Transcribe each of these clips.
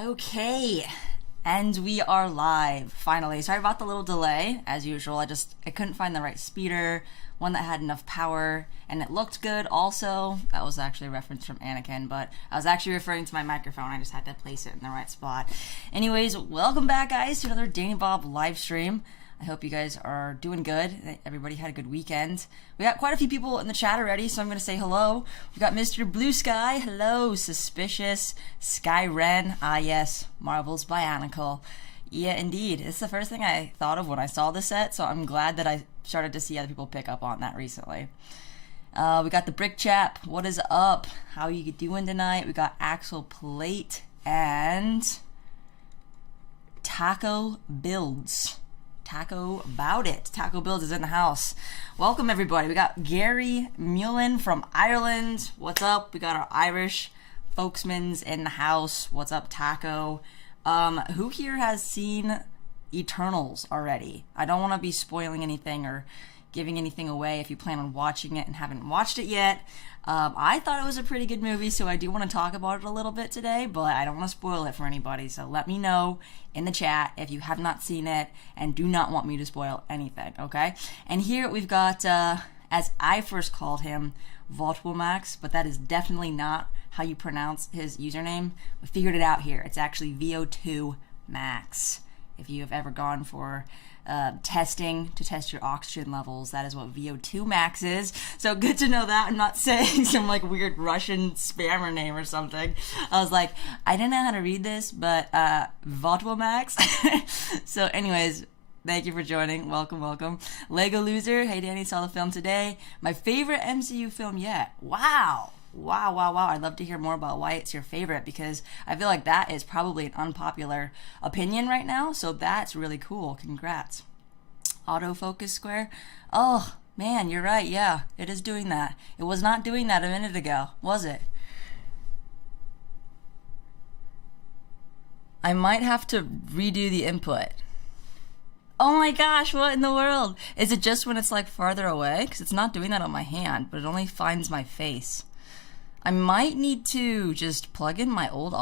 Okay, and we are live, finally. Sorry about the little delay, as usual. I couldn't find the right speeder, one that had enough power, and it looked good also. That was actually a reference from Anakin, but I was actually referring to my microphone. I just had to place it in the right spot. Anyways, welcome back, guys, to another Danny Bob live stream. I hope you guys are doing good. Everybody had a good weekend. We got quite a few people in the chat already, so I'm going to say hello. We got Mr. Blue Sky. Hello. Suspicious. Sky Ren. Ah, yes. Marvel's Bionicle. Yeah, indeed. It's the first thing I thought of when I saw the set, so I'm glad that I started to see other people pick up on that recently. We got the Brick Chap. What is up? How are you doing tonight? We got Axel Plate and Taco Builds. Taco About It. Taco Builds is in the house. Welcome, everybody. We got Gary Mullen from Ireland. What's up? We got our Irish folksmans in the house. What's up, Taco? Who here has seen Eternals already? I don't want to be spoiling anything or giving anything away if you plan on watching it and haven't watched it yet. I thought it was a pretty good movie, so I do want to talk about it a little bit today, but I don't want to spoil it for anybody, so let me know in the chat if you have not seen it and do not want me to spoil anything, okay? And here we've got, as I first called him, Votwomax, but that is definitely not how you pronounce his username. We figured it out here. It's actually VO2 Max. If you have ever gone for testing to test your oxygen levels, that is what VO2 Max is. So good to know that. I'm not saying some like weird Russian spammer name or something. I was like, I didn't know how to read this, but VO2 Max. So anyways, thank you for joining. Welcome, welcome. Lego Loser. Hey, Danny, saw the film today. My favorite MCU film yet. Wow. Wow. I'd love to hear more about why it's your favorite, because I feel like that is probably an unpopular opinion right now, so that's really cool. Congrats. Autofocus square. Oh, man, you're right. Yeah, it is doing that. It was not doing that a minute ago, was it? I might have to redo the input. Oh my gosh, what in the world? Is it just when it's like farther away? Because it's not doing that on my hand, but it only finds my face. I might need to just plug in my old,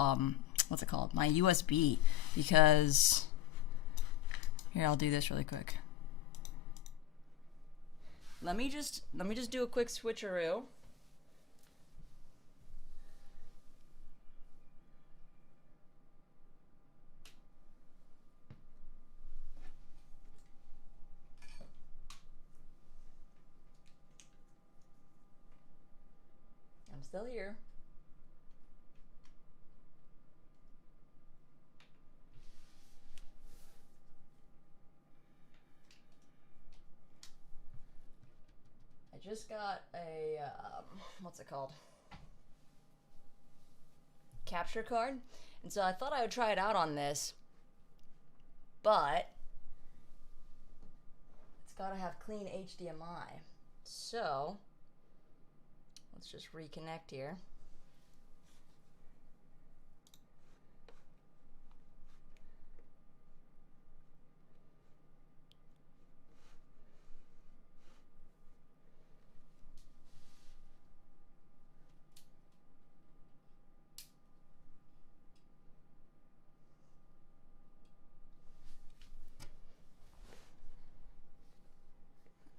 what's it called? My USB, because, here, I'll do this really quick. Let me just do a quick switcheroo. I'm still here. I just got a, what's it called? Capture card. And so I thought I would try it out on this, but it's gotta have clean HDMI. So let's just reconnect here.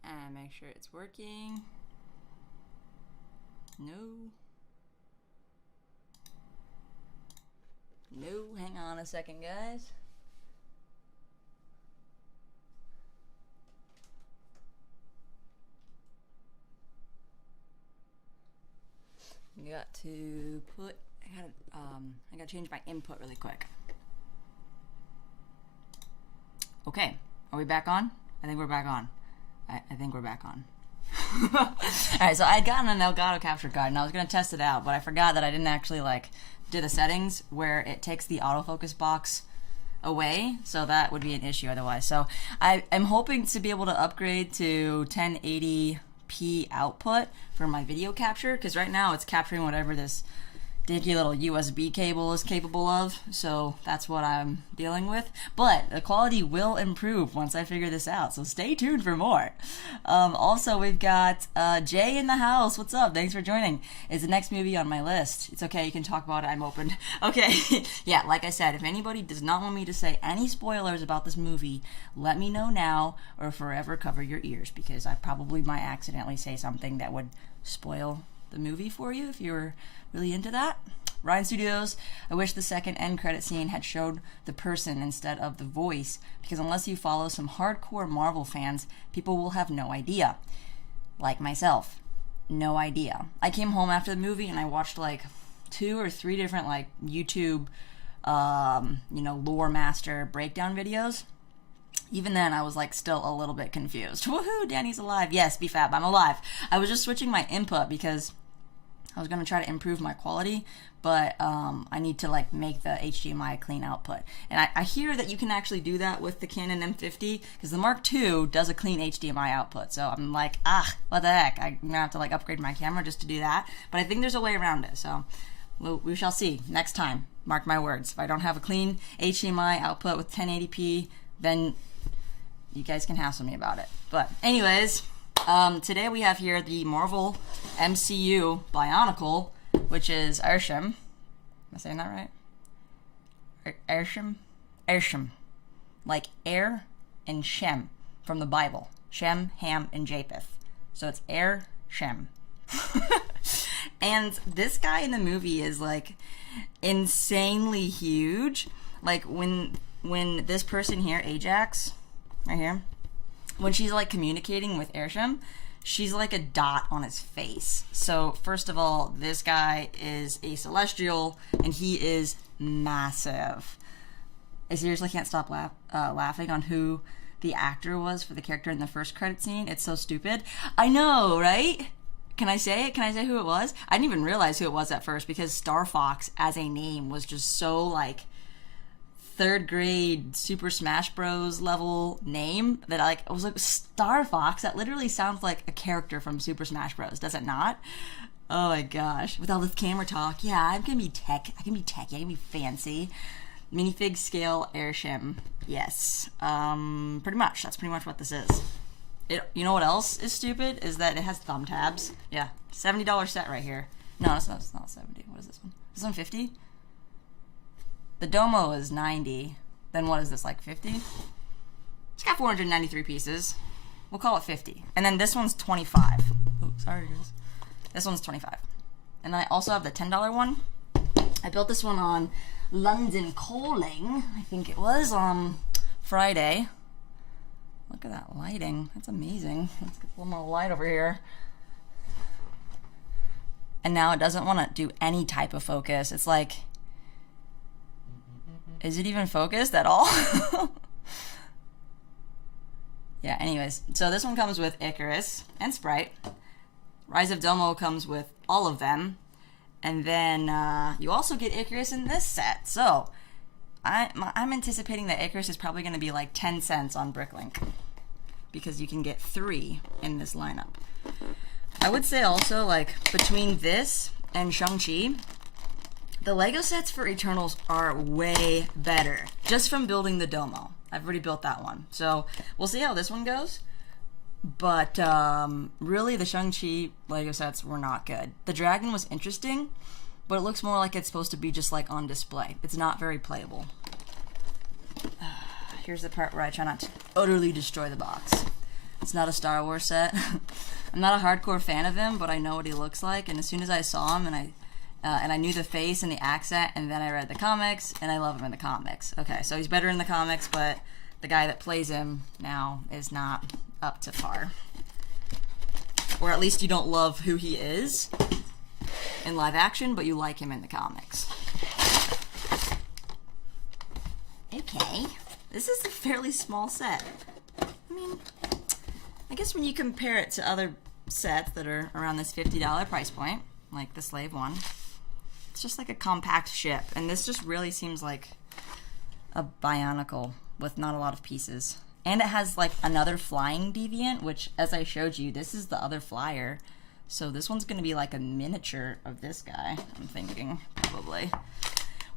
And make sure it's working. No, hang on a second, guys. I got to put, I gotta change my input really quick. Okay, are we back on? I think we're back on. I think we're back on. Alright, so I'd gotten an Elgato capture card and I was going to test it out, but I forgot that I didn't actually do the settings where it takes the autofocus box away, so that would be an issue otherwise. So I'm hoping to be able to upgrade to 1080p output for my video capture, because right now it's capturing whatever this dinky little USB cable is capable of, so that's what I'm dealing with. But the quality will improve once I figure this out, so stay tuned for more. Also, we've got Jay in the house. What's up? Thanks for joining. It's the next movie on my list. It's okay, you can talk about it. I'm open. Okay, yeah, like I said, if anybody does not want me to say any spoilers about this movie, let me know now or forever cover your ears, because I probably might accidentally say something that would spoil the movie for you if you're really into that. Ryan Studios, I wish the second end credit scene had showed the person instead of the voice, because unless you follow some hardcore Marvel fans, people will have no idea. Like myself, no idea. I came home after the movie and I watched like 2 or 3 different like YouTube lore master breakdown videos. Even then, I was like still a little bit confused. Woohoo, Danny's alive. Yes, BFAB, I'm alive. I was just switching my input because I was going to try to improve my quality, but I need to like make the HDMI clean output. And I hear that you can actually do that with the Canon M50, because the Mark II does a clean HDMI output. So I'm like, what the heck? I'm going to have to like upgrade my camera just to do that. But I think there's a way around it, so we shall see next time. Mark my words. If I don't have a clean HDMI output with 1080p, then you guys can hassle me about it. But anyways, today we have here the Marvel MCU Bionicle, which is Airsham. Am I saying that right? Airsham. Like air and Shem from the Bible. Shem, Ham, and Japheth. So it's Airsham. And this guy in the movie is like insanely huge. Like when this person here, Ajax, right here, when she's like communicating with Airsham, she's like a dot on his face. So first of all, this guy is a celestial and he is massive. I seriously can't stop laughing on who the actor was for the character in the first credit scene. It's so stupid. I know, right? Can I say it? Can I say who it was? I didn't even realize who it was at first, because Star Fox as a name was just so like 3rd grade Super Smash Bros. Level name that I was like, Star Fox? That literally sounds like a character from Super Smash Bros. Does it not? Oh my gosh. With all this camera talk, yeah, I'm gonna be tech. I can be techy. I can be fancy. Minifig scale Airsham. Yes. Pretty much. That's pretty much what this is. You know what else is stupid? Is that it has thumb tabs. Yeah. $70 set right here. No, it's not 70. What is this one? Is this one 50? The Domo is 90. Then what is this, like 50? It's got 493 pieces. We'll call it 50. And then this one's 25. Oh, sorry guys. This one's 25. And then I also have the $10 one. I built this one on London Calling, I think it was, on Friday. Look at that lighting. That's amazing. Let's get a little more light over here. And now it doesn't want to do any type of focus. It's like, is it even focused at all? Yeah, anyways. So this one comes with Icarus and Sprite. Rise of Domo comes with all of them. And then you also get Icarus in this set. So I'm anticipating that Icarus is probably going to be like 10 cents on Bricklink, because you can get 3 in this lineup. I would say also, like, between this and Shang-Chi, the Lego sets for Eternals are way better, just from building the Domo. I've already built that one. So we'll see how this one goes. But really, the Shang-Chi Lego sets were not good. The dragon was interesting, but it looks more like it's supposed to be just like on display. It's not very playable. Here's the part where I try not to utterly destroy the box. It's not a Star Wars set. I'm not a hardcore fan of him, but I know what he looks like. And as soon as I saw him and I knew the face and the accent, and then I read the comics, and I love him in the comics. Okay, so he's better in the comics, but the guy that plays him now is not up to par. Or at least you don't love who he is in live action, but you like him in the comics. Okay, this is a fairly small set. I mean, I guess when you compare it to other sets that are around this $50 price point, like the Slave one, it's just like a compact ship, and this just really seems like a Bionicle with not a lot of pieces. And it has like another flying deviant, which, as I showed you, this is the other flyer So this one's going to be like a miniature of this guy, I'm thinking, probably.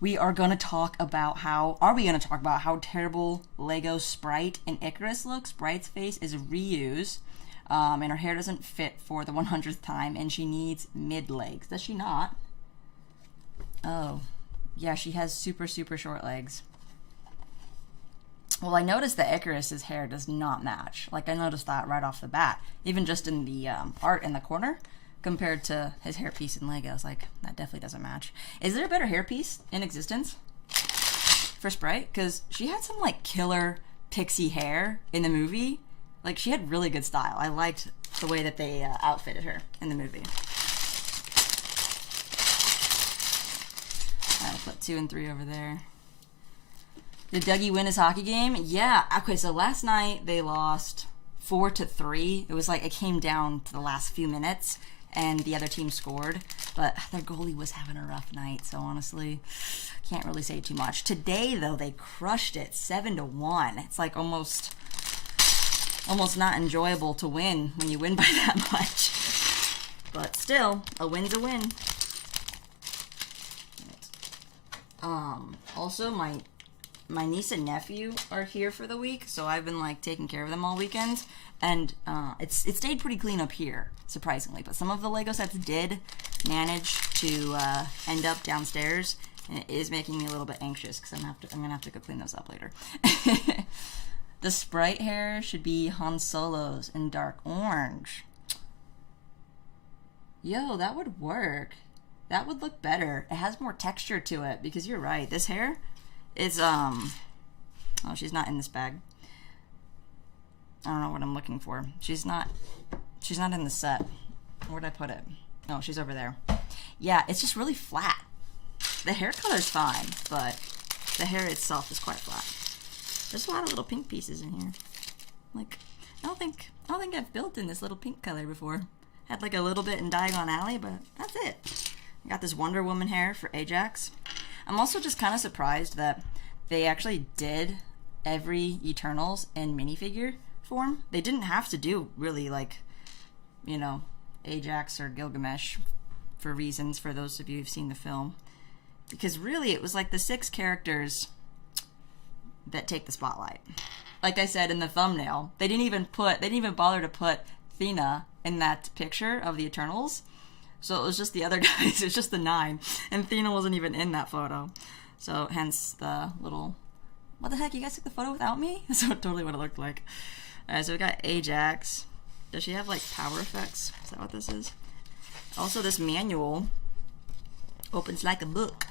We are going to talk about how... Are we going to talk about how terrible Lego Sprite in Icarus looks? Sprite's face is reused, and her hair doesn't fit for the 100th time, and she needs mid-legs. Does she not? Oh. Yeah, she has super, super short legs. Well, I noticed that Icarus's hair does not match. Like, I noticed that right off the bat. Even just in the art in the corner, compared to his hairpiece in Lego. I was like, that definitely doesn't match. Is there a better hairpiece in existence for Sprite? Because she had some, like, killer pixie hair in the movie. Like, she had really good style. I liked the way that they outfitted her in the movie. I'll put 2 and 3 over there. Did Dougie win his hockey game? Yeah. Okay, so last night they lost 4-3. It was like it came down to the last few minutes, and the other team scored. But their goalie was having a rough night, so honestly, can't really say too much. Today, though, they crushed it 7-1. It's like almost not enjoyable to win when you win by that much. But still, a win's a win. Also, my niece and nephew are here for the week, so I've been like taking care of them all weekend, and it stayed pretty clean up here, surprisingly. But some of the Lego sets did manage to end up downstairs, and it is making me a little bit anxious because I'm gonna have to go clean those up later. The Sprite hair should be Han Solo's in dark orange. Yo, that would work. That would look better. It has more texture to it, because you're right. This hair is, oh, she's not in this bag. I don't know what I'm looking for. She's not in the set. Where'd I put it? Oh, she's over there. Yeah, it's just really flat. The hair color's fine, but the hair itself is quite flat. There's a lot of little pink pieces in here. Like, I don't think I've built in this little pink color before. Had like a little bit in Diagon Alley, but that's it. I got this Wonder Woman hair for Ajax. I'm also just kind of surprised that they actually did every Eternals in minifigure form. They didn't have to do really, like, you know, Ajax or Gilgamesh for reasons, for those of you who've seen the film. Because really, it was like the 6 characters that take the spotlight. Like I said in the thumbnail, they didn't even bother to put Thena in that picture of the Eternals. So it was just the other guys. It's just the 9. And Thena wasn't even in that photo. So hence the little... What the heck? You guys took the photo without me? That's totally what it looked like. Alright, so we got Ajax. Does she have, like, power effects? Is that what this is? Also, this manual opens like a book.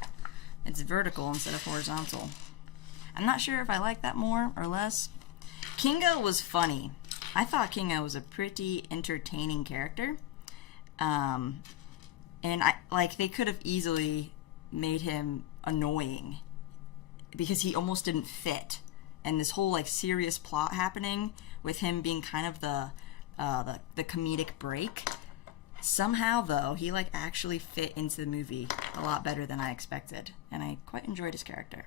It's vertical instead of horizontal. I'm not sure if I like that more or less. Kingo was funny. I thought Kingo was a pretty entertaining character. And they could have easily made him annoying because he almost didn't fit. And this whole like serious plot happening with him being kind of the comedic break. Somehow though, he like actually fit into the movie a lot better than I expected. And I quite enjoyed his character.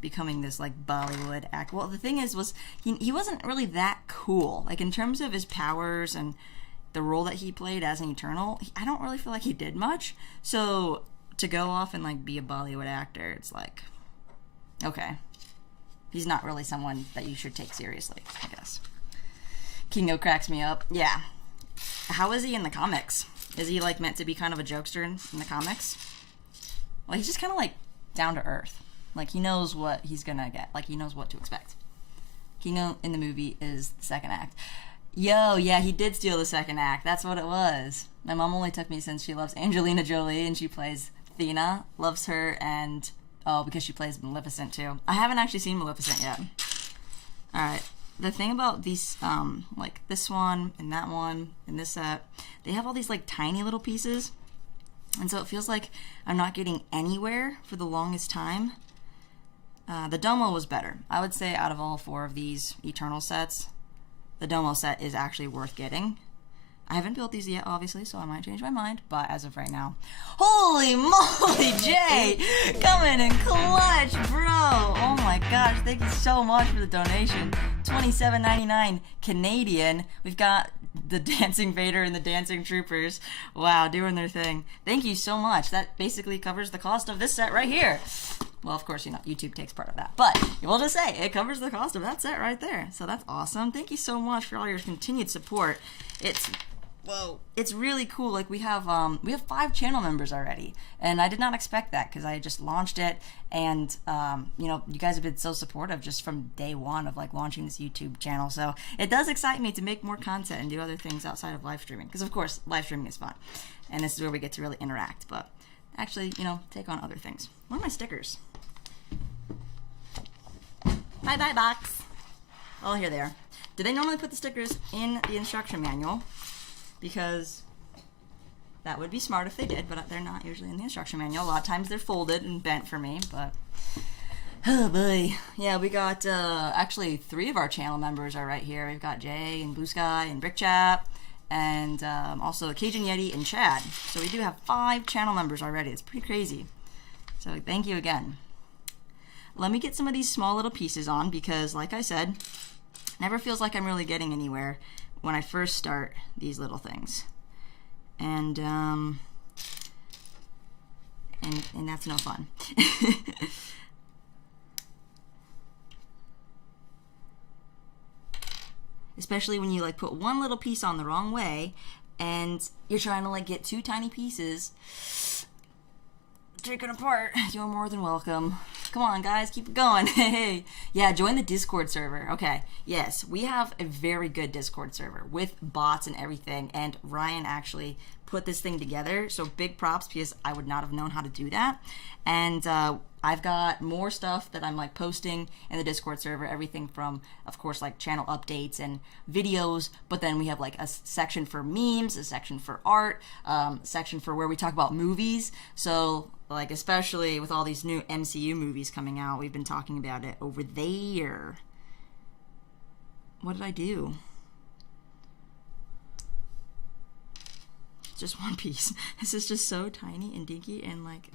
Becoming this like Bollywood act. Well, the thing is he wasn't really that cool. Like in terms of his powers and the role that he played as an Eternal, I don't really feel like he did much. So to go off and like be a Bollywood actor, it's like, okay, he's not really someone that you should take seriously, I guess. Kingo cracks me up. Yeah. How is he in the comics? Is he like meant to be kind of a jokester in the comics? Well, he's just kind of like down to earth. Like he knows what he's gonna get. Like he knows what to expect. Kingo in the movie is the second act. Yo, yeah, he did steal the second act. That's what it was. My mom only took me since she loves Angelina Jolie and she plays Thena. Loves her, and because she plays Maleficent too. I haven't actually seen Maleficent yet. Alright. The thing about these, like this one and that one and this set, they have all these like tiny little pieces. And so it feels like I'm not getting anywhere for the longest time. The Domo was better. I would say out of all 4 of these Eternal sets, the Domo set is actually worth getting. I haven't built these yet, obviously, so I might change my mind, but as of right now... Holy moly, Jay! Coming in clutch, bro! Oh my gosh, thank you so much for the donation. $27.99 Canadian. We've got the dancing Vader and the dancing troopers. Wow, doing their thing. Thank you so much. That basically covers the cost of this set right here. Well, of course, YouTube takes part of that. But we'll just say it covers the cost of that set right there. So that's awesome. Thank you so much for all your continued support. It's really cool. Like we have 5 channel members already, and I did not expect that because I just launched it, and you guys have been so supportive just from day one of like launching this YouTube channel. So it does excite me to make more content and do other things outside of live streaming, because of course live streaming is fun, and this is where we get to really interact. But actually, take on other things. Where are my stickers? Bye box. Oh, here they are. Do they normally put the stickers in the instruction manual? Because that would be smart if they did, but they're not usually in the instruction manual. A lot of times they're folded and bent for me, but oh boy. Yeah, we got actually 3 of our channel members are right here. We've got Jay and Blue Sky and Brick Chat, and also Cajun Yeti and Chad. So we do have 5 channel members already. It's pretty crazy. So thank you again. Let me get some of these small little pieces on, because like I said, never feels like I'm really getting anywhere when I first start these little things, and that's no fun. Especially when you like put one little piece on the wrong way, and you're trying to like get 2 tiny pieces taken apart. You're more than welcome. Come on, guys, keep it going. Hey, yeah, join the Discord server. Okay, yes, we have a very good Discord server with bots and everything, and Ryan actually put this thing together, so big props, because I would not have known how to do that. And I've got more stuff that I'm like posting in the Discord server, everything from, of course, like channel updates and videos, but then we have like a section for memes, a section for art, section for where we talk about movies. So like, especially with all these new MCU movies coming out, we've been talking about it over there. What did I do? Just one piece. This is just so tiny and dinky, and like,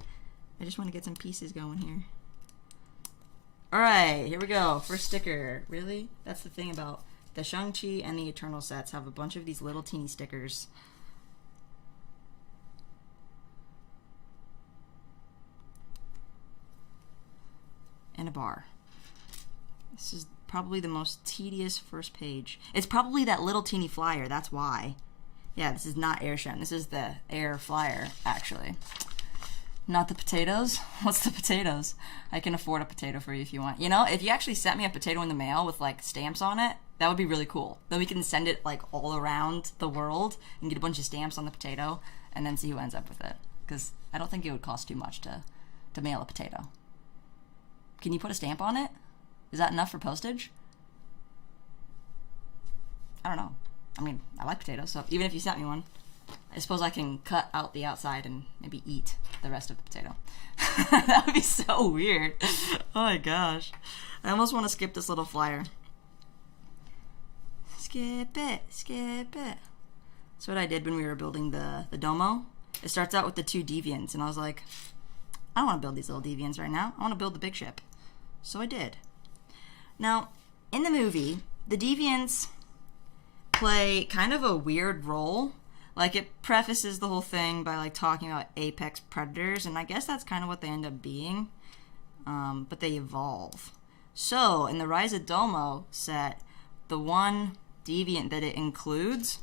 I just want to get some pieces going here. Alright, here we go. First sticker. Really? That's the thing about the Shang-Chi and the Eternal sets, have a bunch of these little teeny stickers. And a bar. This is probably the most tedious first page. It's probably that little teeny flyer, that's why. Yeah, this is not Air Shem. This is the Air Flyer, actually. Not the potatoes? What's the potatoes? I can afford a potato for you if you want. If you actually sent me a potato in the mail with, like, stamps on it, that would be really cool. Then we can send it, like, all around the world and get a bunch of stamps on the potato and then see who ends up with it. Because I don't think it would cost too much to mail a potato. Can you put a stamp on it? Is that enough for postage? I don't know. I mean, I like potatoes, so even if you sent me one, I suppose I can cut out the outside and maybe eat the rest of the potato. That would be so weird. Oh my gosh. I almost want to skip this little flyer. Skip it, skip it. That's what I did when we were building the domo. It starts out with the 2 deviants, and I was like, I don't want to build these little deviants right now. I want to build the big ship. So I did. Now, in the movie, the deviants play kind of a weird role. Like, it prefaces the whole thing by like talking about apex predators, and I guess that's kind of what they end up being, but they evolve. So in the Rise of Domo set, the one deviant that it includes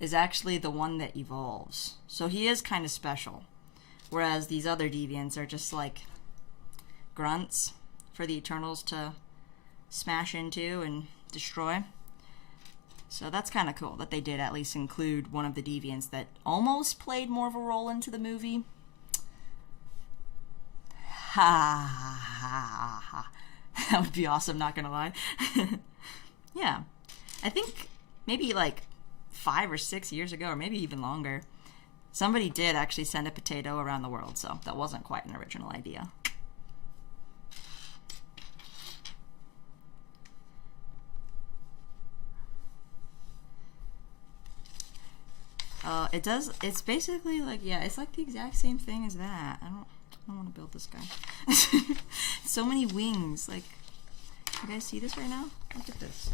is actually the one that evolves, so he is kind of special, whereas these other deviants are just like grunts for the Eternals to smash into and destroy. So that's kind of cool that they did at least include one of the deviants that almost played more of a role into the movie. Ha ha ha. That would be awesome, not gonna lie. Yeah. I think maybe like 5 or 6 years ago, or maybe even longer, somebody did actually send a potato around the world, so that wasn't quite an original idea. It's basically like, yeah, it's like the exact same thing as that. I don't want to build this guy. So many wings. Like, you guys see this right now? Look at this.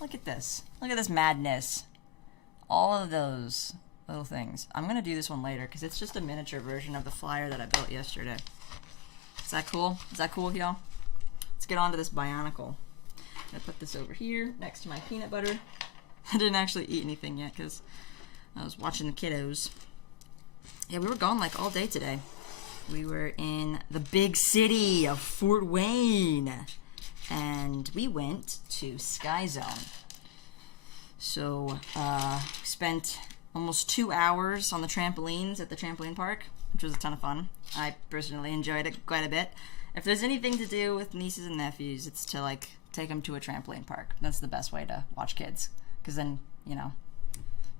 Look at this. Look at this madness. all of those little things. I'm going to do this one later because it's just a miniature version of the flyer that I built yesterday. Is that cool? Is that cool, y'all? Let's get on to this Bionicle. I'm going to put this over here next to my peanut butter. I didn't actually eat anything yet because I was watching the kiddos. Yeah, we were gone like all day today. We were in the big city of Fort Wayne, and we went to Sky Zone. So, spent almost 2 hours on the trampolines at the trampoline park, which was a ton of fun. I personally enjoyed it quite a bit. If there's anything to do with nieces and nephews, it's to, like, take them to a trampoline park. That's the best way to watch kids, because then, you know,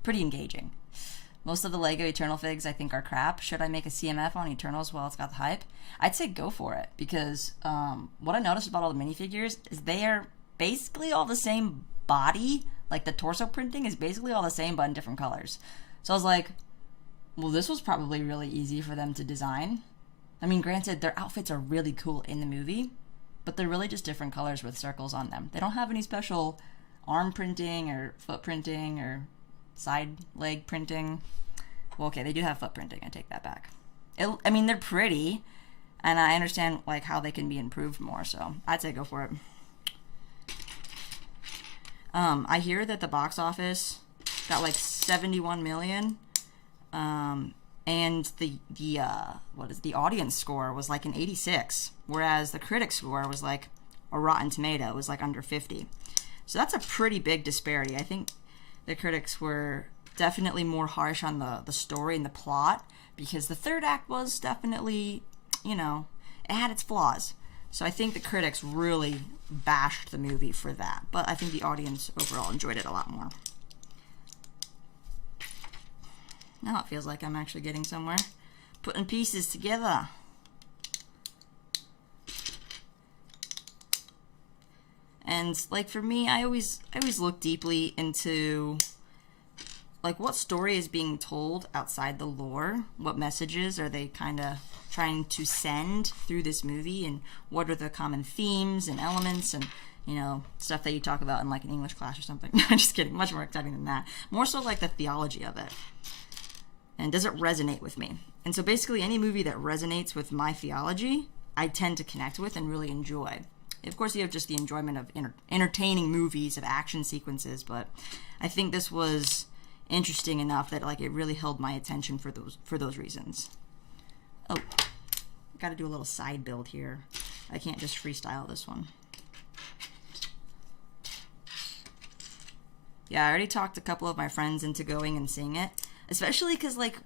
pretty engaging. Most of the Lego Eternal figs I think are crap. Should I make a CMF on Eternals while it's got the hype? I'd say go for it, because what I noticed about all the minifigures is they are basically all the same body. Like the torso printing is basically all the same but in different colors. So I was like, well, this was probably really easy for them to design. I mean, granted, their outfits are really cool in the movie, but they're really just different colors with circles on them. They don't have any special arm printing or foot printing or side leg printing. Well, okay, they do have foot printing. I take that back. I mean, they're pretty, and I understand like how they can be improved more. So I'd say go for it. I hear that the box office got like 71 million, and the audience score was like an 86, whereas the critic score was like a Rotten Tomato was like under 50. So that's a pretty big disparity. I think the critics were definitely more harsh on the story and the plot, because the third act was definitely, you know, it had its flaws. So I think the critics really bashed the movie for that, but I think the audience overall enjoyed it a lot more. Now it feels like I'm actually getting somewhere. Putting pieces together. And like for me, I always look deeply into like what story is being told outside the lore. What messages are they kind of trying to send through this movie, and what are the common themes and elements, and you know, stuff that you talk about in like an English class or something. No, I'm just kidding. Much more exciting than that. More so like the theology of it. And does it resonate with me? And so basically any movie that resonates with my theology, I tend to connect with and really enjoy. Of course, you have just the enjoyment of entertaining movies, of action sequences, but I think this was interesting enough that like it really held my attention for those reasons. Oh, I got to do a little side build here. I can't just freestyle this one. Yeah, I already talked a couple of my friends into going and seeing it, especially because like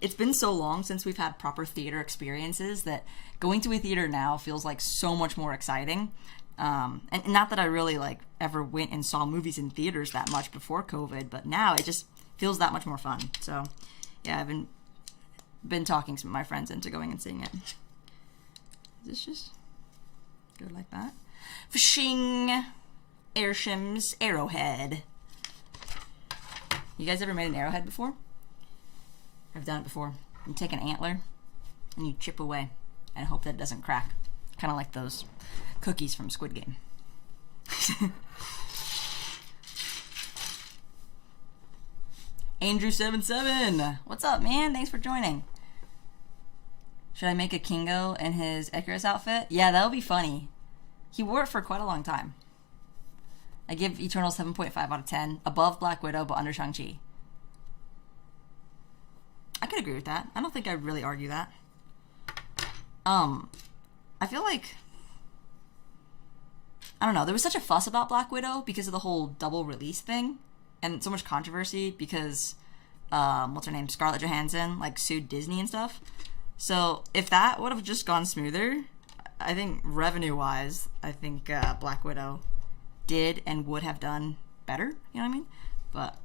it's been so long since we've had proper theater experiences that going to a theater now feels like so much more exciting. And not that I really like ever went and saw movies in theaters that much before COVID, but now it just feels that much more fun. So yeah, I've been talking some of my friends into going and seeing it. Is this just go like that? Fishing, Airshims, Arrowhead. You guys ever made an arrowhead before? I've done it before. You take an antler and you chip away and hope that it doesn't crack. Kind of like those cookies from Squid Game. Andrew77, what's up, man? Thanks for joining. Should I make a Kingo in his Icarus outfit? Yeah, that would be funny. He wore it for quite a long time. I give Eternal 7.5 out of 10. Above Black Widow, but under Shang-Chi. I could agree with that. I don't think I'd really argue that. I feel like, I don't know, there was such a fuss about Black Widow because of the whole double release thing, and so much controversy because, what's her name, Scarlett Johansson, like, sued Disney and stuff. So, if that would have just gone smoother, I think revenue-wise, I think Black Widow did and would have done better, you know what I mean? But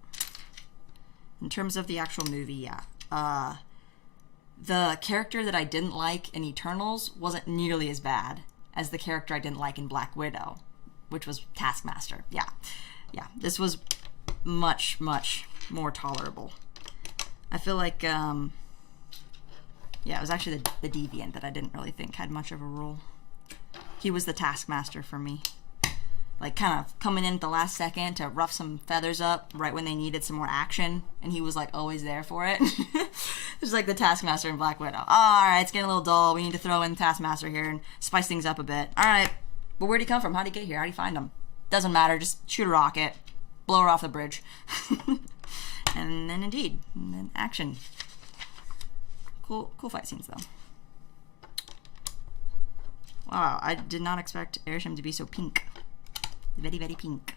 in terms of the actual movie, yeah. The character that I didn't like in Eternals wasn't nearly as bad as the character I didn't like in Black Widow, which was Taskmaster. Yeah. This was much, much more tolerable. I feel like, yeah, it was actually the Deviant that I didn't really think had much of a role. He was the Taskmaster for me. like kind of coming in at the last second to rough some feathers up right when they needed some more action, and he was like always there for it. Just like the Taskmaster in Black Widow. Oh, alright, it's getting a little dull. We need to throw in Taskmaster here and spice things up a bit. Alright, but where'd he come from? How'd he get here? How'd he find him? Doesn't matter, just shoot a rocket, blow her off the bridge. And then indeed, and then action. Cool fight scenes though. Wow, I did not expect Airsham to be so pink. Very, very pink.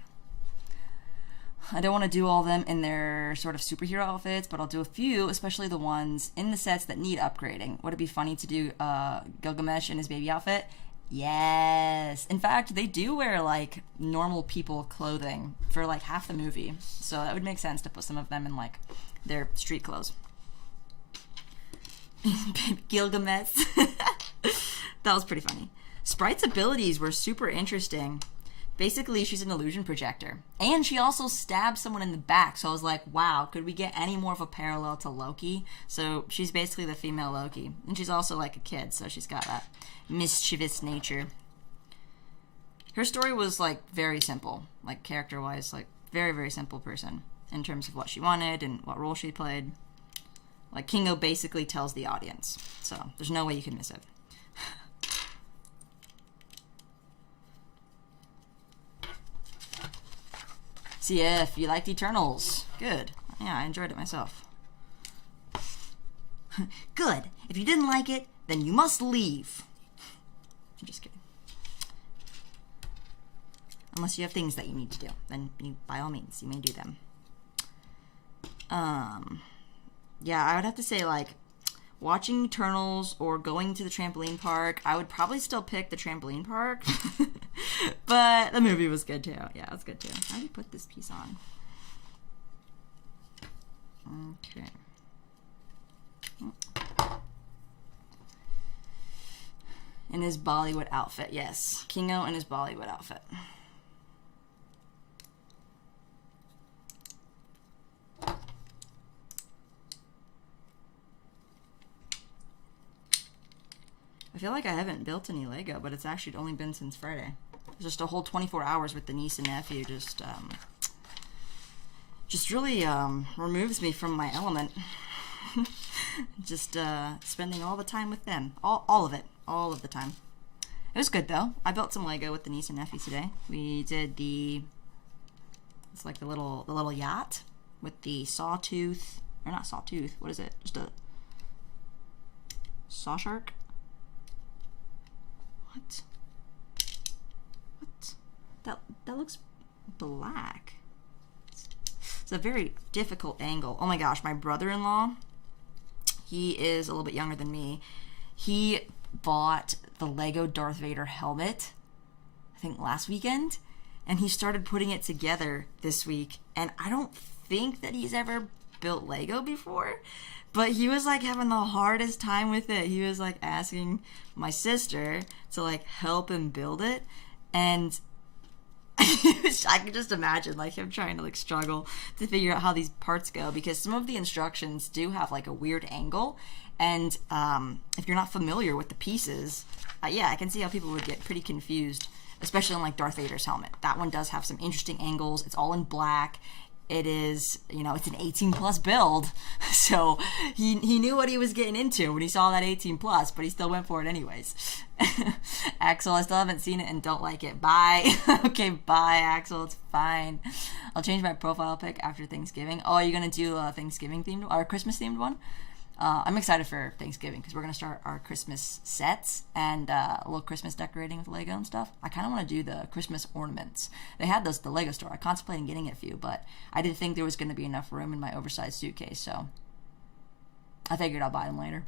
I don't want to do all of them in their sort of superhero outfits, but I'll do a few, especially the ones in the sets that need upgrading. Would it be funny to do Gilgamesh in his baby outfit? Yes. In fact, they do wear like normal people clothing for like half the movie, so that would make sense to put some of them in like their street clothes. Gilgamesh. That was pretty funny. Sprite's abilities were super interesting. Basically, she's an illusion projector. And she also stabbed someone in the back, so I was like, wow, could we get any more of a parallel to Loki? So she's basically the female Loki. And she's also like a kid, so she's got that mischievous nature. Her story was like very simple, like character-wise, like very, very simple person in terms of what she wanted and what role she played. Like Kingo basically tells the audience, so there's no way you can miss it. See if you liked Eternals. Good. Yeah, I enjoyed it myself. Good. If you didn't like it, then you must leave. I'm just kidding. Unless you have things that you need to do, then you, by all means, you may do them. Yeah, I would have to say, like, watching Eternals or going to the trampoline park, I would probably still pick the trampoline park. But the movie was good, too. Yeah, it was good, too. How do you put this piece on? Okay. In his Bollywood outfit, yes. Kingo in his Bollywood outfit. I feel like I haven't built any Lego, but it's actually only been since Friday. Just a whole 24 hours with the niece and nephew just really removes me from my element. Just spending all the time with them. All of it. All of the time. It was good, though. I built some Lego with the niece and nephew today. We did it's like the little yacht with the sawtooth, or not sawtooth, what is it? Just a saw shark? What? That looks black. It's a very difficult angle. Oh my gosh, my brother-in-law, he is a little bit younger than me. He bought the Lego Darth Vader helmet, I think last weekend, and he started putting it together this week, and I don't think that he's ever built Lego before, but he was like having the hardest time with it. He was like asking my sister to like help him build it, and I can just imagine like him trying to like struggle to figure out how these parts go, because some of the instructions do have like a weird angle, and if you're not familiar with the pieces, yeah, I can see how people would get pretty confused, especially on like Darth Vader's helmet. That one does have some interesting angles. It's all in black. It is, it's an 18+ build, so he knew what he was getting into when he saw that 18+, but he still went for it anyways. Axel, I still haven't seen it and don't like it. Bye. Okay, bye, Axel. It's fine. I'll change my profile pic after Thanksgiving. Oh, are you going to do a Thanksgiving themed or a Christmas themed one? I'm excited for Thanksgiving because we're going to start our Christmas sets and a little Christmas decorating with Lego and stuff. I kind of want to do the Christmas ornaments. They had those at the Lego store. I contemplated getting a few, but I didn't think there was going to be enough room in my oversized suitcase, so I figured I'll buy them later.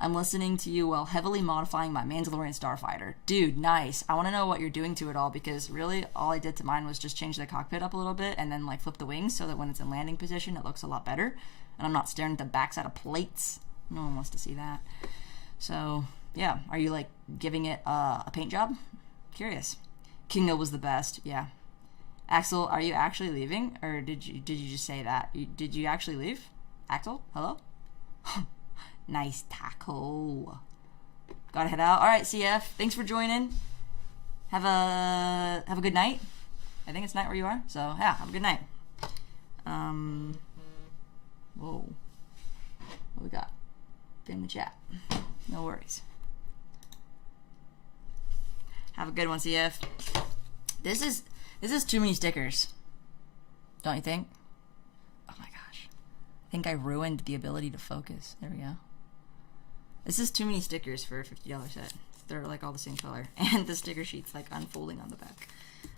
I'm listening to you while heavily modifying my Mandalorian Starfighter. Dude, nice. I want to know what you're doing to it all, because really all I did to mine was just change the cockpit up a little bit and then like flip the wings so that when it's in landing position it looks a lot better. And I'm not staring at the backside of plates. No one wants to see that. So, yeah. Are you, like, giving it a paint job? Curious. Kingo was the best. Yeah. Axel, are you actually leaving? Or did you just say that? Did you actually leave? Axel? Hello? Nice taco. Gotta head out. Alright, CF. Thanks for joining. have a good night. I think it's night where you are. So yeah, have a good night. Whoa. What we got? In the chat. No worries. Have a good one, CF. This is too many stickers. Don't you think? Oh my gosh. I think I ruined the ability to focus. There we go. This is too many stickers for a $50 set. They're like all the same color. And the sticker sheet's like unfolding on the back.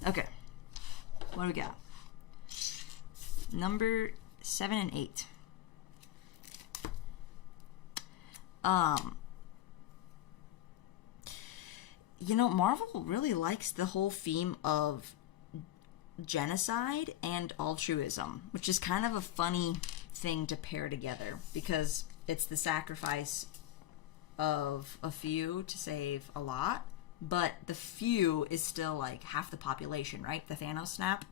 Okay. What do we got? Number 7 and 8. You know, Marvel really likes the whole theme of genocide and altruism, which is kind of a funny thing to pair together because it's the sacrifice of a few to save a lot, but the few is still like half the population, right? The Thanos snap.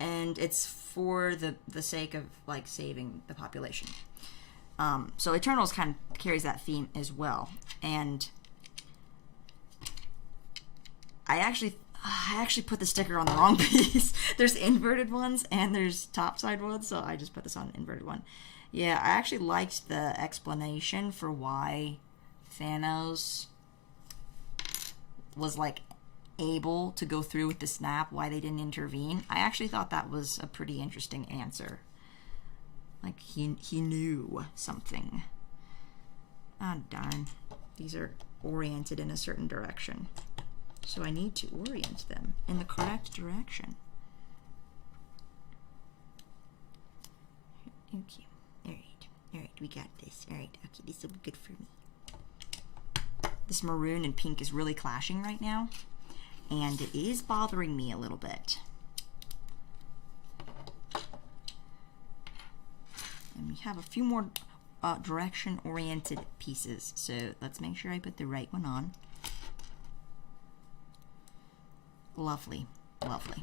And it's for the sake of like saving the population. So Eternals kind of carries that theme as well. And I actually put the sticker on the wrong piece. There's inverted ones and there's topside ones, so I just put this on an inverted one. Yeah, I actually liked the explanation for why Thanos was like able to go through with the snap, why they didn't intervene. I actually thought that was a pretty interesting answer. Like he knew something. Ah, darn. These are oriented in a certain direction. So I need to orient them in the correct direction. Okay. Alright, we got this. Alright, okay, this will be good for me. This maroon and pink is really clashing right now, and it is bothering me a little bit. And we have a few more direction-oriented pieces, so let's make sure I put the right one on. Lovely, lovely.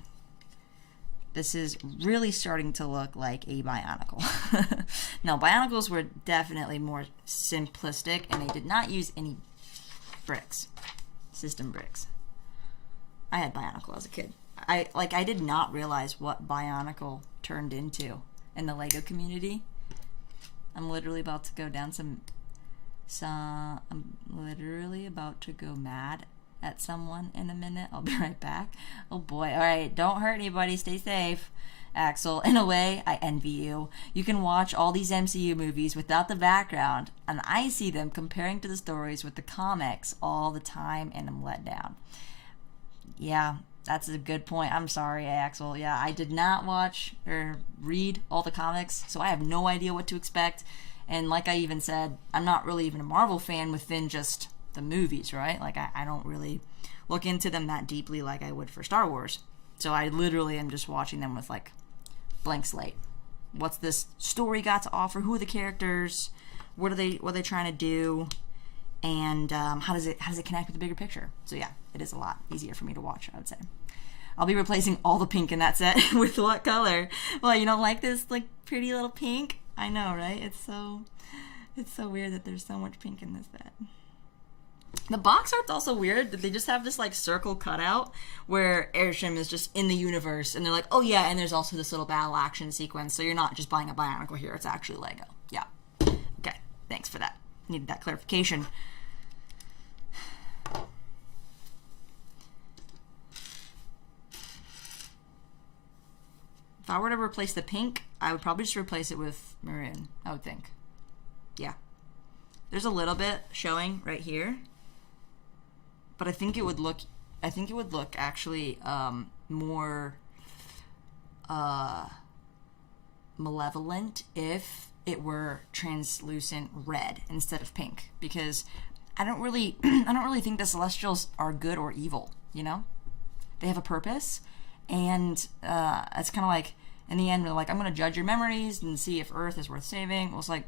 This is really starting to look like a Bionicle. No, Bionicles were definitely more simplistic, and they did not use any bricks, system bricks. I had Bionicle as a kid. I did not realize what Bionicle turned into in the Lego community. I'm literally about to go down I'm literally about to go mad at someone in a minute. I'll be right back. Oh boy. Alright, don't hurt anybody. Stay safe. Axel, in a way, I envy you. You can watch all these MCU movies without the background, and I see them comparing to the stories with the comics all the time, and I'm let down. Yeah, that's a good point. I'm sorry, Axel. Yeah, I did not watch or read all the comics, so I have no idea what to expect. And like I even said, I'm not really even a Marvel fan within just the movies, right? Like, I don't really look into them that deeply like I would for Star Wars. So I literally am just watching them with, like, blank slate. What's this story got to offer? Who are the characters? What are they trying to do? And how does it connect with the bigger picture? So yeah, it is a lot easier for me to watch, I would say. I'll be replacing all the pink in that set with what color? Well, you don't like this, like, pretty little pink? I know, right? It's so weird that there's so much pink in this set. The box art's also weird. They just have this like circle cutout where Airshim is just in the universe, and they're like, oh yeah, and there's also this little battle action sequence, so you're not just buying a Bionicle here, it's actually Lego. Yeah. Okay, thanks for that. Needed that clarification. If I were to replace the pink, I would probably just replace it with maroon, I would think. Yeah. There's a little bit showing right here. But I think it would look actually more malevolent if it were translucent red instead of pink, because I don't really think the Celestials are good or evil, you know? They have a purpose, and it's kind of like, in the end, they're like, I'm going to judge your memories and see if Earth is worth saving. Well, it's like,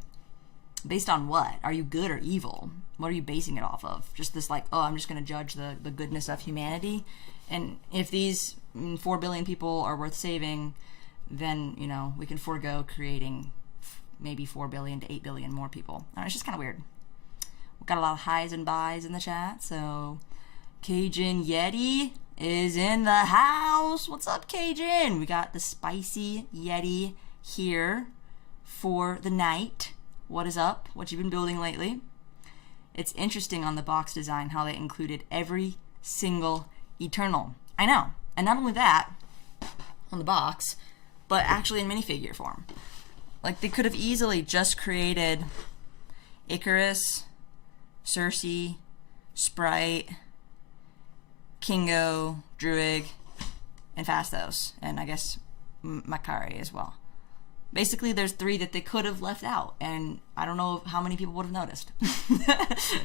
based on what? Are you good or evil? What are you basing it off of? Just this like, oh, I'm just going to judge the goodness of humanity. And if these 4 billion people are worth saving, then, you know, we can forego creating maybe 4 billion to 8 billion more people. It's just kind of weird. We've got a lot of highs and buys in the chat, so Cajun Yeti is in the house. What's up, Cajun? We got the spicy Yeti here for the night. What is up? What you been building lately? It's interesting on the box design how they included every single Eternal. I know. And not only that, on the box, but actually in minifigure form. Like, they could have easily just created Icarus, Cersei, Sprite, Kingo, Druig, and Fastos, and I guess Makari as well. Basically, there's 3 that they could have left out, and I don't know how many people would have noticed.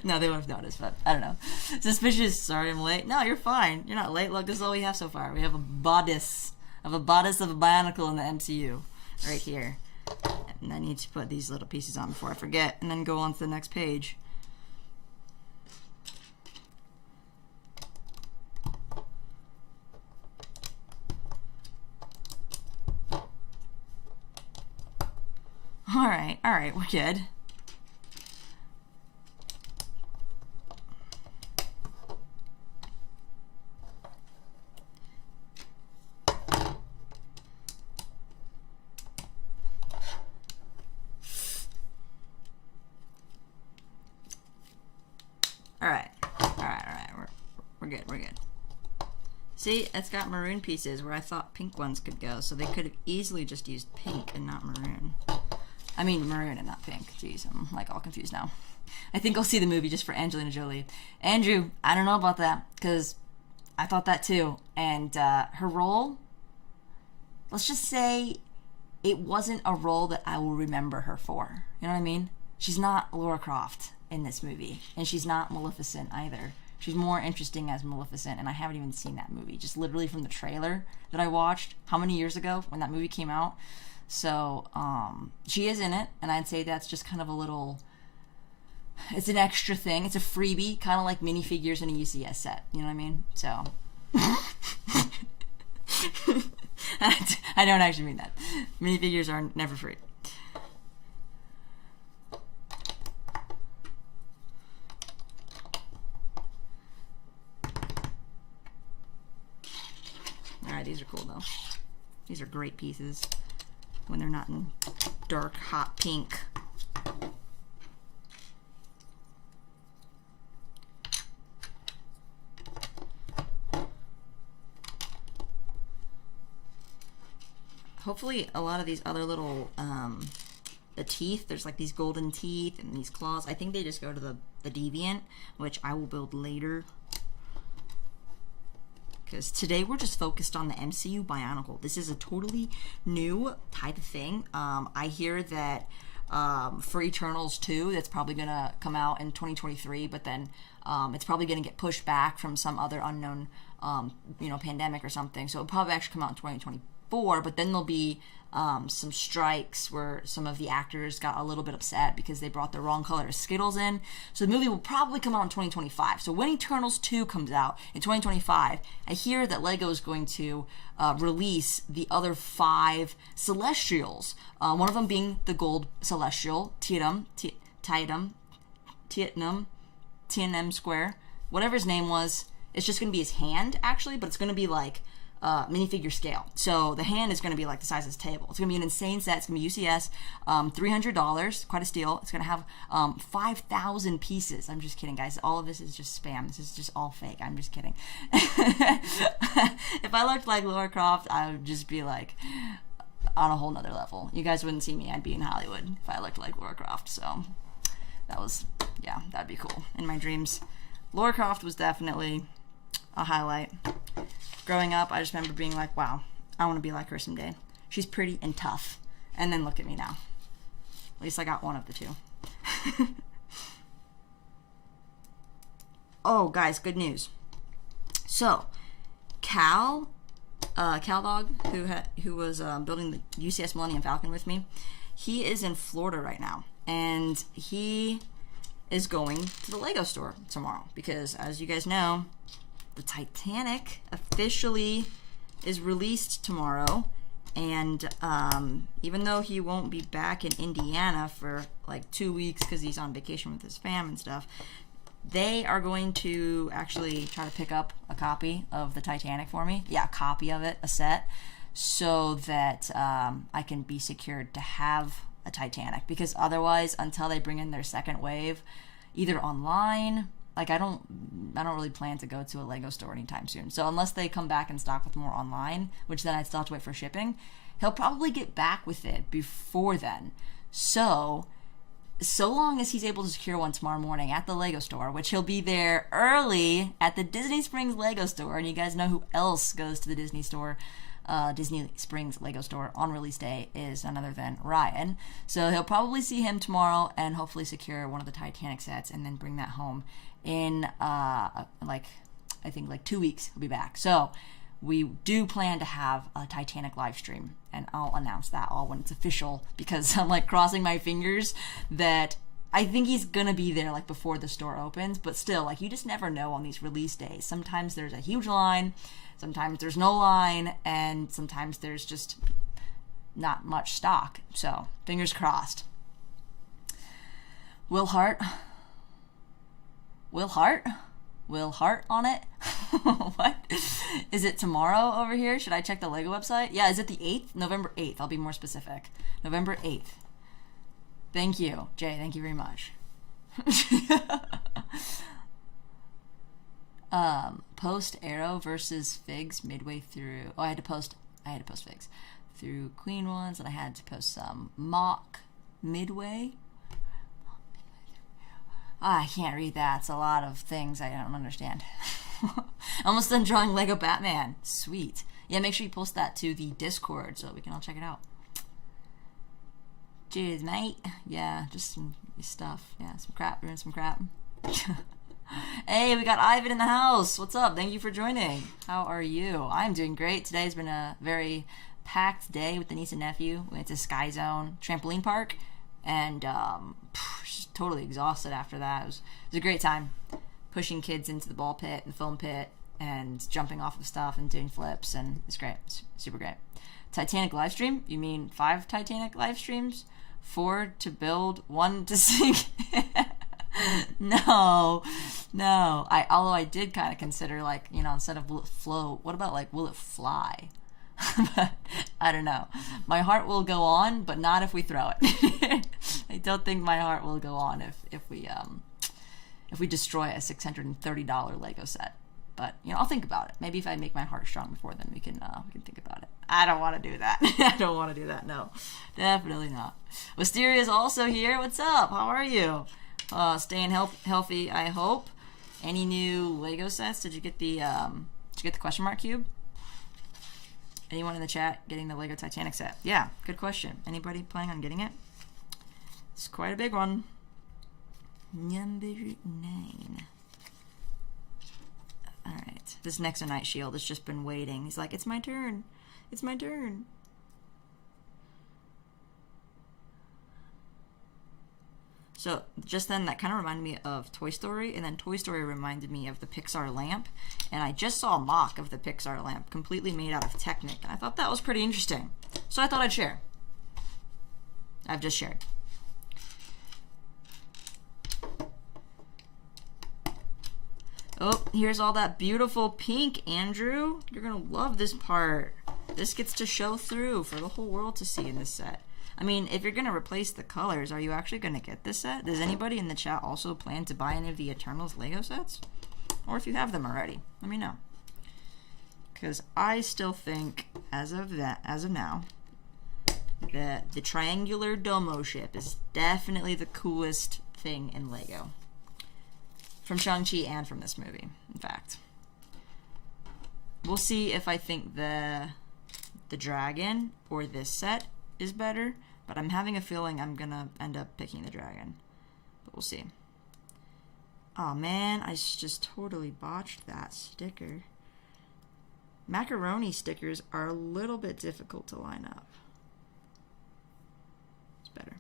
No, they would have noticed, but I don't know. Suspicious. Sorry, I'm late. No, you're fine. You're not late. Look, this is all we have so far. We have a bodice of a Bionicle in the MCU right here. And I need to put these little pieces on before I forget, and then go on to the next page. Alright, we're good. Alright, we're good. See, it's got maroon pieces where I thought pink ones could go, so they could have easily just used pink and not maroon. I mean, maroon and not pink. Jeez, I'm like all confused now. I think I'll see the movie just for Angelina Jolie. Andrew, I don't know about that, because I thought that too. And her role, let's just say it wasn't a role that I will remember her for. You know what I mean? She's not Lara Croft in this movie, and she's not Maleficent either. She's more interesting as Maleficent, and I haven't even seen that movie. Just literally from the trailer that I watched, how many years ago when that movie came out? So, she is in it, and I'd say that's just kind of a little, it's an extra thing. It's a freebie, kind of like minifigures in a UCS set. You know what I mean? So, I don't actually mean that. Minifigures are never free. Alright, these are cool though. These are great pieces when they're not in dark, hot pink. Hopefully a lot of these other little, the teeth, there's like these golden teeth and these claws. I think they just go to the Deviant, which I will build later. Because today we're just focused on the MCU Bionicle. This is a totally new type of thing. I hear that for Eternals 2, that's probably going to come out in 2023, but then it's probably going to get pushed back from some other unknown, pandemic or something. So it'll probably actually come out in 2024, but then there'll be some strikes where some of the actors got a little bit upset because they brought the wrong color of Skittles in. So the movie will probably come out in 2025. So when Eternals 2 comes out in 2025, I hear that LEGO is going to release the other 5 Celestials. One of them being the Gold Celestial, Tietum Square, whatever his name was. It's just going to be his hand, actually, but it's going to be like minifigure scale. So the hand is going to be like the size of this table. It's going to be an insane set. It's going to be UCS, $300, quite a steal. It's going to have 5,000 pieces. I'm just kidding, guys. All of this is just spam. This is just all fake. I'm just kidding. If I looked like Lara Croft, I would just be like on a whole nother level. You guys wouldn't see me. I'd be in Hollywood if I looked like Lara Croft. So that'd be cool. In my dreams, Lara Croft was definitely a highlight. Growing up, I just remember being like, wow, I want to be like her someday. She's pretty and tough. And then look at me now. At least I got one of the two. Oh, guys, good news. So, Cal Dog, who was building the UCS Millennium Falcon with me, he is in Florida right now. And he is going to the LEGO store tomorrow. Because, as you guys know, the Titanic officially is released tomorrow, and even though he won't be back in Indiana for like 2 weeks because he's on vacation with his fam and stuff, they are going to actually try to pick up a copy of the Titanic for me. Yeah, a copy of it, a set, so that I can be secured to have a Titanic. Because otherwise, until they bring in their second wave, either online, like I don't really plan to go to a Lego store anytime soon. So unless they come back in stock with more online, which then I'd still have to wait for shipping, he'll probably get back with it before then. So long as he's able to secure one tomorrow morning at the Lego store, which he'll be there early at the Disney Springs Lego store, and you guys know who else goes to the Disney store, Disney Springs Lego store on release day is none other than Ryan. So he'll probably see him tomorrow and hopefully secure one of the Titanic sets and then bring that home in I think 2 weeks. He'll be back. So we do plan to have a Titanic live stream, and I'll announce that all when it's official, because I'm like crossing my fingers that I think he's gonna be there like before the store opens. But still, like, you just never know on these release days. Sometimes there's a huge line, sometimes there's no line, and sometimes there's just not much stock. So fingers crossed. Will Hart on it? What? Is it tomorrow over here? Should I check the Lego website? Yeah, is it the 8th? November 8th. I'll be more specific. November 8th. Thank you, Jay. Thank you very much. Post Arrow versus Figs midway through. Oh, I had to post Figs through Queen ones, and I had to post some mock midway. I can't read that. It's a lot of things I don't understand. Almost done drawing Lego Batman. Sweet. Yeah, make sure you post that to the Discord so we can all check it out. Cheers, mate. Yeah, just some stuff. Yeah, some crap. Doing some crap. Hey, we got Ivan in the house. What's up? Thank you for joining. How are you? I'm doing great. Today's been a very packed day with the niece and nephew. We went to Sky Zone Trampoline Park, and just totally exhausted after that. It was a great time, pushing kids into the ball pit and foam pit and jumping off of stuff and doing flips, and it's great. It's super great. Titanic live stream? You mean 5 Titanic live streams? 4 to build, 1 to sink? No. Although I did kind of consider, like, you know, instead of will it float, what about, like, will it fly? But I don't know. My heart will go on, but not if we throw it. I don't think my heart will go on if we destroy a $630 Lego set. But, you know, I'll think about it. Maybe if I make my heart strong before then, we can think about it. I don't want to do that. I don't want to do that. No, definitely not. Wisteria is also here. What's up? How are you? Staying healthy, I hope. Any new Lego sets? Did you get the question mark cube? Anyone in the chat getting the Lego Titanic set? Yeah, good question. Anybody planning on getting it? It's quite a big one. Number 9. Alright. This next Night Shield has just been waiting. He's like, it's my turn. It's my turn. So just then, that kind of reminded me of Toy Story, and then Toy Story reminded me of the Pixar lamp, and I just saw a mock of the Pixar lamp, completely made out of Technic, and I thought that was pretty interesting. So I thought I'd share. I've just shared. Oh, here's all that beautiful pink, Andrew. You're gonna love this part. This gets to show through for the whole world to see in this set. I mean, if you're going to replace the colors, are you actually going to get this set? Does anybody in the chat also plan to buy any of the Eternals Lego sets? Or if you have them already, let me know. Because I still think, as of now, that the triangular domo ship is definitely the coolest thing in Lego. From Shang-Chi and from this movie, in fact. We'll see if I think the dragon or this set is better, but I'm having a feeling I'm gonna end up picking the dragon, but we'll see. Oh man, I just totally botched that sticker. Macaroni stickers are a little bit difficult to line up. It's better.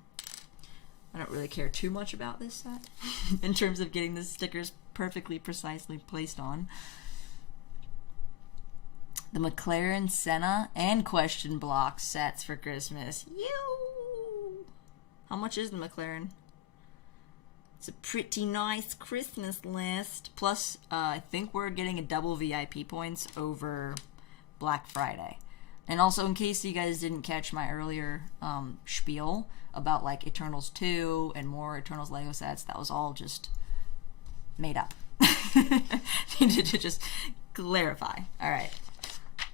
I don't really care too much about this set in terms of getting the stickers perfectly, precisely placed on. The McLaren Senna and Question Block sets for Christmas. How much is the McLaren? It's a pretty nice Christmas list. Plus, I think we're getting a double VIP points over Black Friday. And also, in case you guys didn't catch my earlier spiel about like Eternals 2 and more Eternals Lego sets, that was all just made up. Needed to just clarify. All right,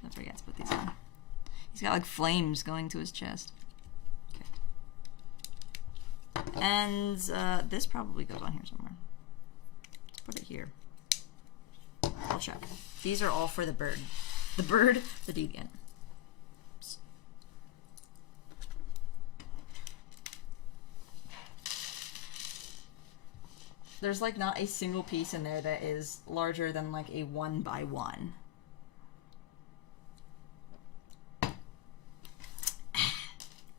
don't forget to put these on. He's got like flames going to his chest. Okay. And this probably goes on here somewhere. Let's put it here. I'll check. These are all for the bird. The bird, the deviant. There's like not a single piece in there that is larger than like a 1x1.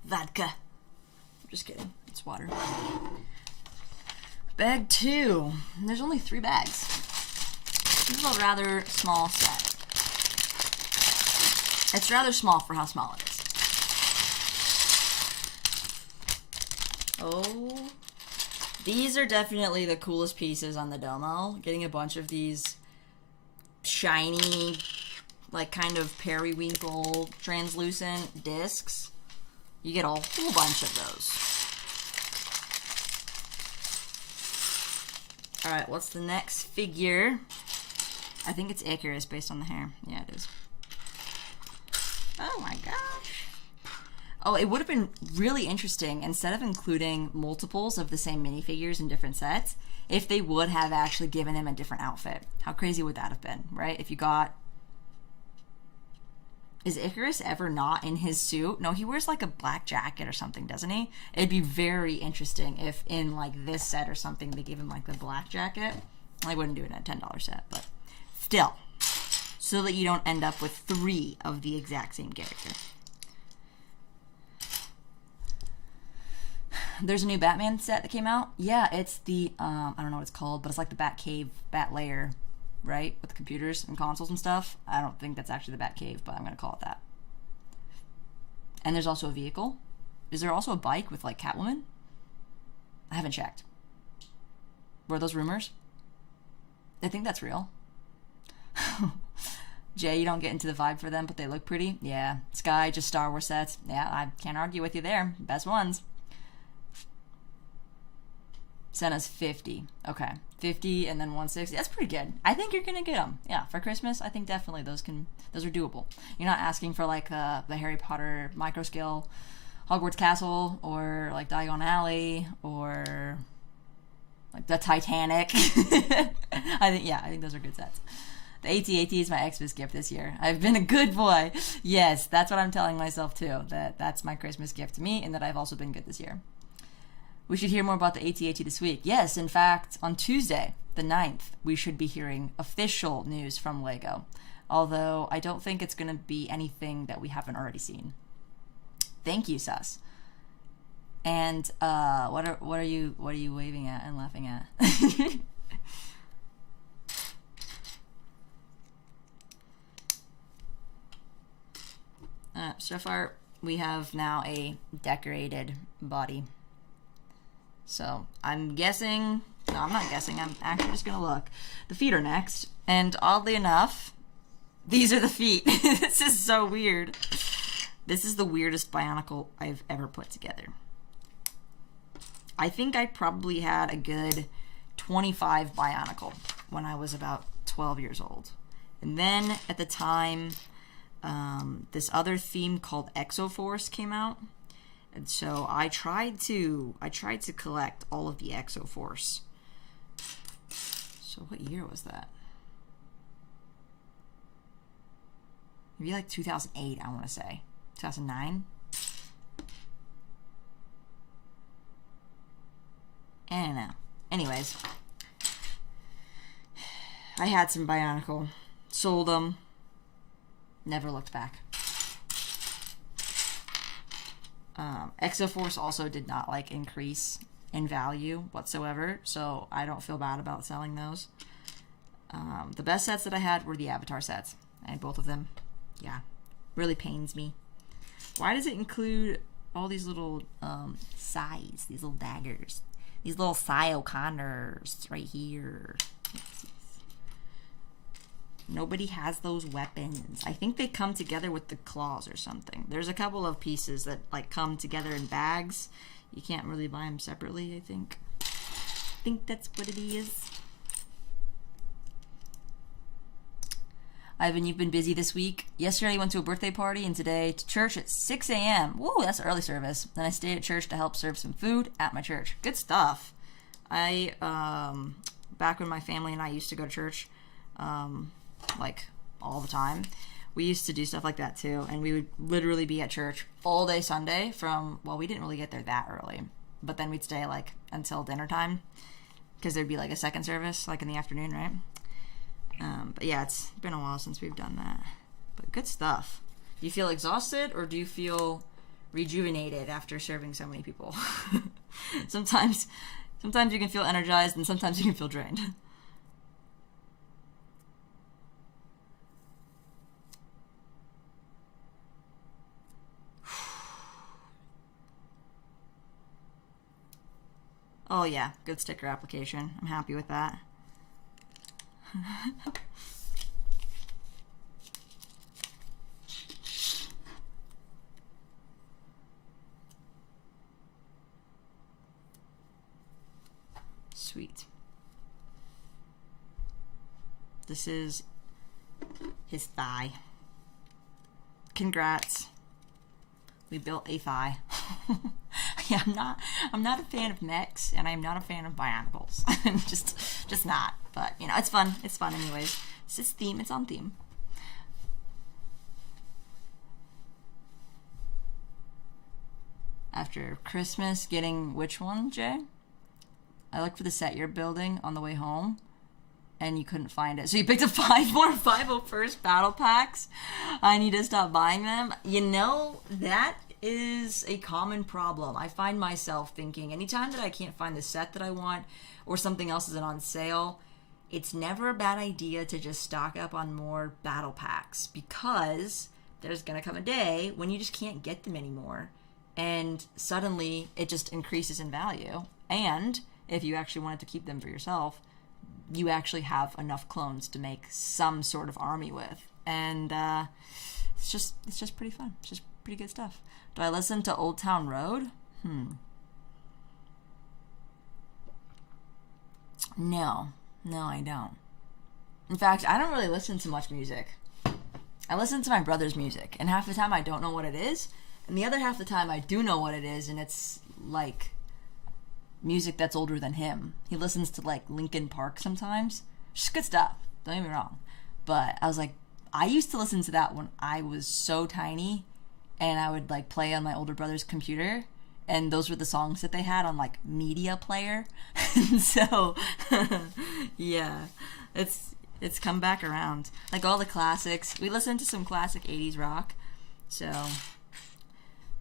Vodka. I'm just kidding. It's water. Bag 2. There's only 3 bags. This is a rather small set. It's rather small for how small it is. Oh. These are definitely the coolest pieces on the Domo. Getting a bunch of these shiny, like kind of periwinkle translucent discs. You get a whole bunch of those. Alright, what's the next figure? I think it's Icarus based on the hair. Yeah, it is. Oh my gosh. Oh, it would have been really interesting, instead of including multiples of the same minifigures in different sets, if they would have actually given him a different outfit. How crazy would that have been, right? If you got... Is Icarus ever not in his suit? No, he wears like a black jacket or something, doesn't he? It'd be very interesting if in like this set or something they gave him like the black jacket. I wouldn't do it in a $10 set, but still. So that you don't end up with 3 of the exact same character. There's a new Batman set that came out. Yeah, it's the, I don't know what it's called, but it's like the Bat Cave, Bat Lair, right? With the computers and consoles and stuff. I don't think that's actually the Bat Cave, but I'm going to call it that. And there's also a vehicle. Is there also a bike with, like, Catwoman? I haven't checked. Were those rumors? I think that's real. Jay, you don't get into the vibe for them, but they look pretty. Yeah. Sky, just Star Wars sets. Yeah, I can't argue with you there. Best ones. Sent us 50. Okay. 50 and then 160. That's pretty good. I think you're going to get them. Yeah, for Christmas, I think definitely those are doable. You're not asking for like the Harry Potter micro scale Hogwarts Castle or like Diagon Alley or like the Titanic. I think those are good sets. The AT-AT is my Xmas gift this year. I've been a good boy. Yes, that's what I'm telling myself too. That's my Christmas gift to me, and that I've also been good this year. We should hear more about the AT-AT this week. Yes, in fact, on Tuesday, the 9th, we should be hearing official news from LEGO. Although, I don't think it's going to be anything that we haven't already seen. Thank you, Sus. And, what are you waving at and laughing at? So far, we have now a decorated body. So, I'm guessing... No, I'm not guessing. I'm actually just going to look. The feet are next. And oddly enough, these are the feet. This is so weird. This is the weirdest Bionicle I've ever put together. I think I probably had a good 25 Bionicle when I was about 12 years old. And then, at the time... this other theme called Exoforce came out, and so I tried to collect all of the Exoforce. So what year was that? Maybe like 2008, I want to say. 2009? I don't know. Anyways, I had some Bionicle, sold them. Never looked back. Exoforce also did not like increase in value whatsoever, so I don't feel bad about selling those. The best sets that I had were the Avatar sets, and both of them, yeah, really pains me. Why does it include all these little these little daggers? These little Connors right here. Nobody has those weapons. I think they come together with the claws or something. There's a couple of pieces that like come together in bags. You can't really buy them separately, I think. I think that's what it is. Ivan, you've been busy this week. Yesterday I went to a birthday party and today to church at 6 a.m. Woo, that's early service. Then I stayed at church to help serve some food at my church. Good stuff. I, back when my family and I used to go to church, like all the time, we used to do stuff like that too. And we would literally be at church all day Sunday from, well, we didn't really get there that early, but then we'd stay like until dinner time because there'd be like a second service like in the afternoon, right? But yeah, it's been a while since we've done that. But good stuff. Do you feel exhausted or do you feel rejuvenated after serving so many people? Sometimes you can feel energized and sometimes you can feel drained. Oh yeah, good sticker application. I'm happy with that. Sweet. This is his thigh. Congrats. We built a thigh. Yeah, I'm not a fan of mechs, and I'm not a fan of bionicles. just not. But you know, it's fun. It's fun anyways. It's just theme. It's on theme. After Christmas, getting which one, Jay? I looked for the set you're building on the way home, and you couldn't find it. So you picked up 5 more 501st battle packs. I need to stop buying them. You know, that is a common problem. I find myself thinking anytime that I can't find the set that I want or something else isn't on sale, it's never a bad idea to just stock up on more battle packs because there's gonna come a day when you just can't get them anymore and suddenly it just increases in value. And if you actually wanted to keep them for yourself, you actually have enough clones to make some sort of army with. And it's just pretty fun. It's just pretty good stuff. Do I listen to Old Town Road? No, I don't. In fact, I don't really listen to much music. I listen to my brother's music, and half the time I don't know what it is, and the other half the time I do know what it is, and it's like music that's older than him. He listens to like Linkin Park sometimes. Just good stuff, don't get me wrong. But I was like, I used to listen to that when I was so tiny, and I would like play on my older brother's computer, and those were the songs that they had on like media player. And so yeah, it's come back around. Like all the classics. We listened to some classic 80s rock. So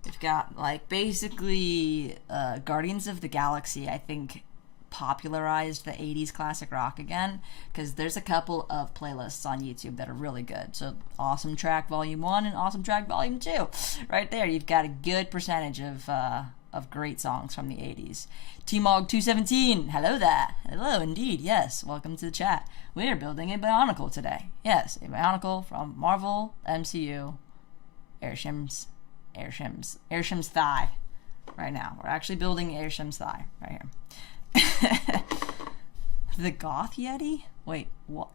we've got like basically Guardians of the Galaxy, I think, popularized the 80s classic rock again, because there's a couple of playlists on YouTube that are really good. So Awesome Track Volume 1 and Awesome Track Volume 2. Right there, you've got a good percentage of great songs from the 80s. T-Mog217, hello there. Hello indeed, yes. Welcome to the chat. We are building a Bionicle today. Yes, a Bionicle from Marvel MCU Airshim's thigh. Right now, we're actually building Airshim's thigh right here. The Goth Yeti? Wait, what?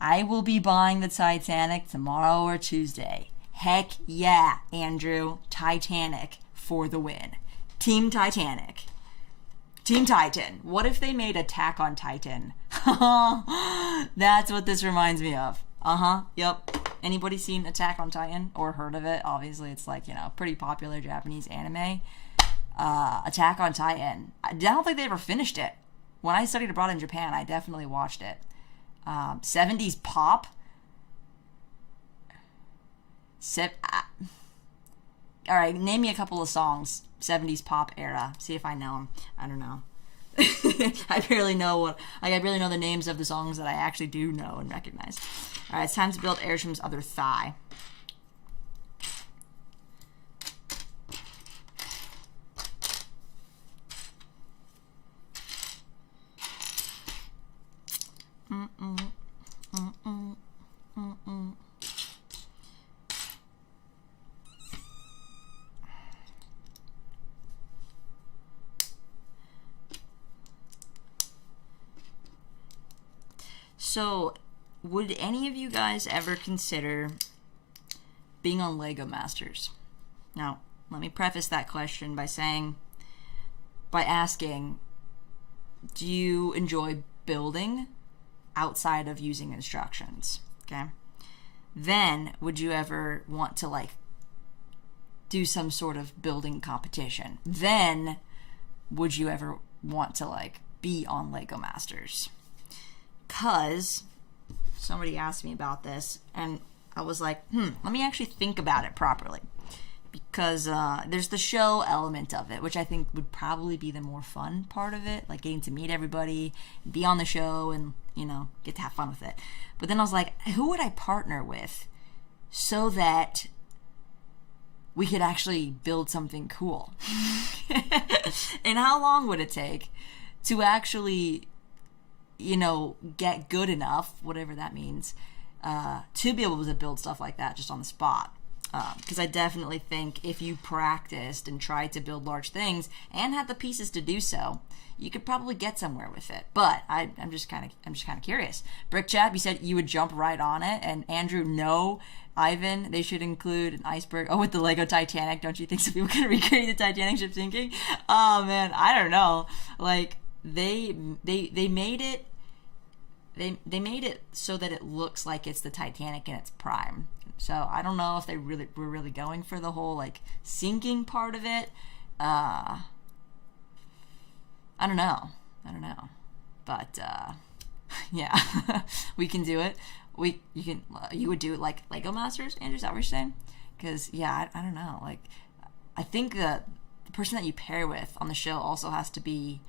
I will be buying the Titanic tomorrow or Tuesday. Heck yeah, Andrew. Titanic for the win. Team Titanic. Team Titan. What if they made Attack on Titan? That's what this reminds me of. Yep. Anybody seen Attack on Titan or heard of it? Obviously, it's like, you know, pretty popular Japanese anime. Attack on Titan. I don't think they ever finished it. When I studied abroad in Japan, I definitely watched it. 70s pop. Alright, name me a couple of songs. 70s pop era. See if I know them. I don't know. I barely know the names of the songs that I actually do know and recognize. Alright, it's time to build Airshim's other thigh. So, would any of you guys ever consider being on Lego Masters? Now, let me preface that question by asking, do you enjoy building outside of using instructions? Okay. Then, would you ever want to like do some sort of building competition? Then, would you ever want to like be on Lego Masters? Cause somebody asked me about this, and I was like, let me actually think about it properly. Because there's the show element of it, which I think would probably be the more fun part of it, like getting to meet everybody, be on the show, and, you know, get to have fun with it. But then I was like, who would I partner with so that we could actually build something cool? And how long would it take to actually, you know, get good enough, whatever that means, to be able to build stuff like that just on the spot? Because I definitely think if you practiced and tried to build large things and had the pieces to do so, you could probably get somewhere with it. But I'm just kind of curious. Brick Chap, you said you would jump right on it, and Andrew, no. Ivan, they should include an iceberg. Oh, with the Lego Titanic, don't you think some people can recreate the Titanic ship sinking? Oh man, I don't know. Like they made it. They made it so that it looks like it's the Titanic in its prime. So I don't know if they were really going for the whole like sinking part of it. I don't know. But yeah, we can do it. You would do it like Lego Masters, Andrew? Is that what you're saying? Because yeah, I don't know. Like I think the person that you pair with on the show also has to be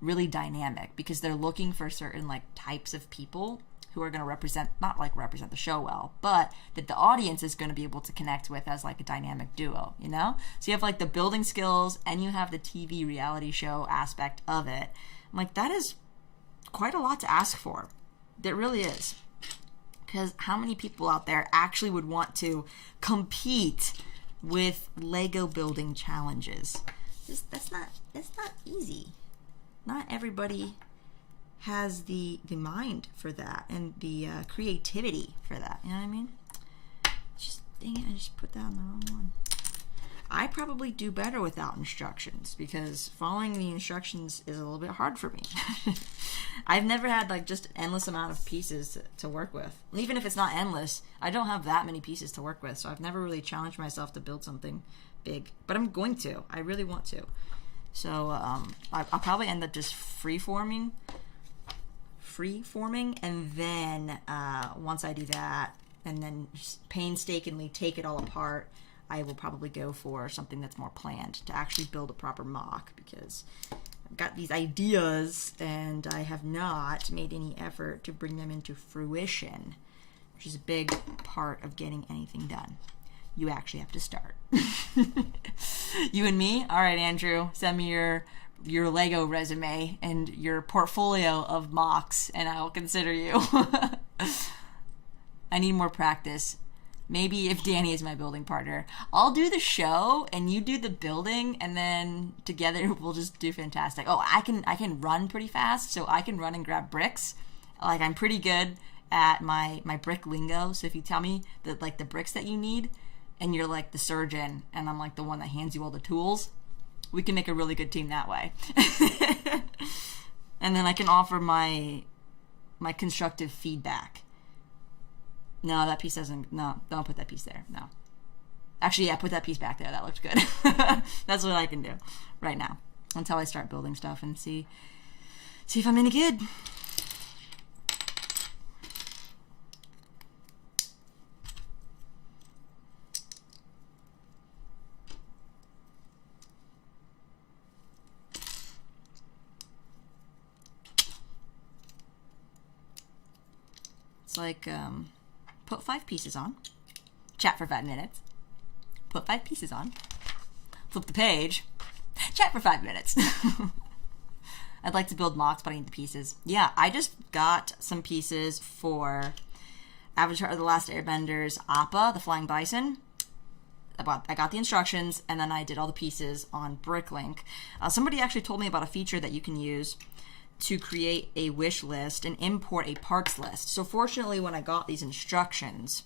really dynamic, because they're looking for certain like types of people who are going to represent the show well, but that the audience is going to be able to connect with as like a dynamic duo, you know? So you have like the building skills and you have the TV reality show aspect of it. I'm like, that is quite a lot to ask for. It really is. Because how many people out there actually would want compete with Lego building challenges? That's not easy. Not everybody has the mind for that and the creativity for that. You know what I mean? Just dang it, I just put that on the wrong one. I probably do better without instructions because following the instructions is a little bit hard for me. I've never had like just an endless amount of pieces to work with. Even if it's not endless, I don't have that many pieces to work with, so I've never really challenged myself to build something big. But I'm going to. I really want to. So I'll probably end up just free-forming, and then once I do that, and then just painstakingly take it all apart, I will probably go for something that's more planned to actually build a proper mock, because I've got these ideas and I have not made any effort to bring them into fruition, which is a big part of getting anything done. You actually have to start. You and me? All right, Andrew, send me your Lego resume and your portfolio of mocks, and I will consider you. I need more practice. Maybe if Danny is my building partner, I'll do the show and you do the building, and then together we'll just do fantastic. Oh, I can run pretty fast, so I can run and grab bricks. Like, I'm pretty good at my brick lingo. So if you tell me that like the bricks that you need, and you're like the surgeon, and I'm like the one that hands you all the tools, we can make a really good team that way. And then I can offer my constructive feedback. No, that piece doesn't. No, don't put that piece there. No. Actually, yeah, put that piece back there. That looks good. That's what I can do right now until I start building stuff and see if I'm any good. It's like put 5 pieces on, chat for 5 minutes, put 5 pieces on, flip the page, chat for 5 minutes. I'd like to build mocks, but I need the pieces. Yeah, I just got some pieces for Avatar: The Last Airbender's Appa, the Flying Bison. I got the instructions, and then I did all the pieces on Bricklink. Somebody actually told me about a feature that you can use to create a wish list and import a parts list. So fortunately, when I got these instructions,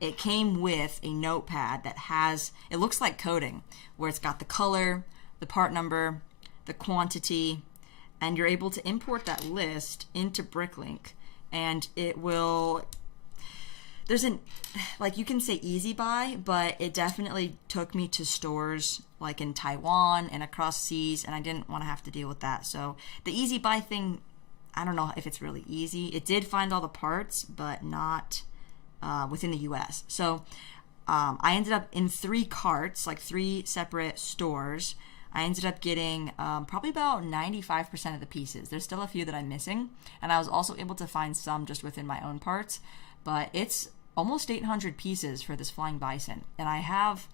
it came with a notepad that has, it looks like coding, where it's got the color, the part number, the quantity, and you're able to import that list into Bricklink, and it will, there's an, like, you can say easy buy, but it definitely took me to stores like in Taiwan and across seas, and I didn't want to have to deal with that. So the easy buy thing, I don't know if it's really easy. It did find all the parts, but not within the US. So I ended up in 3 carts, like 3 separate stores. I ended up getting probably about 95% of the pieces. There's still a few that I'm missing, and I was also able to find some just within my own parts, but it's almost 800 pieces for this flying bison, and I have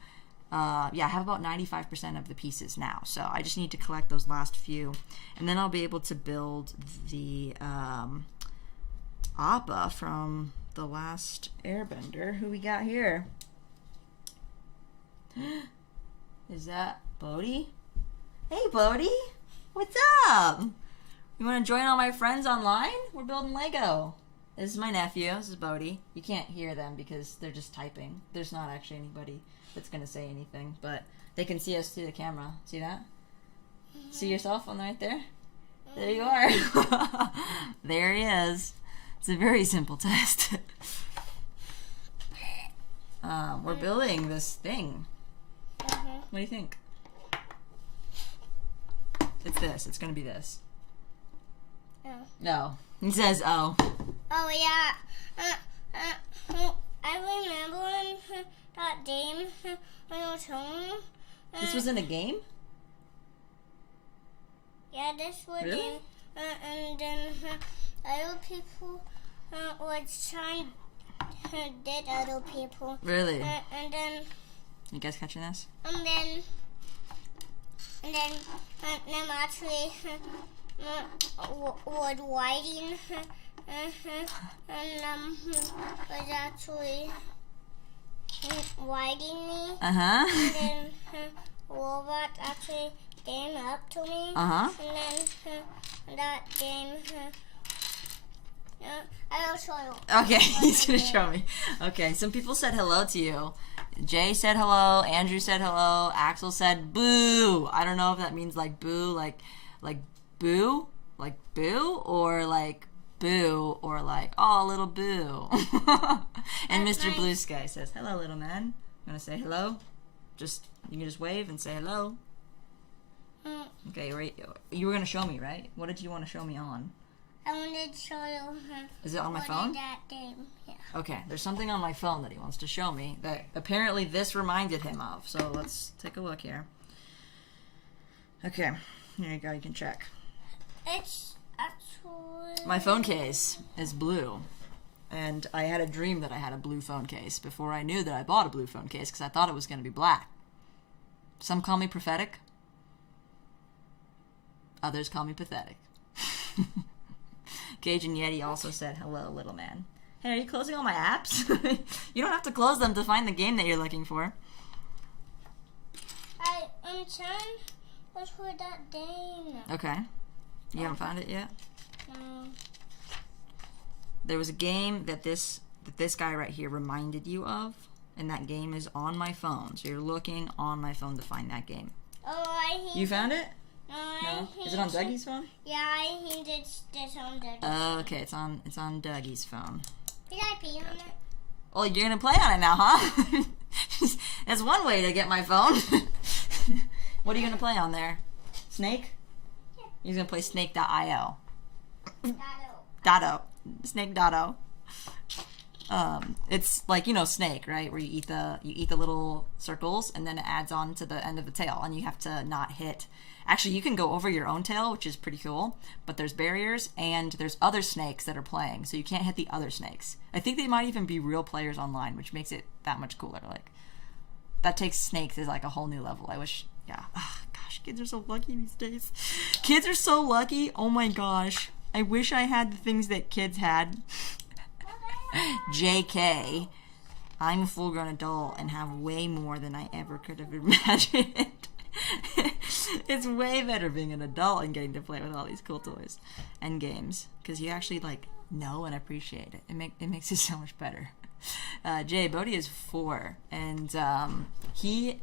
I have about 95% of the pieces now, so I just need to collect those last few, and then I'll be able to build the Appa from The Last Airbender. Who we got here? Is that Bodhi? Hey, Bodhi! What's up? You want to join all my friends online? We're building Lego. This is my nephew. This is Bodhi. You can't hear them because they're just typing. There's not actually anybody that's going to say anything, but they can see us through the camera. See that? Mm-hmm. See yourself on right there? Mm-hmm. There you are. There he is. It's a very simple test. We're building this thing. Mm-hmm. What do you think? It's this. It's going to be this. Oh. No. He says, oh. Oh, yeah. I remember when that game when I was home. This was in a game? Yeah, this was really? And then other people was trying to did other people. Really? And then... You guys catching this? And then actually was writing and was actually writing me. Uh-huh. And then robot actually came up to me. Uh-huh. And then that game I'll show you. Okay, he's gonna show me. Okay, some people said hello to you. Jay said hello, Andrew said hello, Axel said boo. I don't know if that means like boo, like boo? Like boo? Or like boo? Or like, oh, little boo. And That's Mr. nice. Blue Sky says, hello, little man. You wanna say hello? You can just wave and say hello. Okay, right. You were gonna show me, right? What did you want to show me on? I wanted to show you. Is it on my phone? That game. Yeah. Okay, there's something on my phone that he wants to show me that apparently this reminded him of. So let's take a look here. Okay, here you go. You can check. It's actually... My phone case is blue. And I had a dream that I had a blue phone case before I knew that I bought a blue phone case because I thought it was going to be black. Some call me prophetic. Others call me pathetic. Cajun Yeti also said, hello, little man. Hey, are you closing all my apps? You don't have to close them to find the game that you're looking for. I'm trying to look for that game. Okay. You haven't found it yet? No. There was a game that this guy right here reminded you of, and that game is on my phone. So you're looking on my phone to find that game. Oh, You found it? No. Is it on Dougie's phone? Yeah, I think it's on Dougie's phone. Okay, it's on Dougie's phone. Did I pee on it? Oh, you're gonna play on it now, huh? That's one way to get my phone. What are you gonna play on there? Snake? Yeah. You're gonna play Snake.io. Dado. Snake Dado. It's like, you know, Snake, right? Where you eat the little circles and then it adds on to the end of the tail and you have to not hit. Actually, you can go over your own tail, which is pretty cool, but there's barriers and there's other snakes that are playing, so you can't hit the other snakes. I think they might even be real players online, which makes it that much cooler. Like, that takes snakes as like a whole new level. I wish, yeah. Oh, gosh, kids are so lucky these days. Kids are so lucky. Oh my gosh. I wish I had the things that kids had. JK. I'm a full-grown adult and have way more than I ever could have imagined. It's way better being an adult and getting to play with all these cool toys and games because you actually like know and appreciate it. It makes it so much better. Jay Bodie is 4, and he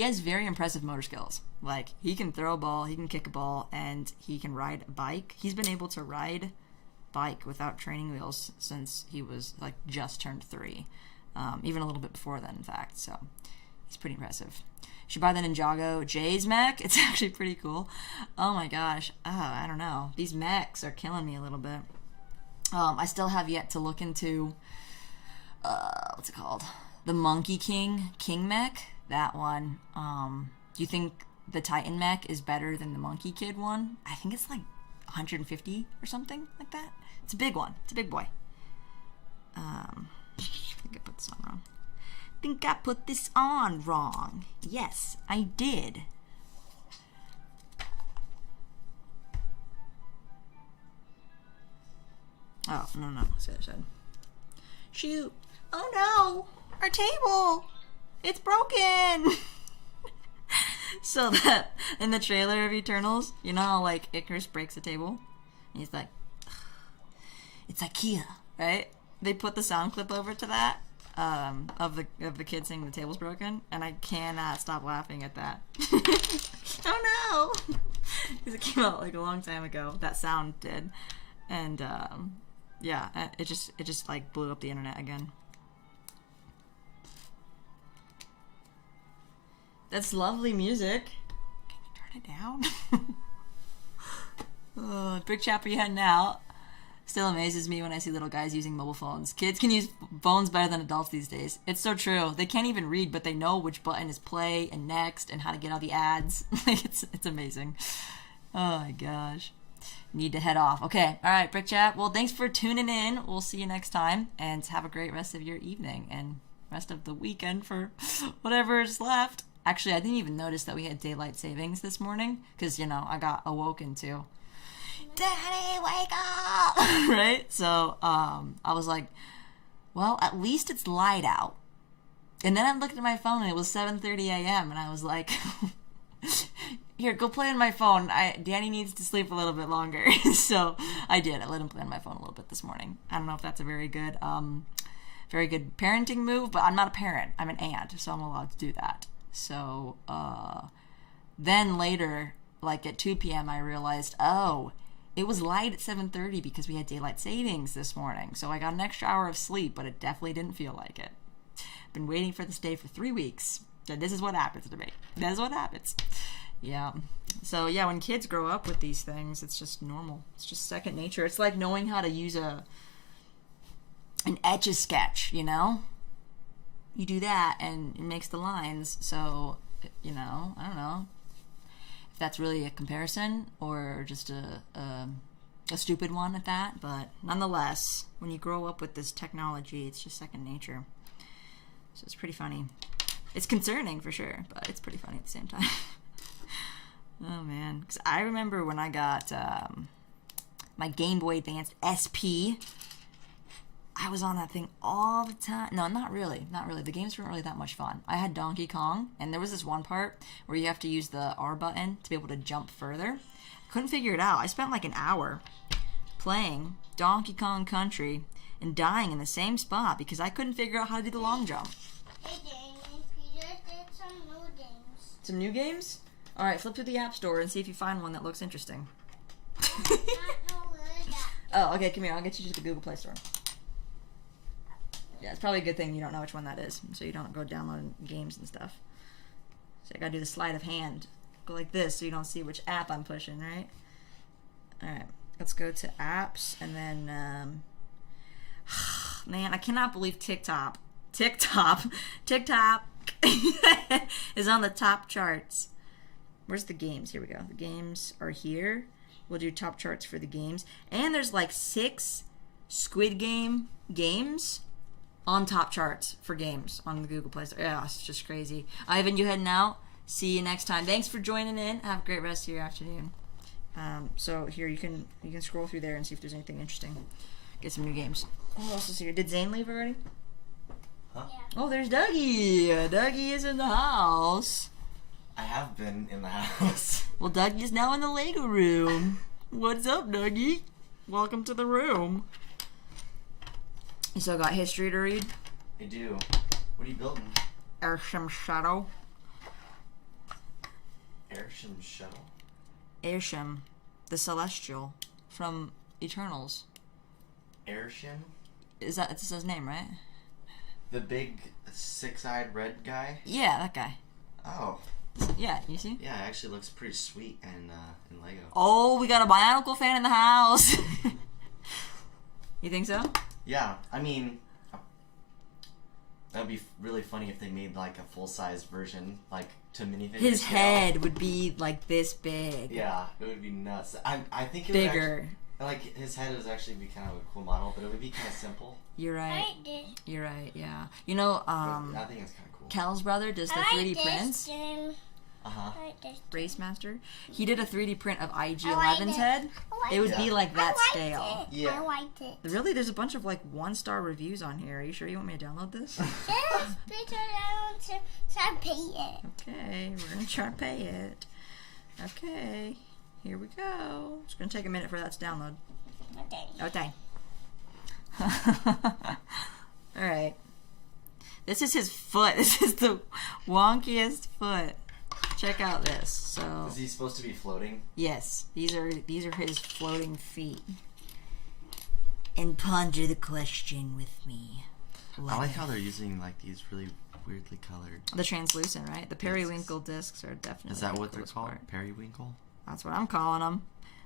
has very impressive motor skills. Like he can throw a ball, he can kick a ball, and he can ride a bike. He's been able to ride bike without training wheels since he was like just turned 3, even a little bit before then, in fact. So he's pretty impressive. You should buy the Ninjago Jay's mech. It's actually pretty cool. Oh my gosh. I don't know. These mechs are killing me a little bit. I still have yet to look into what's it called? The Monkey King mech. That one. Do you think the Titan mech is better than the Monkey Kid one? I think it's like 150 or something like that. It's a big one. It's a big boy. I think I put this on wrong. Think I put this on wrong. Yes, I did. Oh, no. That's the other side. Shoot. Oh no! Our table! It's broken! So that, in the trailer of Eternals, you know how, like, Icarus breaks the table? And he's like, it's IKEA, right? They put the sound clip over to that, of the kid saying the table's broken, and I cannot stop laughing at that. Oh no! Because it came out, like, a long time ago. That sound did. And, yeah, it just like blew up the internet again. That's lovely music. Can you turn it down? Big Chapter, you heading out? Still amazes me when I see little guys using mobile phones. Kids can use phones better than adults these days. It's so true. They can't even read, but they know which button is play and next and how to get all the ads. It's amazing. Oh my gosh. Need to head off. Okay. All right, Brick Chat. Well, thanks for tuning in. We'll see you next time, and have a great rest of your evening and rest of the weekend for whatever is left. Actually, I didn't even notice that we had daylight savings this morning because, you know, I got awoken to, Daddy, wake up! Right? So, I was like, well, at least it's light out. And then I looked at my phone and it was 7:30 a.m. and I was like, here, go play on my phone. Danny needs to sleep a little bit longer. So I did. I let him play on my phone a little bit this morning. I don't know if that's a very good parenting move, but I'm not a parent. I'm an aunt, so I'm allowed to do that. So then later, like at 2 p.m., I realized, oh, it was light at 7:30 because we had daylight savings this morning. So I got an extra hour of sleep, but it definitely didn't feel like it. Been waiting for this day for 3 weeks. So this is what happens to me. This is what happens. Yeah. So yeah, when kids grow up with these things, it's just normal. It's just second nature. It's like knowing how to use an Etch-a-Sketch, you know? You do that and it makes the lines. So, you know, I don't know if that's really a comparison or just a stupid one at that. But nonetheless, when you grow up with this technology, it's just second nature. So it's pretty funny. It's concerning for sure, but it's pretty funny at the same time. Oh man, because I remember when I got my Game Boy Advance SP, I was on that thing all the time. No, not really. The games weren't really that much fun. I had Donkey Kong, and there was this one part where you have to use the R button to be able to jump further. I couldn't figure it out. I spent like an hour playing Donkey Kong Country and dying in the same spot because I couldn't figure out how to do the long jump. Hey, Danny, you just did some new games. Some new games? All right, flip through the App Store and see if you find one that looks interesting. Not no good. Oh, okay, come here. I'll get you to the Google Play Store. Yeah, it's probably a good thing you don't know which one that is, so you don't go downloading games and stuff. So I gotta do the sleight of hand. Go like this so you don't see which app I'm pushing, right? All right, let's go to apps, and then, man, I cannot believe TikTok is on the top charts. Where's the games? Here we go. The games are here. We'll do top charts for the games. And there's like 6 Squid Game games on top charts for games on the Google Play Store. Yeah, it's just crazy. Ivan, you heading out? See you next time. Thanks for joining in. Have a great rest of your afternoon. So here you can scroll through there and see if there's anything interesting. Get some new games. Who else is here? Did Zane leave already? Huh? Yeah. Oh, there's Dougie. Dougie is in the house. I have been in the house. Well, Dougie's now in the Lego room. What's up, Dougie? Welcome to the room. You still got history to read? I do. What are you building? Airship Shadow. Airship shuttle. Airship, the Celestial from Eternals. Airship? It's his name, right? The big six-eyed red guy? Yeah, that guy. Oh. Yeah, you see? Yeah, it actually looks pretty sweet in Lego. Oh, we got a Bionicle fan in the house. You think so? Yeah, I mean, that would be really funny if they made like a full-size version, like to minifigure. His scale. head would be like this big. Yeah, it would be nuts. I think it Bigger. would actually, like his head would actually be kind of a cool model, but it would be kind of simple. You're I right. like this. You're right. Yeah. You know, I think it's kind of cool. Cal's brother does the I 3D like prints. this, Jim. Uh-huh. I like this. Racemaster. He did a 3D print of I like IG-11's it. head. I like It would Yeah. be like that I liked scale. it. Yeah. I liked it. Really? There's a bunch of like 1-star reviews on here. Are you sure you want me to download this? Just because I want to pay it. Okay, we're gonna try to pay it. Okay, here we go. It's gonna take a minute for that to download. Okay. Okay. Alright. This is his foot. This is the wonkiest foot. Check out this. So Is he supposed to be floating? yes, these are his floating feet. And ponder the question with me. I like how they're using like these really weirdly colored. The translucent, right? The periwinkle discs are definitely. Is that the what they're coolest called? part. Periwinkle? That's what I'm calling them.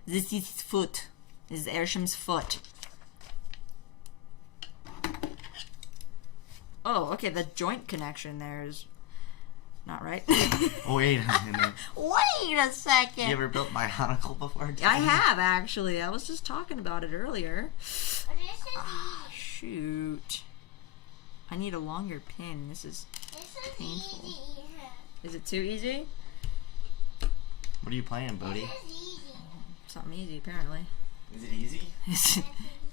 This is his foot. This is Airshim's foot. Oh, okay. The joint connection there is not right. Oh wait a minute. Wait a second. You ever built Bionicle before? I have actually. I was just talking about it earlier. This is Shoot. I need a longer pin. This is painful. easy. Is it too easy? What are you playing, Bodie? This is easy. Something easy, apparently. Is it easy?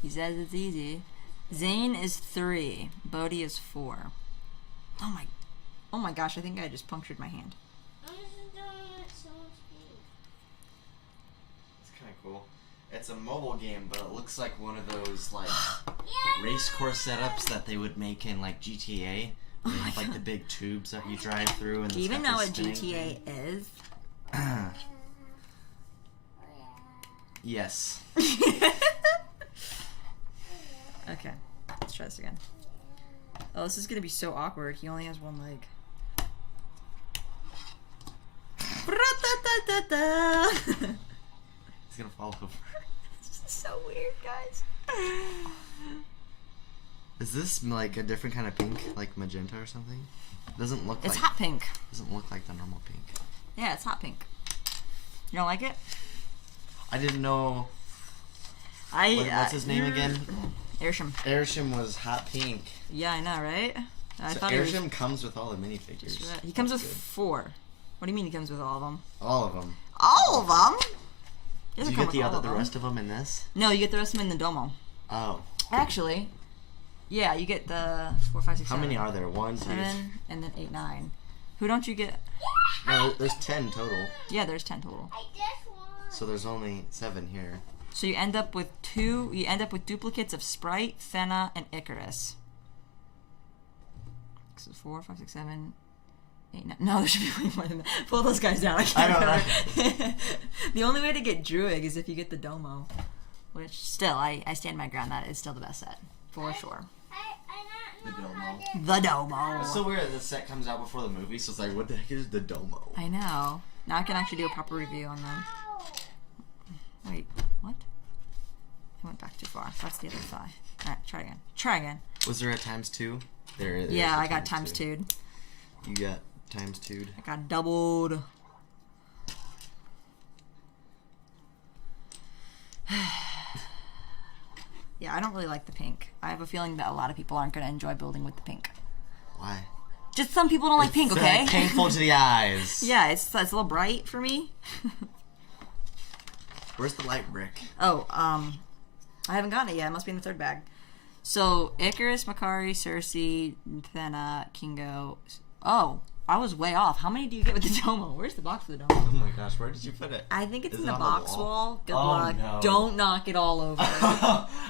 He says it's easy. Zane is 3. Bodhi is 4. Oh my gosh, I think I just punctured my hand. I'm just doing it so much speed. It's kind of cool. It's a mobile game, but it looks like one of those like Yeah. race course setups that they would make in like GTA. Where you have like the big tubes that you drive through. And Do you it's even got know this what spinning GTA is? thing. Yes. Okay, let's try this again. Oh, this is gonna be so awkward. He only has one leg. He's gonna fall over. This is so weird, guys. Is this like a different kind of pink, like magenta or something? Doesn't look It's like. hot pink. Doesn't look like the normal pink. Yeah, it's hot pink. You don't like it? I didn't know. What's his name again? Airshim. Airshim was hot pink. Yeah, I know, right? I So thought it was. Airshim comes with all the minifigures. He comes with That's good. 4. What do you mean he comes with all of them? All of them. All of them? He Do doesn't you come get with all the of them. rest of them in this? No, you get the rest of them in the domo. Oh. Actually, yeah, you get the 4, 5, 6, How 7. many are there? 1, 2, 7, and then 8, 9. Who don't you get? No, there's 10 total. Yeah, there's 10 total. I just want. So there's only 7 here. So you end up with 2. You end up with duplicates of Sprite, Thena, and Icarus. So 4, 5, 6, 7, 8, 9. No, there should be way more than that. Pull those guys down. I can't remember. The only way to get Druid is if you get the Domo. Which, still, I stand my ground. That is still the best set. For sure. I The don't know Domo. how to. The Domo. It's so weird that the set comes out before the movie, so it's like, what the heck is the Domo? I know. Now I can actually do a proper review on them. Ow. Wait, what? I went back too far. That's the other thigh. Alright, try again. Try again. Was there a ×2? There is. Yeah, a I got times 2'd. You got ×2'd. I got doubled. Yeah, I don't really like the pink. I have a feeling that a lot of people aren't going to enjoy building with the pink. Why? Just some people don't like pink, okay? Painful to the eyes. Yeah, it's a little bright for me. Where's the light brick? Oh, I haven't gotten it yet. It must be in the 3rd bag. So, Icarus, Makari, Cersei, Thena, Kingo. Oh, I was way off. How many do you get with the Domo? Where's the box for the Domo? Oh my gosh, where did you put it? I think it's Is in it the on the box wall? wall. Good Oh, luck. no. Don't knock it all over.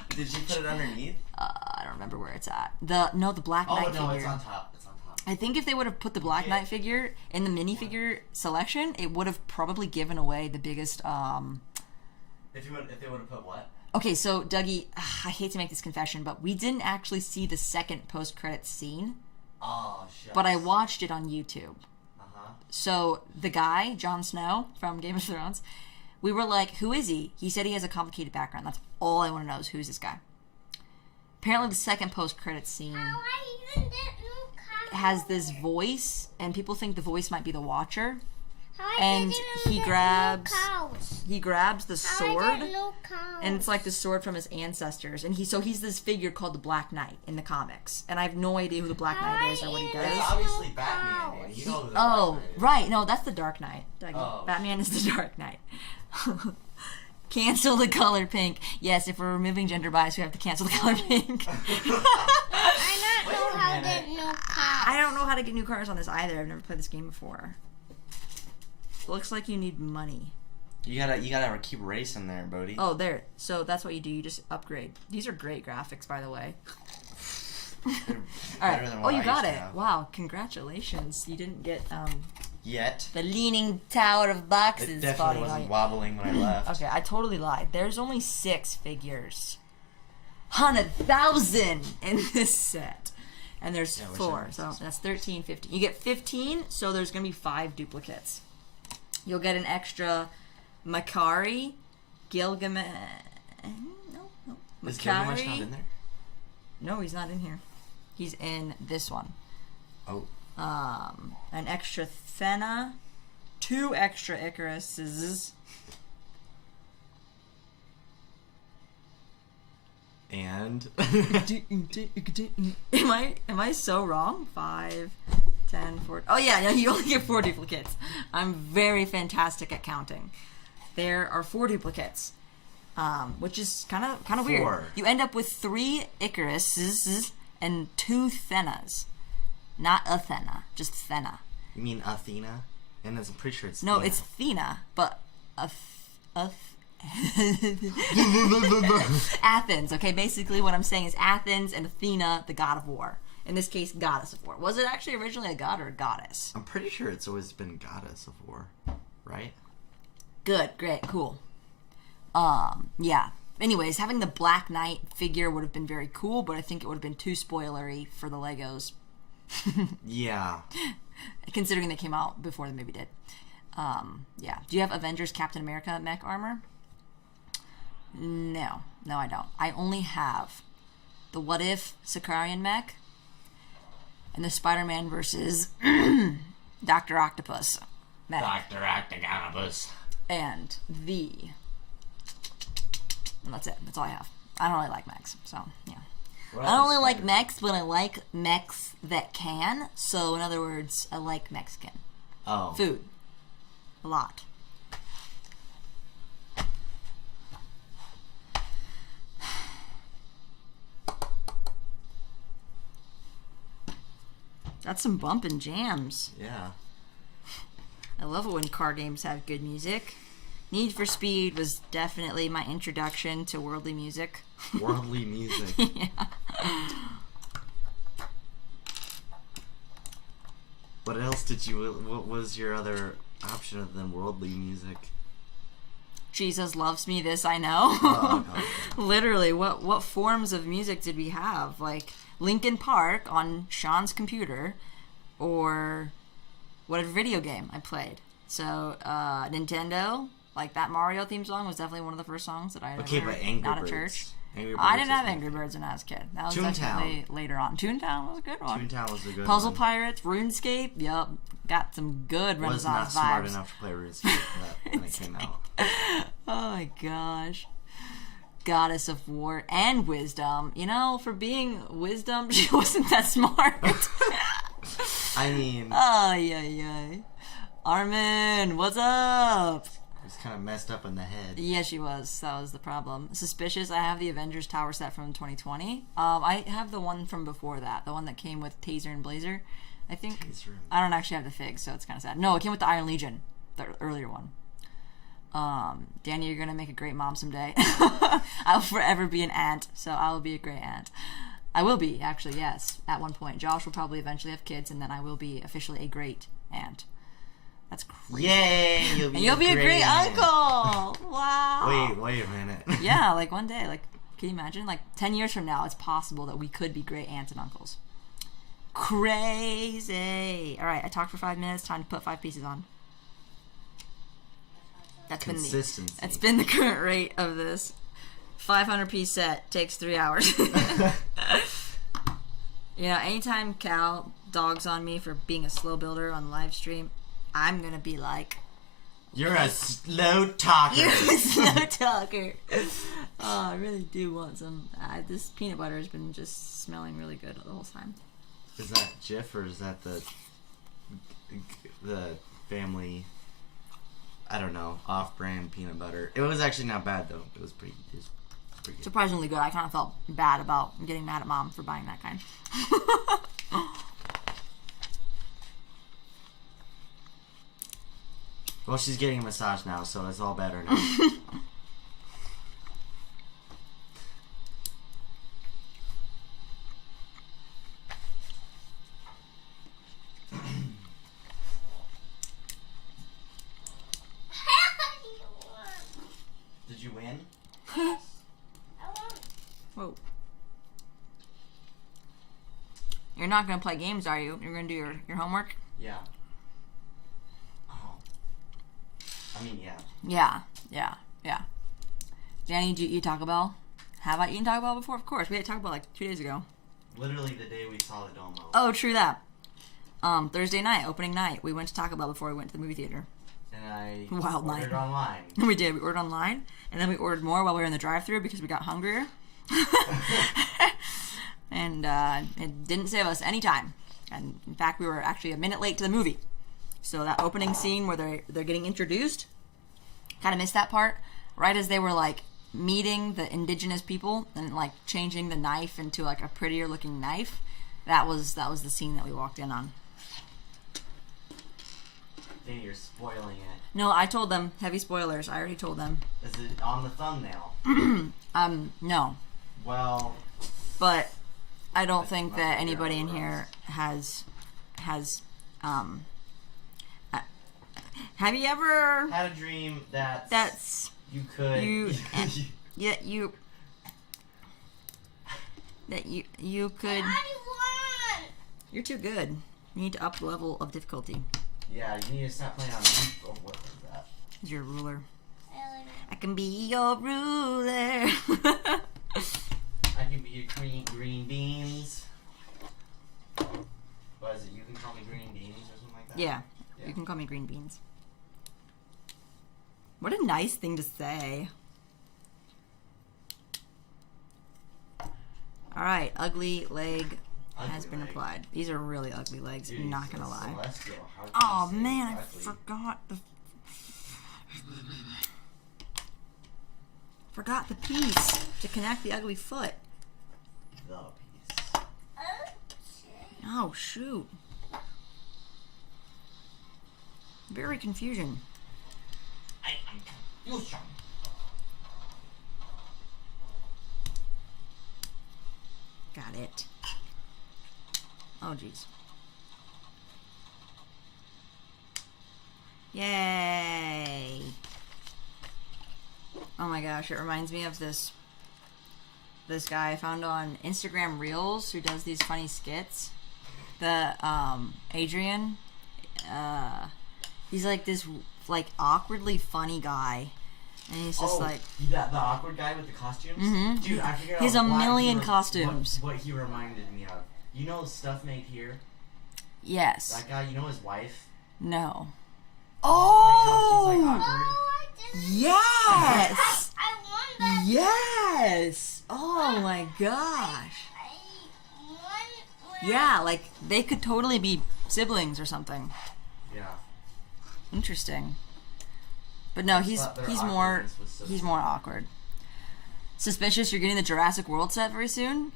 Did you put it underneath? I don't remember where it's at. The Black Knight figure. Oh no, it's on top. It's on top. I think if they would have put the Black Knight figure in the minifigure selection, it would have probably given away the biggest. If they would have put what? Okay, so Dougie, I hate to make this confession, but we didn't actually see the second post-credits scene. Oh shit. But I watched it on YouTube. Uh-huh. So the guy, Jon Snow from Game of Thrones, we were like, who is he? He said he has a complicated background. That's all I want to know is who's this guy. Apparently the second post-credits scene has this voice, and people think the voice might be the Watcher. And he grabs the sword, and it's like the sword from his ancestors. And he's this figure called the Black Knight in the comics, and I have no idea who the Black Knight is or what he does. It's obviously Batman, man. You know who the Black Knight is. Right, no, that's the Dark Knight. Oh. Batman is the Dark Knight. Cancel the color pink. Yes, if we're removing gender bias, we have to cancel the color pink. I don't know how to get new cars on this either. I've never played this game before. Looks like you need money. You gotta keep racing there, Bodie. Oh, there. So that's what you do. You just upgrade. These are great graphics, by the way. All right. Oh, you got it. Wow, congratulations. You didn't get Yet. the leaning tower of boxes. It definitely wasn't wobbling when I left. Okay, I totally lied. There's only 6 figures. 100,000 in this set. And there's 4, so that's 13, 15. You get 15, so there's going to be 5 duplicates. You'll get an extra Makari, Gilgamesh. No. Is Gilgamesh not in there? No, he's not in here. He's in this one. Oh. An extra Thena, 2 extra Icaruses. And Am I so wrong? 5, 10, 4. Oh yeah, you only get 4 duplicates. I'm very fantastic at counting. There are 4 duplicates, which is kind of weird. You end up with 3 Icaruses and 2 Thenas, not Athena, just Thena. You mean Athena? And I'm pretty sure it's no, Thena. it's Thena, but Athens. Okay, basically what I'm saying is Athens and Athena, the god of war. In this case, goddess of war. Was it actually originally a god or a goddess? I'm pretty sure it's always been goddess of war, right? Good, great, cool. Yeah. Anyways, having the Black Knight figure would have been very cool, but I think it would have been too spoilery for the Legos. Yeah. Considering they came out before the movie did. Yeah. Do you have Avengers Captain America mech armor? No, I don't. I only have the What If Sicarian mech and the Spider-Man versus Dr. Octopus mech. Dr. Octopus. And that's it. That's all I have. I don't really like mechs, so yeah. I don't really like mechs, but I like mechs that can. So in other words, I like Mexican food a lot. That's some bumpin' jams. Yeah. I love it when car games have good music. Need for Speed was definitely my introduction to worldly music. Worldly music. Yeah. What else did you... What was your other option other than worldly music? Jesus Loves Me, This I Know. Oh, okay. Literally, what forms of music did we have? Like Linkin Park on Sean's computer, or whatever video game I played. So Nintendo, like that Mario theme song was definitely one of the first songs that I ever heard. But Angry not Birds. at church. Angry I Birds didn't have Angry Birds when I was a kid. That was Toontown. definitely later on. Toontown was a good one. Toontown was a good Puzzle one. Pirates, RuneScape, yup. Got some good Was Renaissance not smart vibes. enough to play RuneScape when it came out. Oh my gosh. Goddess of War and Wisdom. You know, for being Wisdom, she wasn't that smart. I mean... Oh, yeah. Armin, what's up? It's kind of messed up in the head. Yeah, she was. That was the problem. Suspicious, I have the Avengers Tower set from 2020. I have the one from before that. The one that came with Taser and Blazer. I think. Taser him. I don't actually have the figs, so it's kind of sad. No, it came with the Iron Legion, the earlier one. Danny, you're gonna make a great mom someday. I'll forever be an aunt, so I will be a great aunt. I will be, actually, yes, at one point. Josh will probably eventually have kids, and then I will be officially a great aunt. That's crazy. Yay! You'll be a great uncle! Wow. Wait a minute. Yeah, like one day, like, can you imagine? Like 10 years from now, it's possible that we could be great aunts and uncles. Crazy. All right, I talked for 5 minutes. Time to put 5 pieces on. Consistency. That's been the current rate of this 500-piece set. Takes 3 hours. You know, anytime Cal dogs on me for being a slow builder on live stream, I'm gonna be like, "You're a slow talker." You're a slow talker. Oh, I really do want some. This peanut butter has been just smelling really good the whole time. Is that Jif or is that the family? I don't know, off-brand peanut butter. It was actually not bad though. It was pretty good. Surprisingly good. I kind of felt bad about getting mad at Mom for buying that kind. Well, she's getting a massage now, so it's all better now. Did you win? Whoa. You're not going to play games, are you? You're going to do your homework? Yeah. Oh. I mean, yeah. Yeah. Danny, did you eat Taco Bell? Have I eaten Taco Bell before? Of course. We ate Taco Bell like 2 days ago. Literally the day we saw the Domo. Oh, true that. Thursday night, opening night, we went to Taco Bell before we went to the movie theater. And I Wild ordered night. online. We did. We ordered online, and then we ordered more while we were in the drive-thru because we got hungrier. And it didn't save us any time. And in fact, we were actually a minute late to the movie. So that opening scene where they're getting introduced, kind of missed that part. Right as they were like meeting the indigenous people and like changing the knife into like a prettier looking knife. That was the scene that we walked in on. Danny, you're spoiling it. No, I told them. Heavy spoilers. I already told them. Is it on the thumbnail? No. Well, But I don't think that anybody in here has have you ever had a dream that's you could you could. You're too good. You need to up the level of difficulty. Yeah, you need to stop playing on oh, what was that? He's your ruler. I can be your ruler. I can be your green beans. What is it? You can call me green beans or something like that? Yeah, you can call me green beans. What a nice thing to say. Alright, ugly leg has been applied. These are really ugly legs, Dude, I'm not gonna lie. Celestial. How can Oh you say man, I ugly? forgot the piece to connect the ugly foot. The piece. Oh shoot. Very confusion. I am confusion. Got it. Oh jeez. Yay! Oh my gosh, it reminds me of this guy I found on Instagram Reels who does these funny skits. The Adrian, he's like this like awkwardly funny guy, and he's just the awkward guy with the costumes. Mhm. Dude, I figured out He's a why million costumes. What he reminded me of. You know Stuff Made Here? yes. That guy. You know his wife. No. Like how she's like Oh awkward. yes. I won that. Yes. Oh my gosh. Yeah, like they could totally be siblings or something. Yeah. Interesting. But no, he's thought their more awkwardness was so he's more awkward. Suspicious, you're getting the Jurassic World set very soon.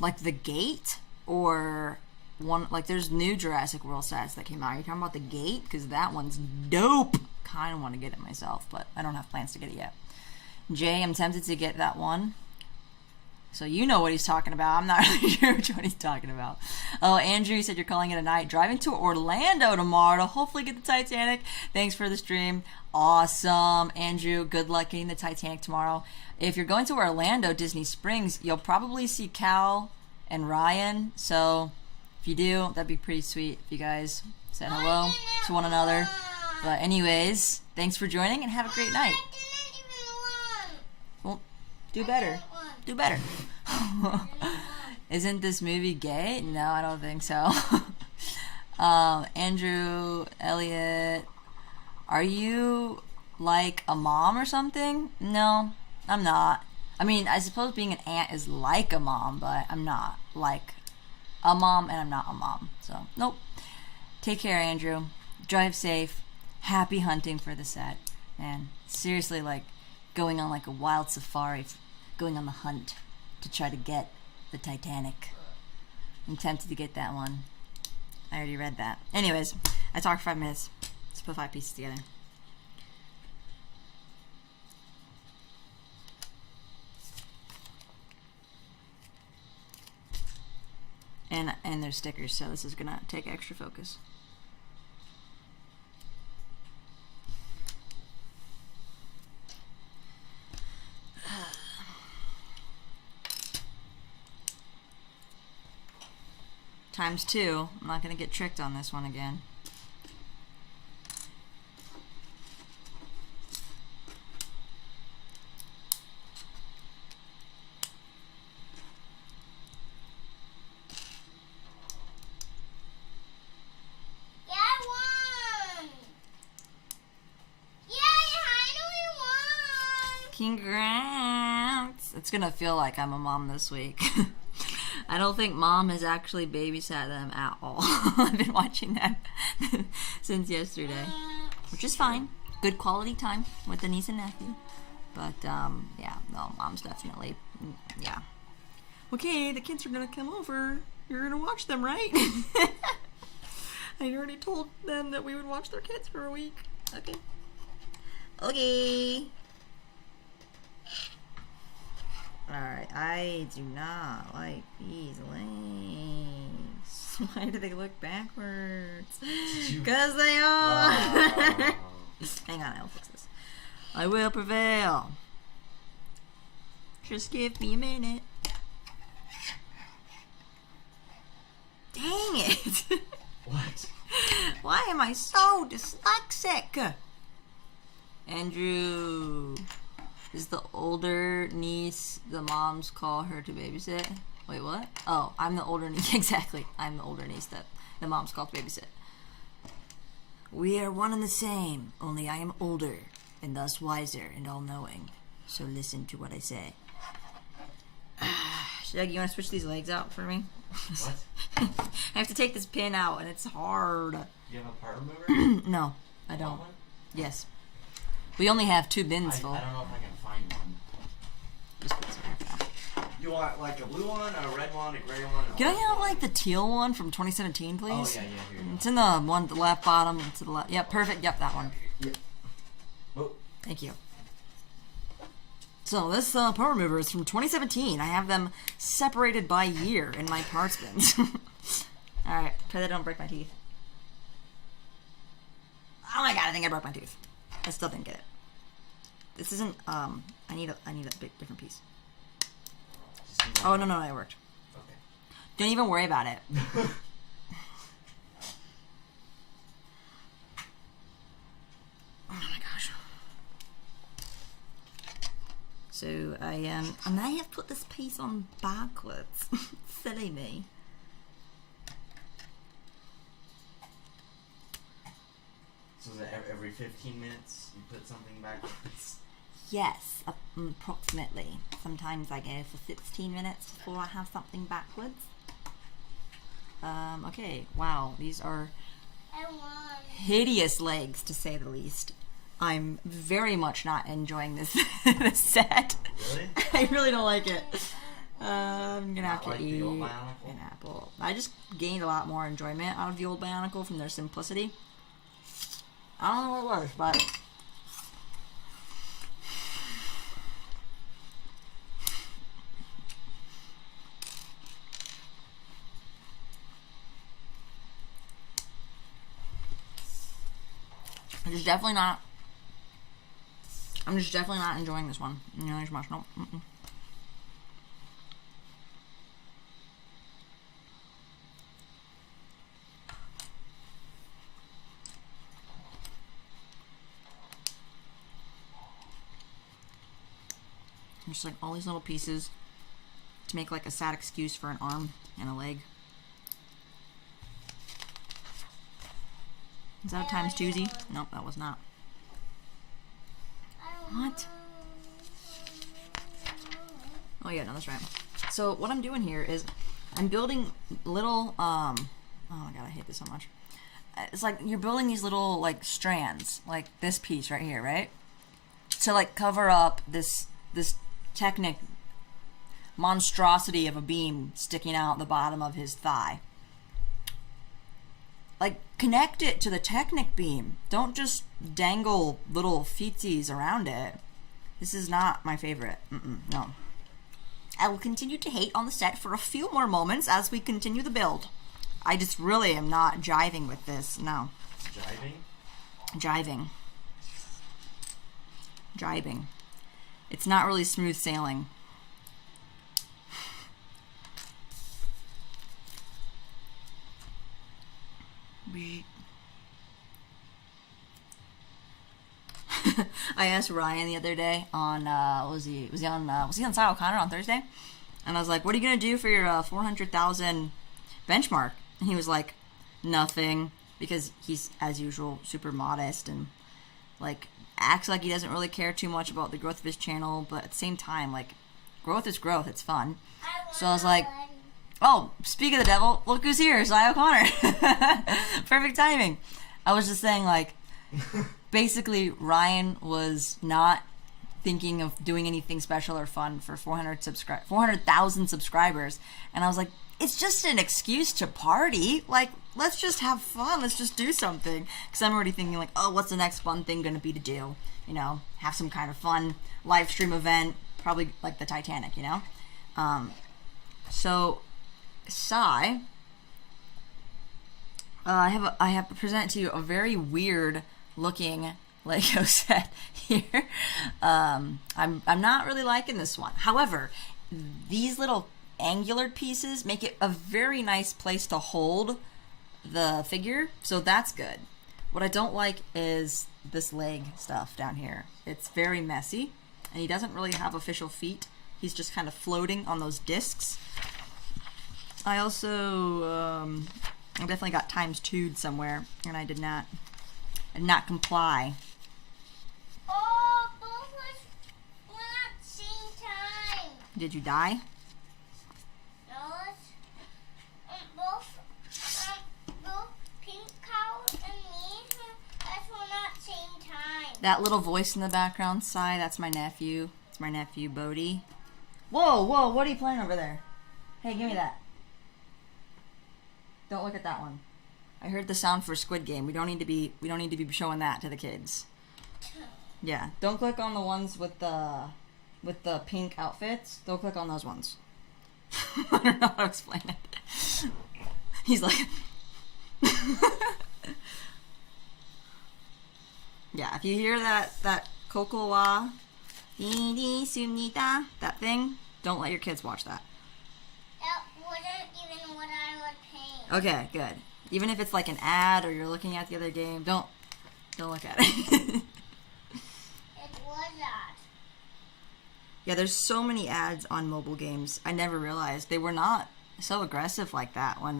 Like the gate or one, like, there's new Jurassic World sets that came out. Are you talking about the gate? Because that one's dope. Kind of want to get it myself, but I don't have plans to get it yet. Jay, I'm tempted to get that one. So you know what he's talking about. I'm not really sure which one he's talking about. Oh, Andrew, you said you're calling it a night. Driving to Orlando tomorrow to hopefully get the Titanic. Thanks for the stream. Awesome. Andrew, good luck getting the Titanic tomorrow. If you're going to Orlando, Disney Springs, you'll probably see Cal and Ryan. So if you do, that'd be pretty sweet if you guys said hello to one another. But anyways, thanks for joining and have a great night. Well, do better. Do better. Isn't this movie gay? No, I don't think so. Andrew, Elliot, are you like a mom or something? No, I'm not. I mean, I suppose being an aunt is like a mom, but I'm not like a mom, and I'm not a mom. So, nope. Take care, Andrew. Drive safe. Happy hunting for the set. Man, seriously, like, going on like a wild safari, going on the hunt to try to get the Titanic. I'm tempted to get that one. I already read that. Anyways, I talked for 5 minutes. Let's put 5 pieces together. And there's stickers, so this is gonna take extra focus. Times 2. I'm not gonna get tricked on this one again. Congrats! It's gonna feel like I'm a mom this week. I don't think mom has actually babysat them at all. I've been watching them since yesterday, which is fine. Good quality time with the niece and nephew. But, yeah, no, mom's definitely, yeah. Okay, the kids are gonna come over. You're gonna watch them, right? I already told them that we would watch their kids for a week. Okay. Okay. Alright, I do not like these legs. Why do they look backwards? Because they are! Hang on, I'll fix this. I will prevail. Just give me a minute. Dang it! What? Why am I so dyslexic? Andrew... Is the older niece the moms call her to babysit? Wait, what? Oh, I'm the older niece. Exactly. I'm the older niece that the moms call to babysit. We are one and the same, only I am older, and thus wiser and all-knowing. So listen to what I say. Shaggy, you want to switch these legs out for me? What? I have to take this pin out, and it's hard. You have a part remover? No, I don't. Want one? Yes. We only have 2 bins full. I don't know if I can find one. Just put some here for now. You want like a blue one, a red one, a gray one? Can I have like the teal one from 2017, please? Oh, yeah, here you It's in the one, the left bottom, to the left. Yep, perfect. Yep, that one. Yep. Oh. Thank you. So this part remover is from 2017. I have them separated by year in my parts bins. Alright, pray that I don't break my teeth. Oh my god, I think I broke my tooth. I still didn't get it. This isn't, I need a big, different piece. Oh, no, it worked. Okay. Don't even worry about it. Oh my gosh. So, I may have put this piece on backwards. Silly me. So is it every 15 minutes you put something backwards? Yes, approximately. Sometimes I go for 16 minutes before I have something backwards. Okay, wow, these are hideous legs, to say the least. I'm very much not enjoying this, this set. Really? I really don't like it. I'm gonna have Not to like eat the old Bionicle? an apple. I just gained a lot more enjoyment out of the old Bionicle from their simplicity. I don't know what it was, but I'm just definitely not enjoying this one nearly as much. No. Mm-mm. Just like all these little pieces to make like a sad excuse for an arm and a leg. Is that a times twosie? Nope, that was not. What? Oh yeah, no, that's right. So what I'm doing here is I'm building little oh my god, I hate this so much. It's like you're building these little like strands, like this piece right here, right? To like cover up this Technic monstrosity of a beam sticking out the bottom of his thigh. Like, connect it to the Technic beam. Don't just dangle little feetsies around it. This is not my favorite. No. I will continue to hate on the set for a few more moments as we continue the build. I just really am not jiving with this. No. Jiving. It's not really smooth sailing. I asked Ryan the other day on was he on Cy O'Connor on Thursday, and I was like, "What are you gonna do for your 400,000 benchmark?" And he was like, "Nothing," because he's as usual super modest and like acts like he doesn't really care too much about the growth of his channel, but at the same time, like, growth is growth. It's fun. So I was like, oh, speak of the devil, look who's here, Cy O'Connor. Perfect timing. I was just saying, like, basically, Ryan was not thinking of doing anything special or fun for 400,000 subscribers. And I was like, it's just an excuse to party. Like, let's just have fun. Let's just do something. Because I'm already thinking, like, oh, what's the next fun thing going to be to do? You know, have some kind of fun live stream event. Probably like the Titanic, you know? So, Cy, I have presented to you a very weird looking Lego set here. I'm not really liking this one. However, these little angular pieces make it a very nice place to hold the figure, so that's good. What I don't like is this leg stuff down here. It's very messy, and he doesn't really have official feet. He's just kind of floating on those discs. I also I definitely got times two'd somewhere, and I did not comply. Oh, both were at the same time. Did you die? No, both Pink Cow and me, that's were at the same time. That little voice in the background, Cy, that's my nephew. It's my nephew, Bodhi. Whoa, what are you playing over there? Hey, give me that. Don't look at that one. I heard the sound for Squid Game. We don't need to be showing that to the kids. Yeah, don't click on the ones with the pink outfits. Don't click on those ones. I don't know how to explain it. He's like yeah, if you hear that kokowa that thing, don't let your kids watch that. That wasn't even what I was paying. Okay, good. Even if it's like an ad or you're looking at the other game, don't look at it. It was that. Yeah, there's so many ads on mobile games. I never realized they were not so aggressive like that when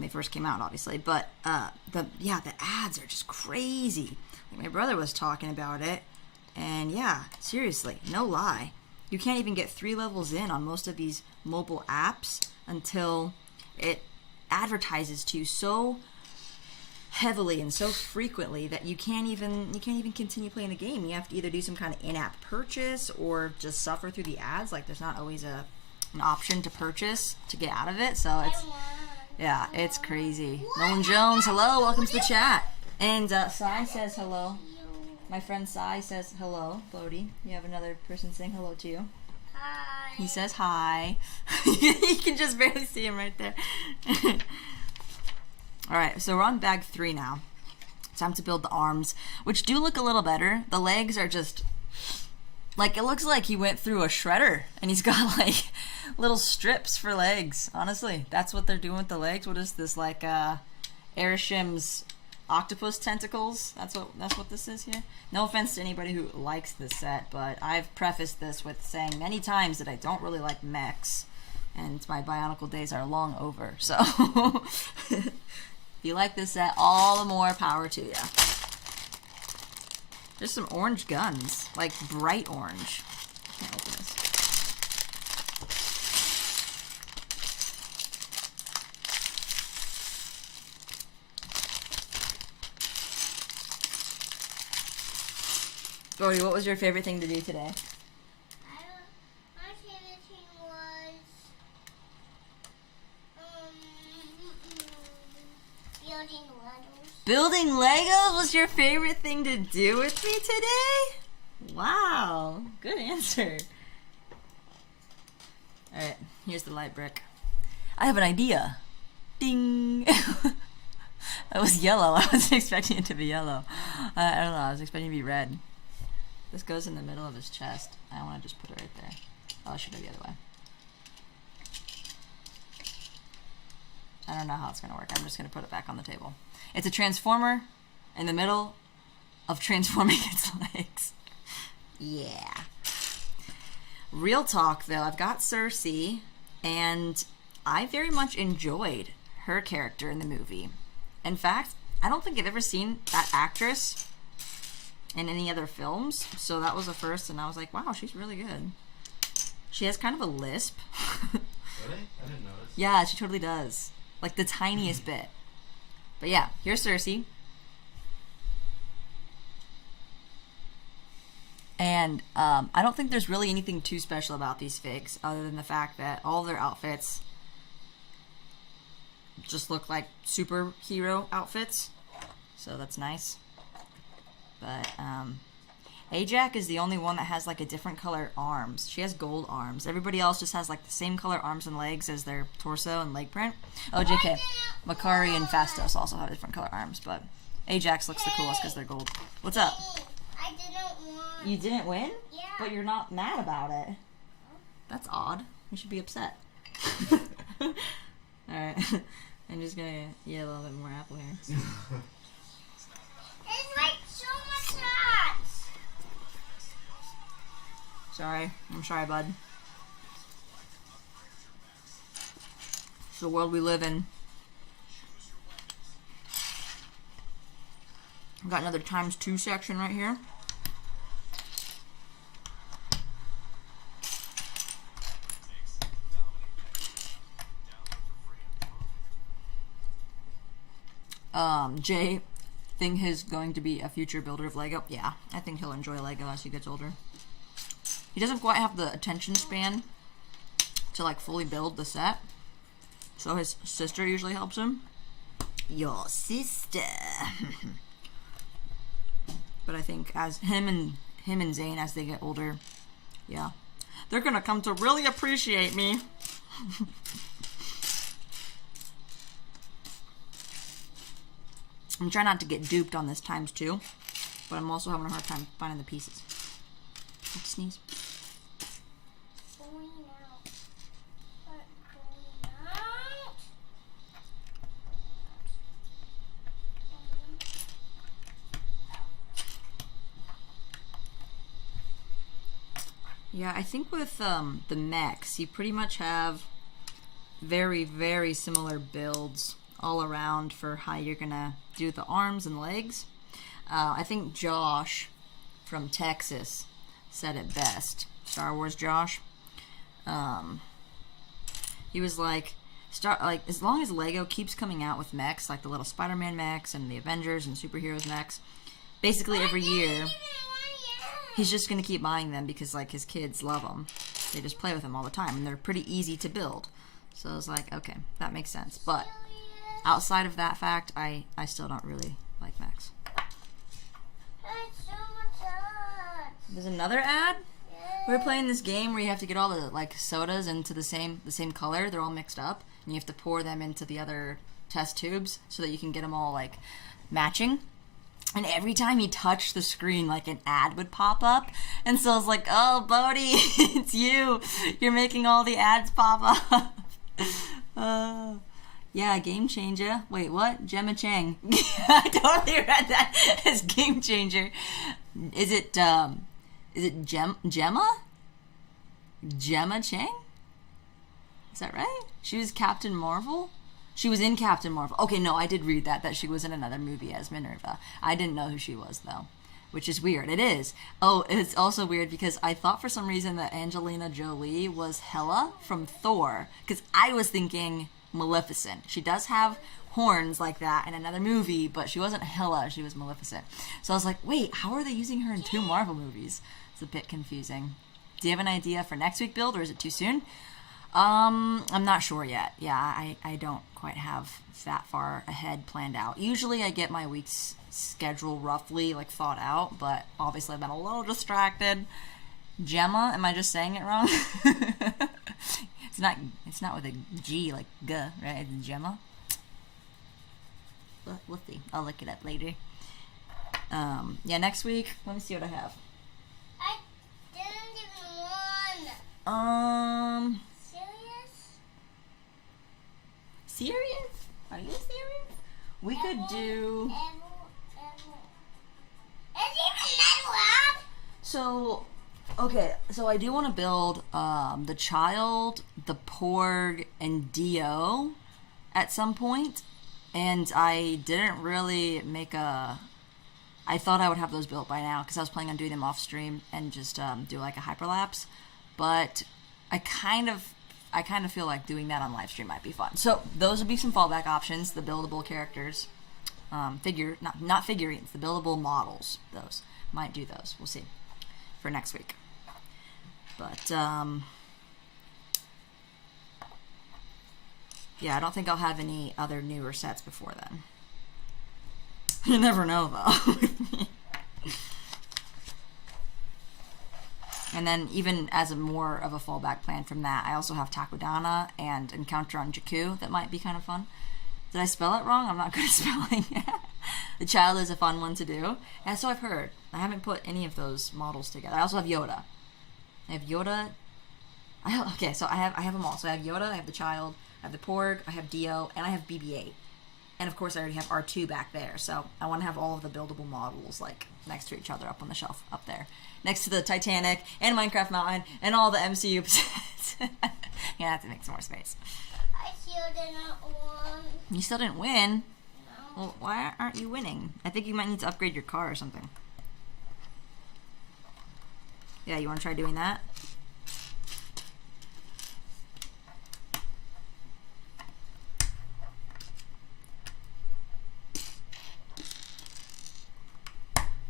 they first came out, obviously. But the ads are just crazy. Like my brother was talking about it, and yeah, seriously, no lie. You can't even get 3 levels in on most of these mobile apps until it advertises to you so heavily and so frequently that you can't even continue playing the game. You have to either do some kind of in-app purchase or just suffer through the ads. Like there's not always an option to purchase to get out of it. So it's crazy. Nolan Jones, hello, welcome to the chat. And Sai says hello. My friend Sai says hello. Bodhi, you have another person saying hello to you. Hi. He says hi. You can just barely see him right there. Alright, so we're on bag 3 now. Time to build the arms, which do look a little better. The legs are just, like, it looks like he went through a shredder, and he's got, like, little strips for legs. Honestly, that's what they're doing with the legs. What is this, like, Airshim's octopus tentacles? That's what this is here. No offense to anybody who likes this set, but I've prefaced this with saying many times that I don't really like mechs, and my Bionicle days are long over, so... If you like this set, all the more power to you. There's some orange guns, like bright orange. I can't open this. Bodhi, what was your favorite thing to do today? My favorite thing was building Legos. Building Legos was your favorite thing to do with me today? Wow, good answer. Alright, here's the light brick. I have an idea. Ding! That was yellow. I wasn't expecting it to be yellow. I don't know, I was expecting it to be red. This goes in the middle of his chest. I want to just put it right there. Oh, I should go the other way. I don't know how it's going to work. I'm just going to put it back on the table. It's a transformer in the middle of transforming its legs. Yeah. Real talk, though. I've got Cersei, and I very much enjoyed her character in the movie. In fact, I don't think I've ever seen that actress in any other films, so that was a first, and I was like, wow, she's really good. She has kind of a lisp. Really? I didn't notice. Yeah, she totally does. Like the tiniest bit. But yeah, here's Cersei. And I don't think there's really anything too special about these figs, other than the fact that all their outfits just look like superhero outfits. So that's nice. But Ajax is the only one that has like a different color arms. She has gold arms. Everybody else just has like the same color arms and legs as their torso and leg print. Oh, JK. Makari and Fastos also have different color arms, but Ajax looks the coolest because they're gold. What's up? I didn't win. You didn't win? Yeah. But you're not mad about it. That's odd. You should be upset. Alright. I'm just gonna eat a little bit more apple here. It's like so much nuts. Sorry. I'm sorry, bud. It's the world we live in. I've got another ×2 section right here. Jay think he's going to be a future builder of Lego. Yeah, I think he'll enjoy Lego as he gets older. He doesn't quite have the attention span to like fully build the set, so his sister usually helps him. Your sister. But I think as him and Zane, as they get older, yeah, they're gonna come to really appreciate me. I'm trying not to get duped on this ×2, but I'm also having a hard time finding the pieces. Let's sneeze. Going out. Going out. Yeah, I think with the mechs, you pretty much have very, very similar builds all around for how you're gonna do the arms and legs. I think Josh from Texas said it best. Star Wars Josh. He was like, as long as Lego keeps coming out with mechs, like the little Spider-Man mechs and the Avengers and superheroes mechs, basically every year, he's just gonna keep buying them because like his kids love them. They just play with them all the time, and they're pretty easy to build. So I was like, okay, that makes sense. But outside of that fact, I still don't really like mechs. There's another ad. We're playing this game where you have to get all the like sodas into the same color. They're all mixed up, and you have to pour them into the other test tubes so that you can get them all like matching. And every time he touched the screen, like an ad would pop up, and so I was like, "Oh, Bodhi, it's you! You're making all the ads pop up." Yeah, Game Changer. Wait, what? Gemma Chang. I totally read that as Game Changer. Is it Gemma? Gemma Chang? Is that right? She was Captain Marvel? She was in Captain Marvel. Okay, no, I did read that she was in another movie as Minerva. I didn't know who she was, though, which is weird. It is. Oh, it's also weird because I thought for some reason that Angelina Jolie was Hela from Thor, because I was thinking Maleficent. She does have horns like that in another movie, but she wasn't Hela, she was Maleficent. So I was like, wait, how are they using her in 2 Marvel movies? It's a bit confusing. Do you have an idea for next week build, or is it too soon? I'm not sure yet. Yeah, I don't quite have that far ahead planned out. Usually I get my week's schedule roughly like thought out, but obviously I've been a little distracted. Gemma, am I just saying it wrong? It's not with a G like G, right? It's Gemma. We'll see. I'll look it up later. Yeah, next week, let me see what I have. I didn't even want. Serious? Are you serious? We could do. So, okay. So I do want to build the child, the porg, and Dio at some point, and I didn't really make a. I thought I would have those built by now because I was planning on doing them off stream and just do like a hyperlapse, but I kind of feel like doing that on live stream might be fun. So those would be some fallback options. The buildable characters, not figurines, the buildable models. Those might do those. We'll see for next week. But yeah, I don't think I'll have any other newer sets before then. You never know though. And then even as a more of a fallback plan from that, I also have Takodana and Encounter on Jakku that might be kind of fun. Did I spell it wrong? I'm not good at spelling. The child is a fun one to do. And so I've heard. I haven't put any of those models together. I also have Yoda. I have Yoda. Okay, so I have them all. So I have Yoda, I have the child, I have the porg, I have Dio, and I have BB-8. And of course I already have R2 back there. So I want to have all of the buildable models like next to each other up on the shelf up there. Next to the Titanic and Minecraft Mountain and all the MCU sets. Yeah, I have to make some more space. I still didn't win. You still didn't win? No. Well, why aren't you winning? I think you might need to upgrade your car or something. Yeah, you want to try doing that?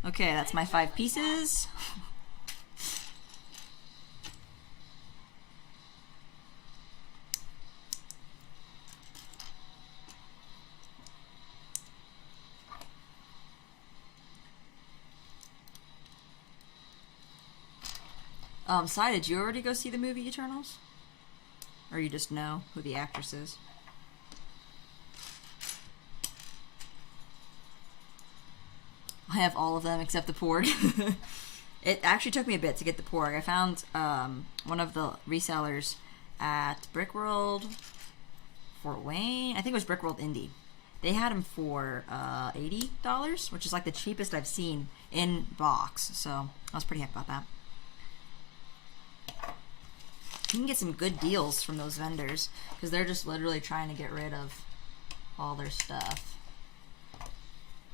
Okay, that's my 5 pieces. Sai, did you already go see the movie Eternals? Or you just know who the actress is? I have all of them except the porg. It actually took me a bit to get the porg. I found one of the resellers at Brickworld, Fort Wayne. I think it was Brickworld Indie. They had them for $80, which is like the cheapest I've seen in box. So I was pretty happy about that. You can get some good deals from those vendors because they're just literally trying to get rid of all their stuff.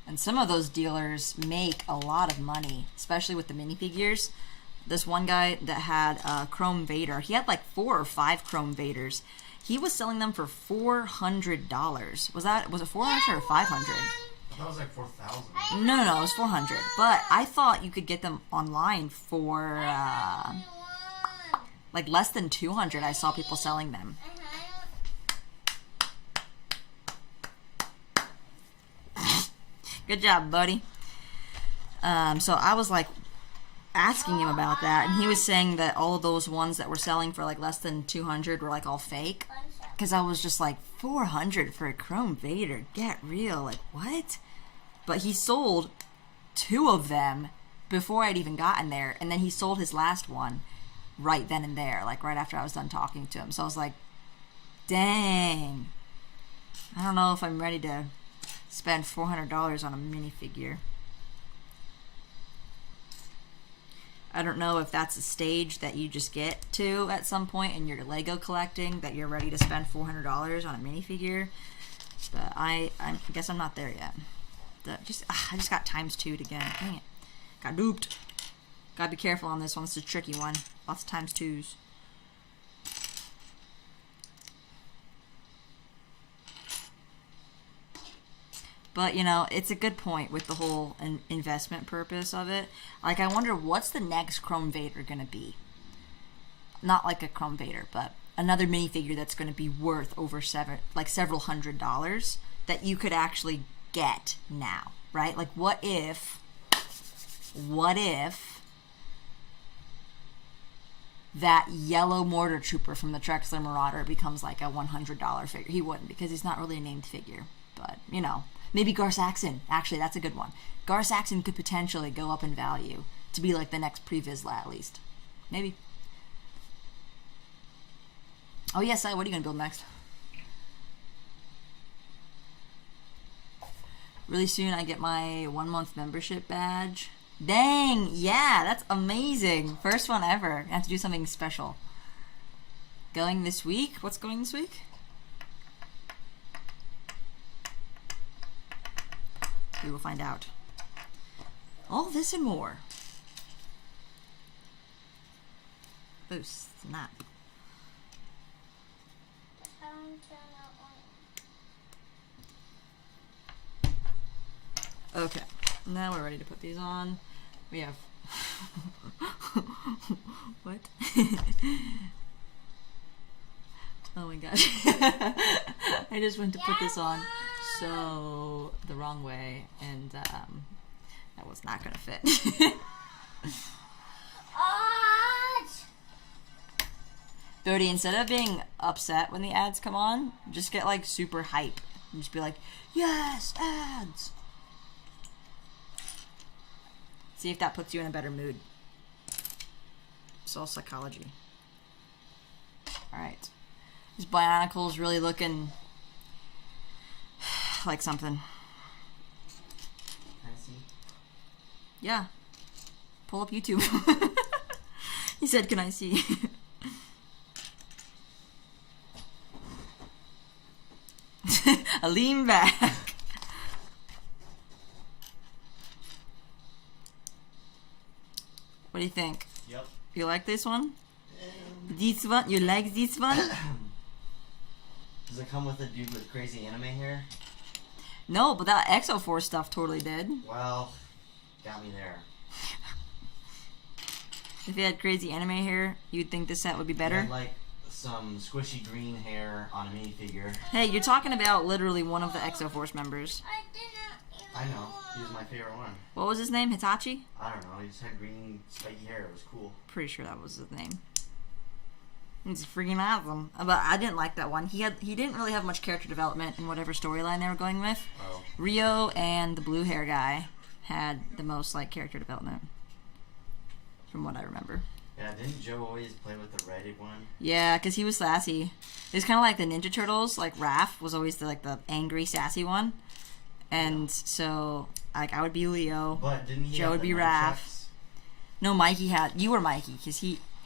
And some of those dealers make a lot of money, especially with the minifigures. This one guy that had Chrome Vader, he had like 4 or 5 Chrome Vaders, He was selling them for $400. Was it 400 or 500? That was like 4,000. No, it was 400. But I thought you could get them online for like less than 200. I saw people selling them. Good job, buddy. So I was like asking him about that, and he was saying that all of those ones that were selling for like less than 200 were like all fake. Because I was just like, 400 for a Chrome Vader? Get real. Like, what? But he sold 2 of them before I'd even gotten there, and then he sold his last one right then and there, like right after I was done talking to him. So I was like, dang. I don't know if I'm ready to spend $400 on a minifigure. I don't know if that's a stage that you just get to at some point in your Lego collecting, that you're ready to spend $400 on a minifigure. But I guess I'm not there yet. I just got ×2 to get it. Dang it. Got duped. Gotta be careful on this one. This is a tricky one. Lots of ×2s. But, you know, it's a good point with the whole investment purpose of it. Like, I wonder what's the next Chrome Vader going to be? Not like a Chrome Vader, but another minifigure that's going to be worth over several $100s that you could actually get now, right? Like, what if that yellow mortar trooper from the Trexler Marauder becomes like a $100 figure? He wouldn't, because he's not really a named figure. But, you know, maybe Gar Saxon. Actually, that's a good one. Gar Saxon could potentially go up in value to be like the next Pre-Vizsla at least. Maybe. Oh, yes, what are you going to build next? Really soon I get my 1-month membership badge. Dang, yeah, that's amazing. First one ever. I have to do something special. Going this week? What's going this week? We will find out. All this and more. Oh, snap. Okay, now we're ready to put these on. We have... What? Oh my gosh. I just went to put this on so the wrong way, and that was not gonna fit. Bodhi, instead of being upset when the ads come on, just get like super hype and just be like, yes, ads. See if that puts you in a better mood. It's all psychology. Alright. This Bionicle's really looking like something. Can I see? Yeah. Pull up YouTube. He said, can I see? A lean back. What do you think? Yep. You like this one? This one? You like this one? Does it come with a dude with crazy anime hair? No, but that Exo4 stuff totally did. Well, got me there. If you had crazy anime hair, you'd think this set would be better? Had, like, some squishy green hair on a minifigure. Hey, you're talking about literally one of the Exo-Force members. I know. He was my favorite one. What was his name? Hitachi? I don't know. He just had green, spiky hair. It was cool. Pretty sure that was his name. It's freaking awesome. But I didn't like that one. He didn't really have much character development in whatever storyline they were going with. Oh. Rio and the blue hair guy had the most like character development, from what I remember. Yeah, didn't Joe always play with the red one? Yeah, because he was sassy. It's kind of like the Ninja Turtles. Like Raph was always the angry, sassy one. And so, like, I would be Leo. But didn't he Joe have would the be nunchucks? Raph. No, Mikey had... You were Mikey, because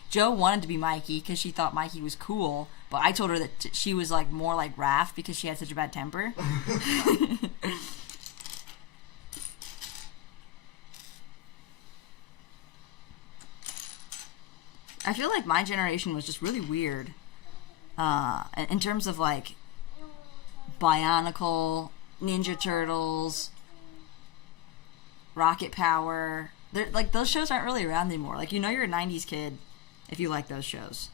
Joe wanted to be Mikey because she thought Mikey was cool. But I told her that she was, like, more like Raph because she had such a bad temper. I feel like my generation was just really weird. In terms of like Bionicle, Ninja Turtles, Rocket Power, they're like those shows aren't really around anymore. Like, you know, you're a 90s kid if you like those shows.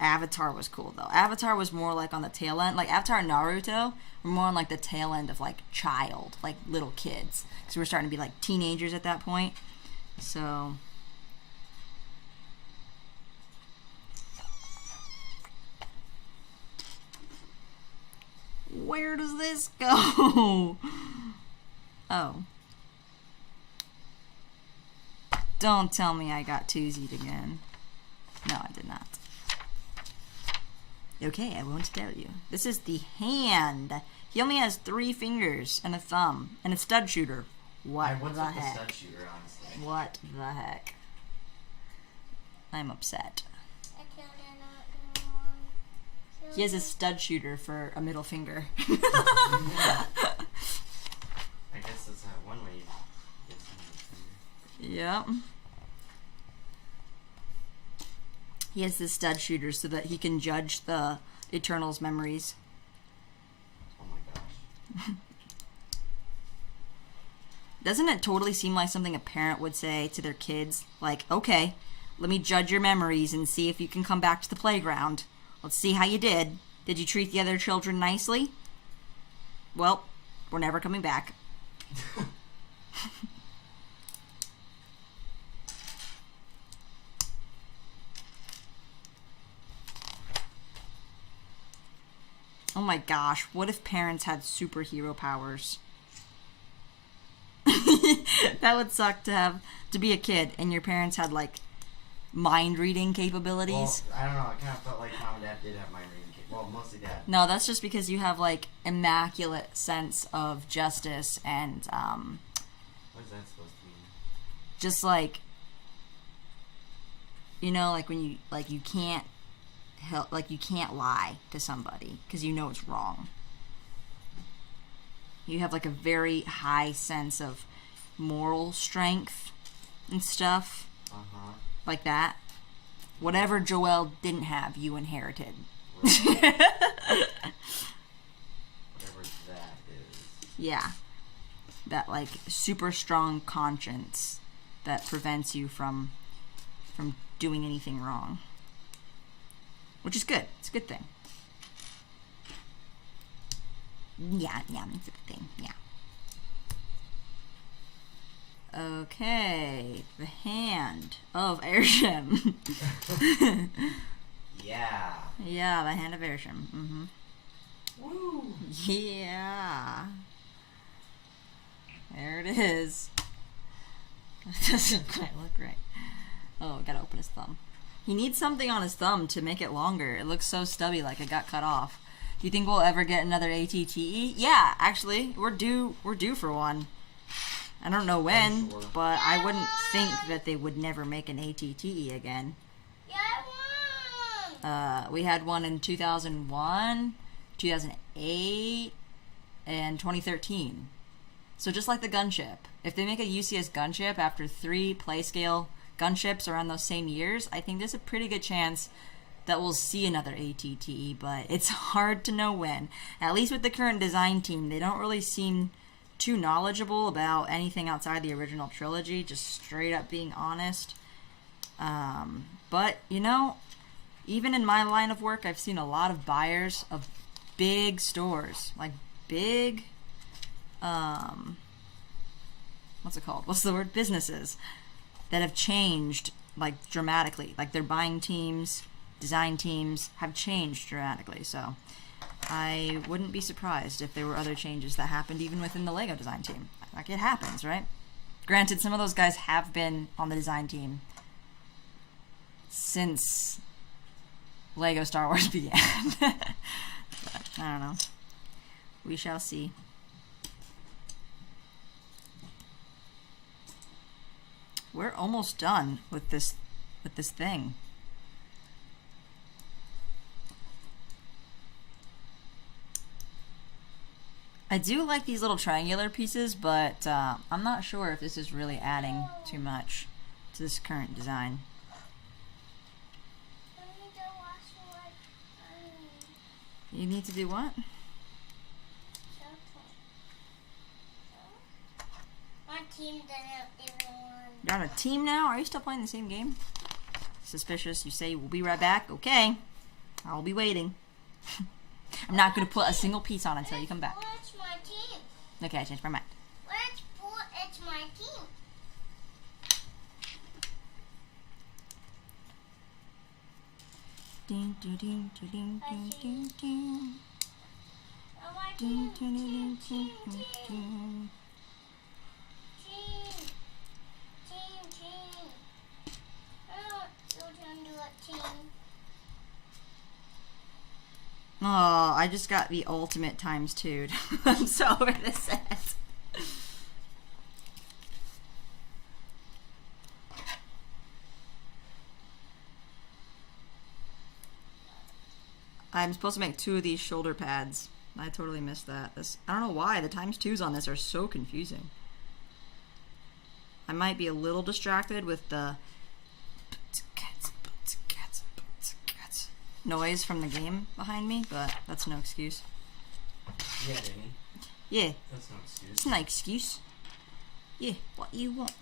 Avatar was cool though. Avatar was more like on the tail end. Like Avatar and Naruto were more on like the tail end of like child, like little kids, because we were starting to be like teenagers at that point. So where does this go? Oh. Don't tell me I got twosied again. No, I did not. Okay, I won't tell you. This is the hand. He only has 3 fingers and a thumb and a stud shooter. What What's the with the heck? stud shooter, honestly? What the heck? I'm upset. I killed it not He has a stud shooter for a middle finger. I guess that's not one way you get something. Yep. He has the stud shooter so that he can judge the Eternals' memories. Oh my gosh. Doesn't it totally seem like something a parent would say to their kids? Like, okay, let me judge your memories and see if you can come back to the playground. Let's see how you did. Did you treat the other children nicely? Well, we're never coming back. Oh my gosh, what if parents had superhero powers? That would suck to be a kid and your parents had like mind reading capabilities. Well, I don't know. I kind of felt like mom and dad did have mind reading. Well, mostly dad. No, that's just because you have like immaculate sense of justice and What is that supposed to mean? just like, you know, like when you can't help, like you can't lie to somebody because you know it's wrong. You have like a very high sense of moral strength and stuff like that. Whatever Joelle didn't have, you inherited. Right. Whatever that is. Yeah. That like super strong conscience that prevents you from doing anything wrong. Which is good. It's a good thing. Yeah, it's a good thing. Yeah. Okay, the hand of Airshim. Yeah. Yeah, the hand of Airshim. Mm-hmm. Woo. Yeah. There it is. It doesn't quite look right. Oh, I gotta open his thumb. He needs something on his thumb to make it longer. It looks so stubby, like it got cut off. Do you think we'll ever get another ATTE? Yeah, actually, we're due for one. I don't know when, sure. but I wouldn't think that they would never make an ATTE again. Yeah, I won. We had one in 2001, 2008, and 2013. So just like the gunship, if they make a UCS gunship after 3 play-scale gunships around those same years, I think there's a pretty good chance that we'll see another ATTE, but it's hard to know when. At least with the current design team, they don't really seem too knowledgeable about anything outside the original trilogy, just straight up being honest. But, you know, even in my line of work, I've seen a lot of buyers of big stores, like big, what's it called? What's the word? Businesses that have changed, like, dramatically. Like, their buying teams, design teams have changed dramatically, so I wouldn't be surprised if there were other changes that happened even within the Lego design team. Like, it happens, right? Granted, some of those guys have been on the design team since Lego Star Wars began. But, I don't know. We shall see. We're almost done with this thing. I do like these little triangular pieces, but I'm not sure if this is really adding too much to this current design. You need to do what? My team doesn't even want. You're on a team now? Are you still playing the same game? Suspicious. You say we'll be right back. Okay. I'll be waiting. I'm not going to put a single piece on until you come back. It's my team. Okay, I changed my mind. It's my team. Ding, ding, ding, ding, ding, ding, ding. Oh, my Ding, team. ding, ding, Team. ding, ding, ding. Team. Oh, your turn to a team. Oh, I just got the ultimate times 2. I'm so over this set. I'm supposed to make 2 of these shoulder pads. I totally missed that. I don't know why. The times 2s on this are so confusing. I might be a little distracted with the noise from the game behind me, but that's no excuse. Yeah, Danny. Yeah, That's no excuse. it's no excuse. Yeah, what you want?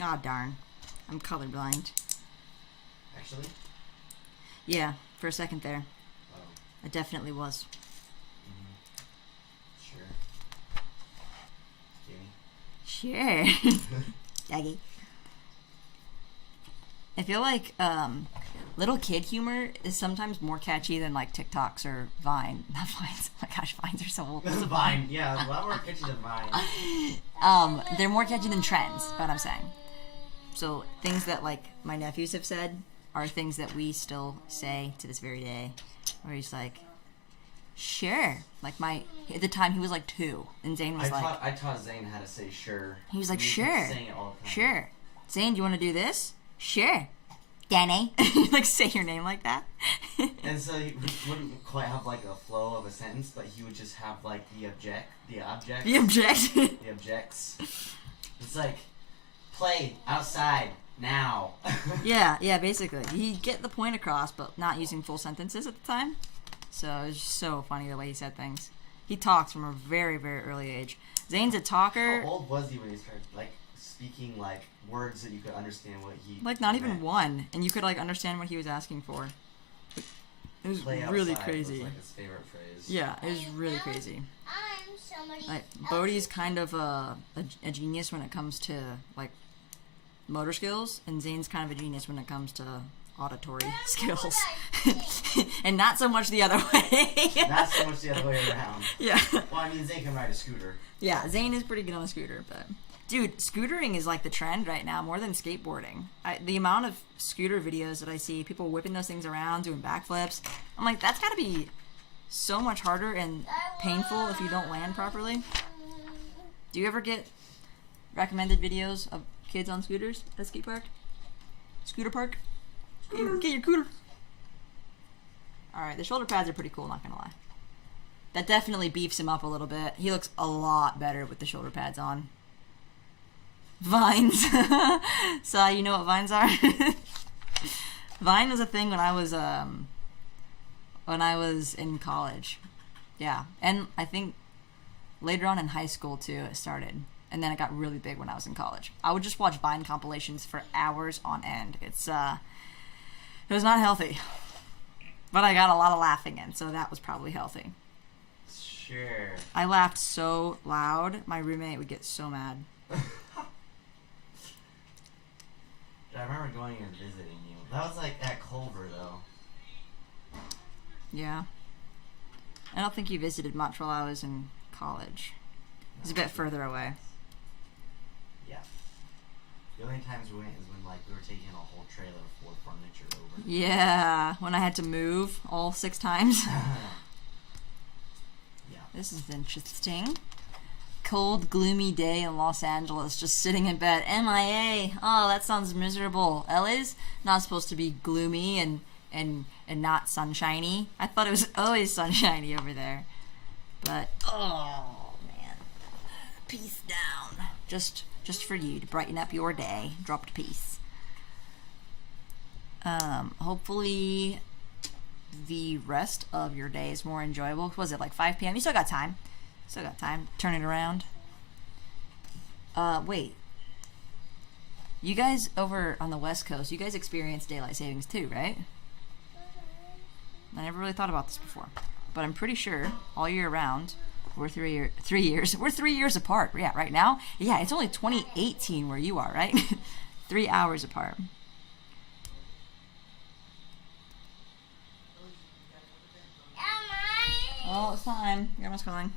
Ah, darn. I'm colorblind. Actually? Yeah, for a second there. Oh. I definitely was. Sure. Danny? Sure. Daggy. I feel like little kid humor is sometimes more catchy than like TikToks or Vine. Not Vines. Oh my gosh, Vines are so old. That's a Vine. Yeah, a lot more catchy than Vine. They're more catchy than trends, is what I'm saying. So things that like my nephews have said are things that we still say to this very day. Where he's like, sure. Like at the time he was like 2, and Zane was I taught Zane how to say sure. he was like, He kept sure, saying it all the time. sure. Zane, do you want to do this? Sure. Danny. Like say your name like that. And so he wouldn't quite have like a flow of a sentence, but he would just have like the objects. The object. The objects. It's like, play outside now. Yeah, basically. He'd get the point across, but not using full sentences at the time. So it was just so funny the way he said things. He talks from a very, very early age. Zane's a talker. How old was he when he started like speaking like words that you could understand what he Like not even meant? 1, and you could like understand what he was asking for. It was Play really outside crazy. was, like, his favorite phrase. Yeah, it was really crazy. I'm somebody. Like Bodhi's kind of a genius when it comes to like motor skills, and Zane's kind of a genius when it comes to auditory skills, and not so much the other way. Not so much the other way around. Yeah. Well, I mean, Zane can ride a scooter. Yeah, Zane is pretty good on a scooter, but dude, scootering is like the trend right now more than skateboarding. The amount of scooter videos that I see, people whipping those things around, doing backflips, I'm like, that's got to be so much harder and painful if you don't land properly. Do you ever get recommended videos of kids on scooters at a skate park? Scooter park? Get your scooter. Alright, the shoulder pads are pretty cool, not gonna lie. That definitely beefs him up a little bit. He looks a lot better with the shoulder pads on. Vines. So you know what vines are? Vine was a thing when I was in college. Yeah, and I think later on in high school too it started, and then it got really big when I was in college. I would just watch Vine compilations for hours on end. It was not healthy, but I got a lot of laughing in, so that was probably healthy. Sure. I laughed so loud, my roommate would get so mad. I remember going and visiting you. That was like at Culver, though. Yeah. I don't think you visited much while I was in college. It was a bit further away. Yeah. The only times we went is when like we were taking a whole trailer full of furniture over. Yeah, when I had to move all 6 times. Yeah. This is interesting. Cold, gloomy day in Los Angeles, just sitting in bed. MIA. Oh, that sounds miserable. LA's not supposed to be gloomy and not sunshiny. I thought it was always sunshiny over there. But, oh, man. Peace down. Just for you, to brighten up your day. Dropped a piece. Hopefully the rest of your day is more enjoyable. Was it like 5 p.m.? You still got time. Still got time. Turn it around. Wait. You guys over on the West Coast, you guys experience daylight savings too, right? I never really thought about this before, but I'm pretty sure all year round we're 3 years. We're 3 years apart. Yeah, right now. Yeah, it's only 2018 where you are, right? 3 hours apart. Oh, it's time. Grandma's calling.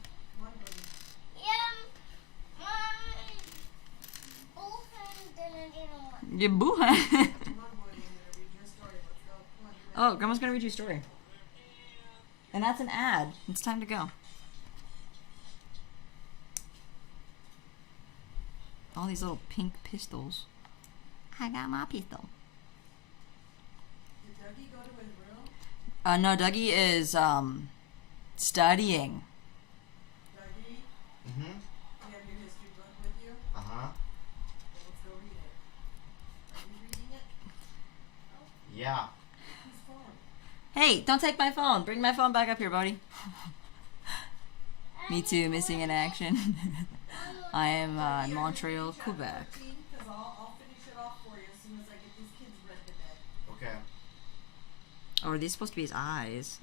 Your boo-ha. Oh, Grandma's gonna read you a story. And that's an ad. It's time to go. All these little pink pistols. I got my pistol. Did Dougie go to his room? No, Dougie is studying. Dougie, Mm-hmm. you have your history book with you? Uh-huh. Well, let's go read it. Are you reading it? Yeah. Whose phone? Hey, don't take my phone. Bring my phone back up here, buddy. Me too, missing in action. I am in Montreal, Quebec. Because I'll finish it off for you as soon as I get these kids read to bed. Okay. Oh, are these supposed to be his eyes?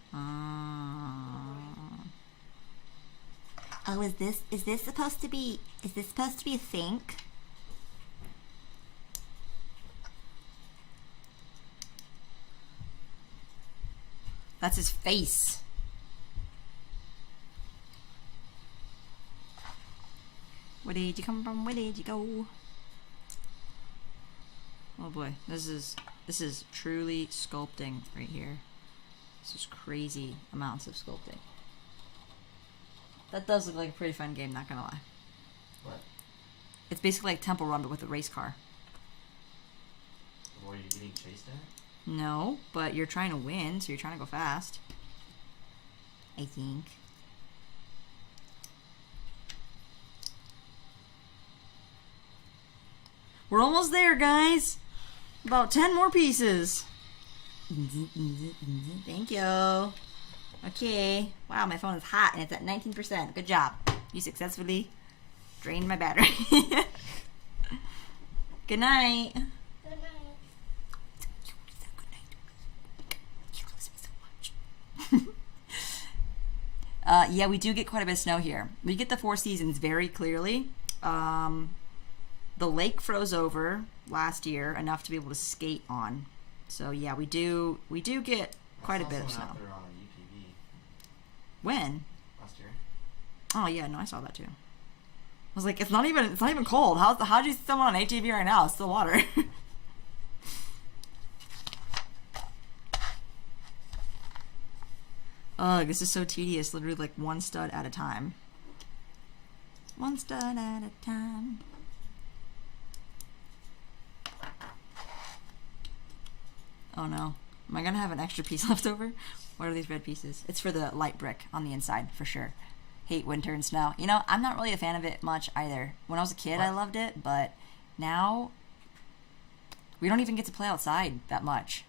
Oh, is this supposed to be a sink? That's his face. Where did you come from? Where did you go? Oh boy, this is truly sculpting right here. This is crazy amounts of sculpting. That does look like a pretty fun game, not gonna lie. What? It's basically like Temple Run, but with a race car. Were you getting chased at? No, but you're trying to win, so you're trying to go fast. I think. We're almost there, guys. About 10 more pieces. Thank you. Okay. Wow, my phone is hot and it's at 19%. Good job. You successfully drained my battery. Good night. Good night. Yeah, we do get quite a bit of snow here. We get the 4 seasons very clearly. The lake froze over last year enough to be able to skate on. So yeah, we do get quite a bit of snow. Out there on a UTV When? last year. Oh yeah, no, I saw that too. I was like, it's not even cold. How do you see someone on ATV right now? It's still water. Ugh, this is so tedious. Literally like one stud at a time. One stud at a time. Oh no. Am I gonna have an extra piece left over? What are these red pieces? It's for the light brick on the inside, for sure. Hate winter and snow. You know, I'm not really a fan of it much either. When I was a kid, I loved it, but now we don't even get to play outside that much.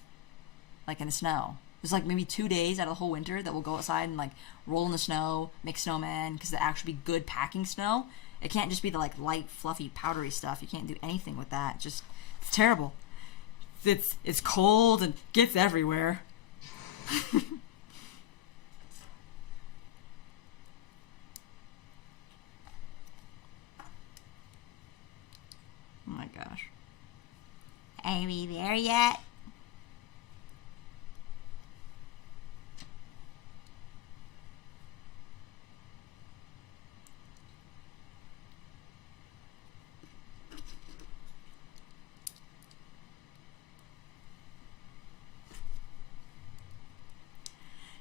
Like in the snow. There's like maybe 2 days out of the whole winter that we'll go outside and like roll in the snow, make snowmen, because it actually be good packing snow. It can't just be the like light, fluffy, powdery stuff. You can't do anything with that. It's terrible. It's cold and gets everywhere. Oh my gosh. Are we there yet?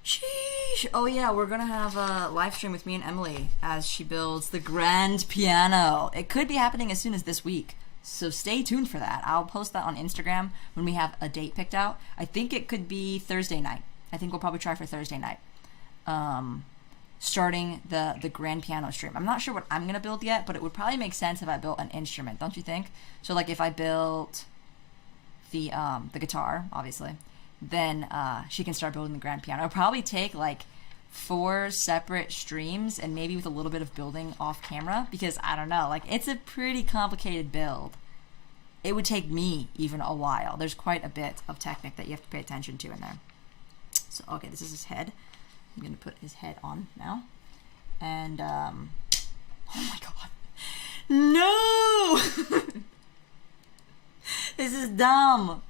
Sheesh. Oh yeah, we're gonna have a live stream with me and Emily as she builds the grand piano. It could be happening as soon as this week, so stay tuned for that. I'll post that on Instagram when we have a date picked out. I think it could be Thursday night. I think we'll probably try for Thursday night. Starting the grand piano stream. I'm not sure what I'm gonna build yet, but it would probably make sense if I built an instrument, don't you think? So like if I built the guitar, obviously, then she can start building the grand piano. It'll probably take like 4 separate streams and maybe with a little bit of building off camera, because I don't know, like it's a pretty complicated build. It would take me even a while. There's quite a bit of technique that you have to pay attention to in there. So okay, this is his head. I'm gonna put his head on now. And oh my god. No! This is dumb.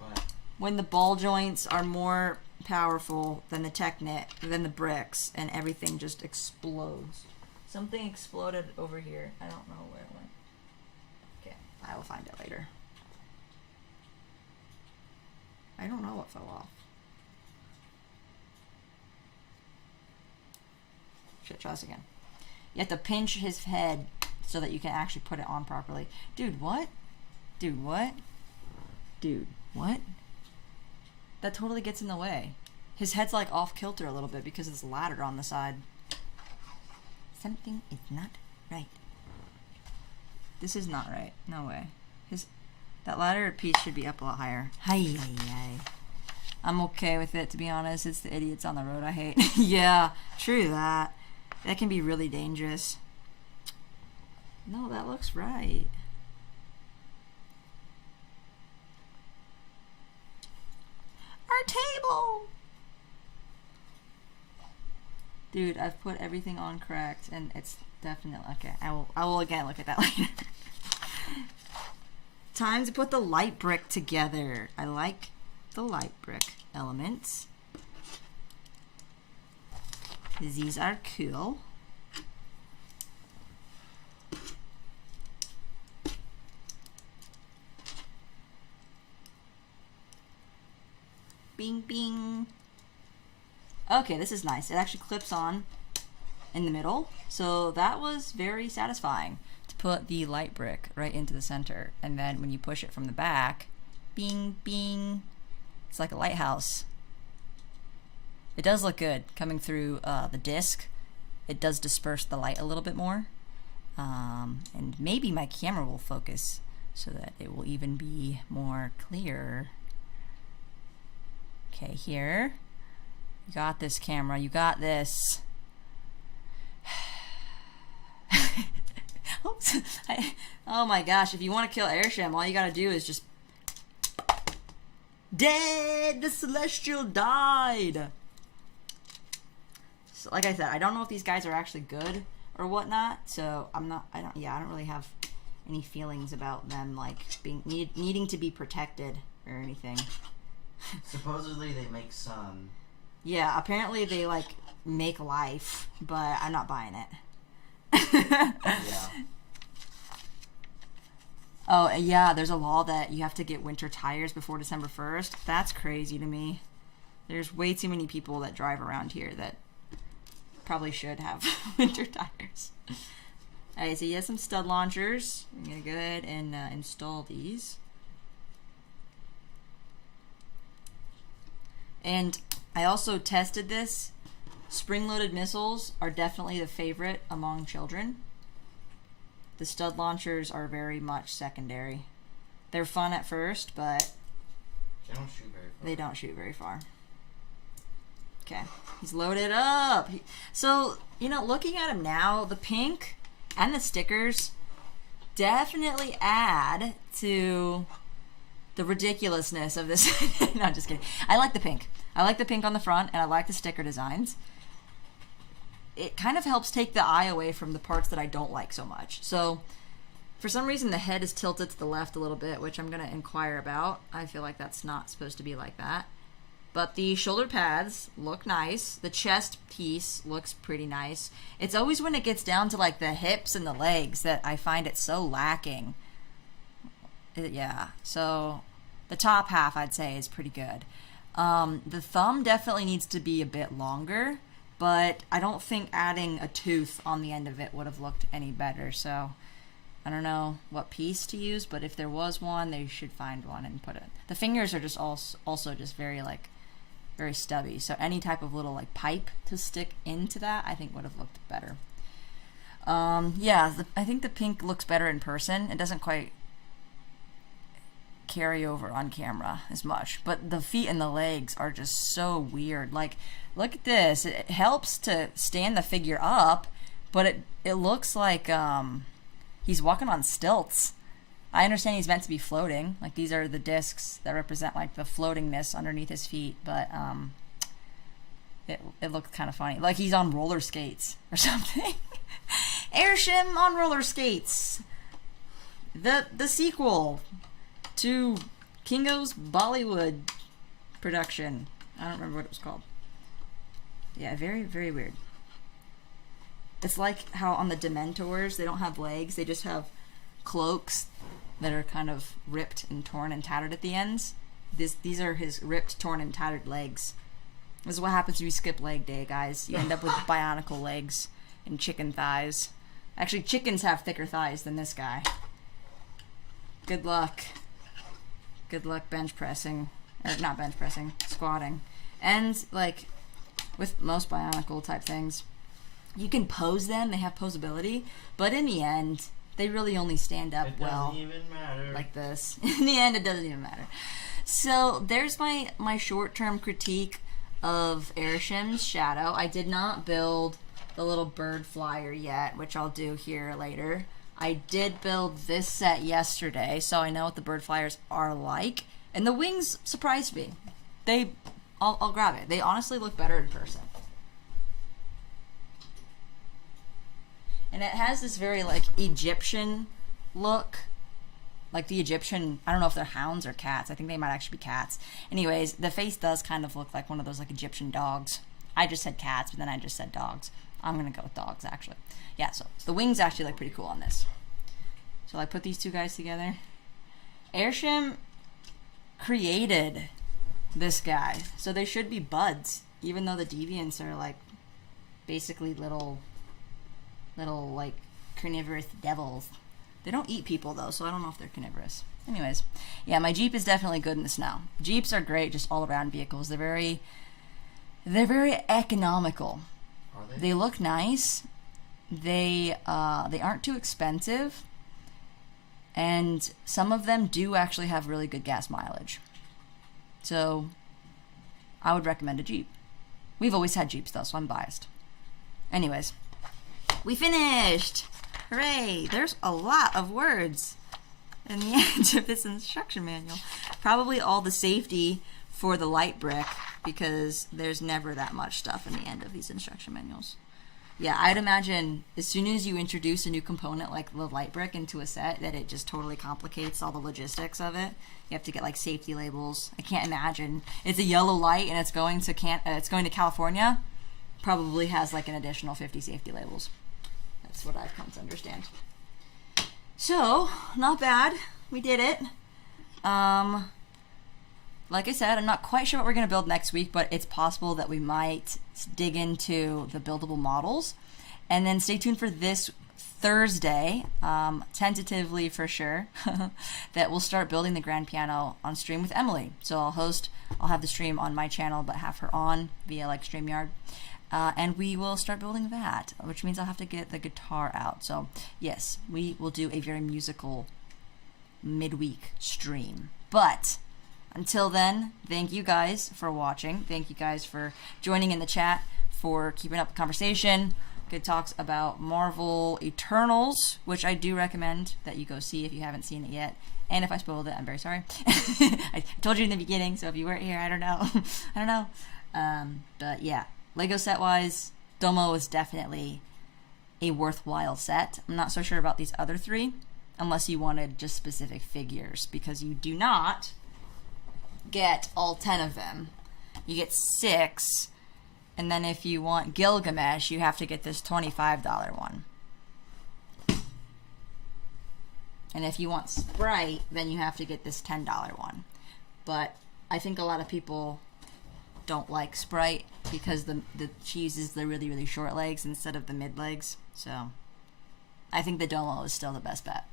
What? When the ball joints are more powerful than the Technit, than the bricks, and everything just explodes. Something exploded over here. I don't know where it went. Okay, I will find it later. I don't know what fell off. Should try this again. You have to pinch his head so that you can actually put it on properly. Dude, what? Dude, what? Dude, what? That totally gets in the way. His head's like off kilter a little bit because it's laddered on the side. Something is not right. This is not right. No way. That ladder piece should be up a lot higher. Hi. I'm okay with it, to be honest. It's the idiots on the road I hate. Yeah, true that. That can be really dangerous. No, that looks right. Our table! Dude, I've put everything on correct, and it's definitely... Okay, I will again look at that later. Time to put the light brick together. I like the light brick elements. These are cool. Bing, bing. Okay, this is nice. It actually clips on in the middle. So that was very satisfying to put the light brick right into the center. And then when you push it from the back, bing, bing. It's like a lighthouse. It does look good coming through the disc. It does disperse the light a little bit more. And maybe my camera will focus so that it will even be more clear. Okay, here. You got this, camera. You got this. Oops. Oh my gosh, if you want to kill Airsham, all you gotta do is just... Dead! The Celestial died! So, like I said, I don't know if these guys are actually good or whatnot, so I don't really have any feelings about them, like, being needing to be protected or anything. Supposedly they make sun. Yeah, apparently they, like, make life, but I'm not buying it. Yeah. Oh, yeah, there's a law that you have to get winter tires before December 1st. That's crazy to me. There's way too many people that drive around here that probably should have winter tires. Alright, so you have some stud launchers. I'm going to go ahead and install these. And I also tested this. Spring-loaded missiles are definitely the favorite among children. The stud launchers are very much secondary. They're fun at first, but They don't shoot very far. they don't shoot very far. Okay, he's loaded up. So, you know, looking at him now, the pink and the stickers definitely add to the ridiculousness of this. No, just kidding. I like the pink. I like the pink on the front, and I like the sticker designs. It kind of helps take the eye away from the parts that I don't like so much. So, for some reason, the head is tilted to the left a little bit, which I'm going to inquire about. I feel like that's not supposed to be like that. But the shoulder pads look nice. The chest piece looks pretty nice. It's always when it gets down to, like, the hips and the legs that I find it so lacking. Yeah, so the top half, I'd say, is pretty good. The thumb definitely needs to be a bit longer, but I don't think adding a tooth on the end of it would have looked any better. So I don't know what piece to use, but if there was one, they should find one and put it. The fingers are just also just very, like, very stubby. So any type of little, like, pipe to stick into that, I think would have looked better. Yeah, I think the pink looks better in person. It doesn't quite carry over on camera as much, but the feet and the legs are just so weird. Like, look at this. It helps to stand the figure up, but it looks like he's walking on stilts. I understand he's meant to be floating. Like, these are the discs that represent like the floatingness underneath his feet, but it looked kind of funny. Like he's on roller skates or something. Airshim on roller skates. The sequel to Kingo's Bollywood production. I don't remember what it was called. Yeah, very, very weird. It's like how on the Dementors, they don't have legs. They just have cloaks that are kind of ripped and torn and tattered at the ends. These are his ripped, torn, and tattered legs. This is what happens when you skip leg day, guys. You end up with bionicle legs and chicken thighs. Actually, chickens have thicker thighs than this guy. Good luck. Good luck bench pressing. Or not bench pressing, squatting. And, like, with most bionicle type things, you can pose them. They have posability. But in the end, they really only stand up well. It doesn't even matter. Like this. In the end, it doesn't even matter. So, there's my short-term critique of Airshim's Shadow. I did not build the little bird flyer yet, which I'll do here later. I did build this set yesterday, so I know what the bird flyers are like. And the wings surprised me. I'll grab it. They honestly look better in person. And it has this very, like, Egyptian look. Like the Egyptian, I don't know if they're hounds or cats. I think they might actually be cats. Anyways, the face does kind of look like one of those, like, Egyptian dogs. I just said cats, but then I just said dogs. I'm going to go with dogs, actually. Yeah, so the wings actually look pretty cool on this. So I put these two guys together. Airshim created this guy. So they should be buds, even though the deviants are, like, basically little like, carnivorous devils. They don't eat people, though, so I don't know if they're carnivorous. Anyways, yeah, my Jeep is definitely good in the snow. Jeeps are great, just all-around vehicles. They're very economical. Are they? They look nice. They aren't too expensive. And some of them do actually have really good gas mileage. So, I would recommend a Jeep. We've always had Jeeps, though, so I'm biased. Anyways, we finished! Hooray! There's a lot of words in the end of this instruction manual. Probably all the safety for the light brick, because there's never that much stuff in the end of these instruction manuals. Yeah, I'd imagine as soon as you introduce a new component like the light brick into a set, that it just totally complicates all the logistics of it. You have to get, like, safety labels. I can't imagine. It's a yellow light and it's going to California. Probably has, like, an additional 50 safety labels. That's what I've come to understand. So, not bad. We did it. Like I said, I'm not quite sure what we're going to build next week, but it's possible that we might dig into the buildable models. And then stay tuned for this Thursday, tentatively for sure, that we'll start building the grand piano on stream with Emily. So I'll have the stream on my channel, but have her on via, like, StreamYard. And we will start building that, which means I'll have to get the guitar out. So, yes, we will do a very musical midweek stream. But until then, thank you guys for watching. Thank you guys for joining in the chat, for keeping up the conversation. Good talks about Marvel Eternals, which I do recommend that you go see if you haven't seen it yet. And if I spoiled it, I'm very sorry. I told you in the beginning, so if you weren't here, I don't know. I don't know. But yeah. Lego set-wise, Domo is definitely a worthwhile set. I'm not so sure about these other three, unless you wanted just specific figures, because you do not get all 10 of them. You get 6, and then if you want Gilgamesh, you have to get this $25 one. And if you want Sprite, then you have to get this $10 one. But I think a lot of people don't like Sprite because she uses the really, really short legs instead of the mid legs. So I think the Domo is still the best bet.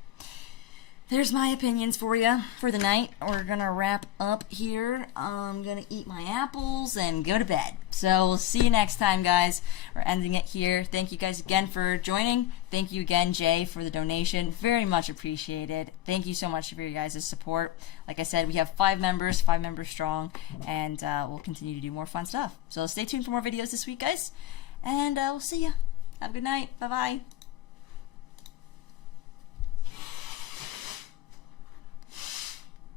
there's my opinions for you for the night. We're gonna wrap up here. I'm gonna eat my apples and go to bed. So we'll see you next time, guys. We're ending it here. Thank you guys again for joining. Thank you again, Jay, for the donation. Very much appreciated. Thank you so much for your guys' support. Like I said, we have 5 members strong, and we'll continue to do more fun stuff. So stay tuned for more videos this week, guys. And we'll see you. Have a good night. Bye-bye.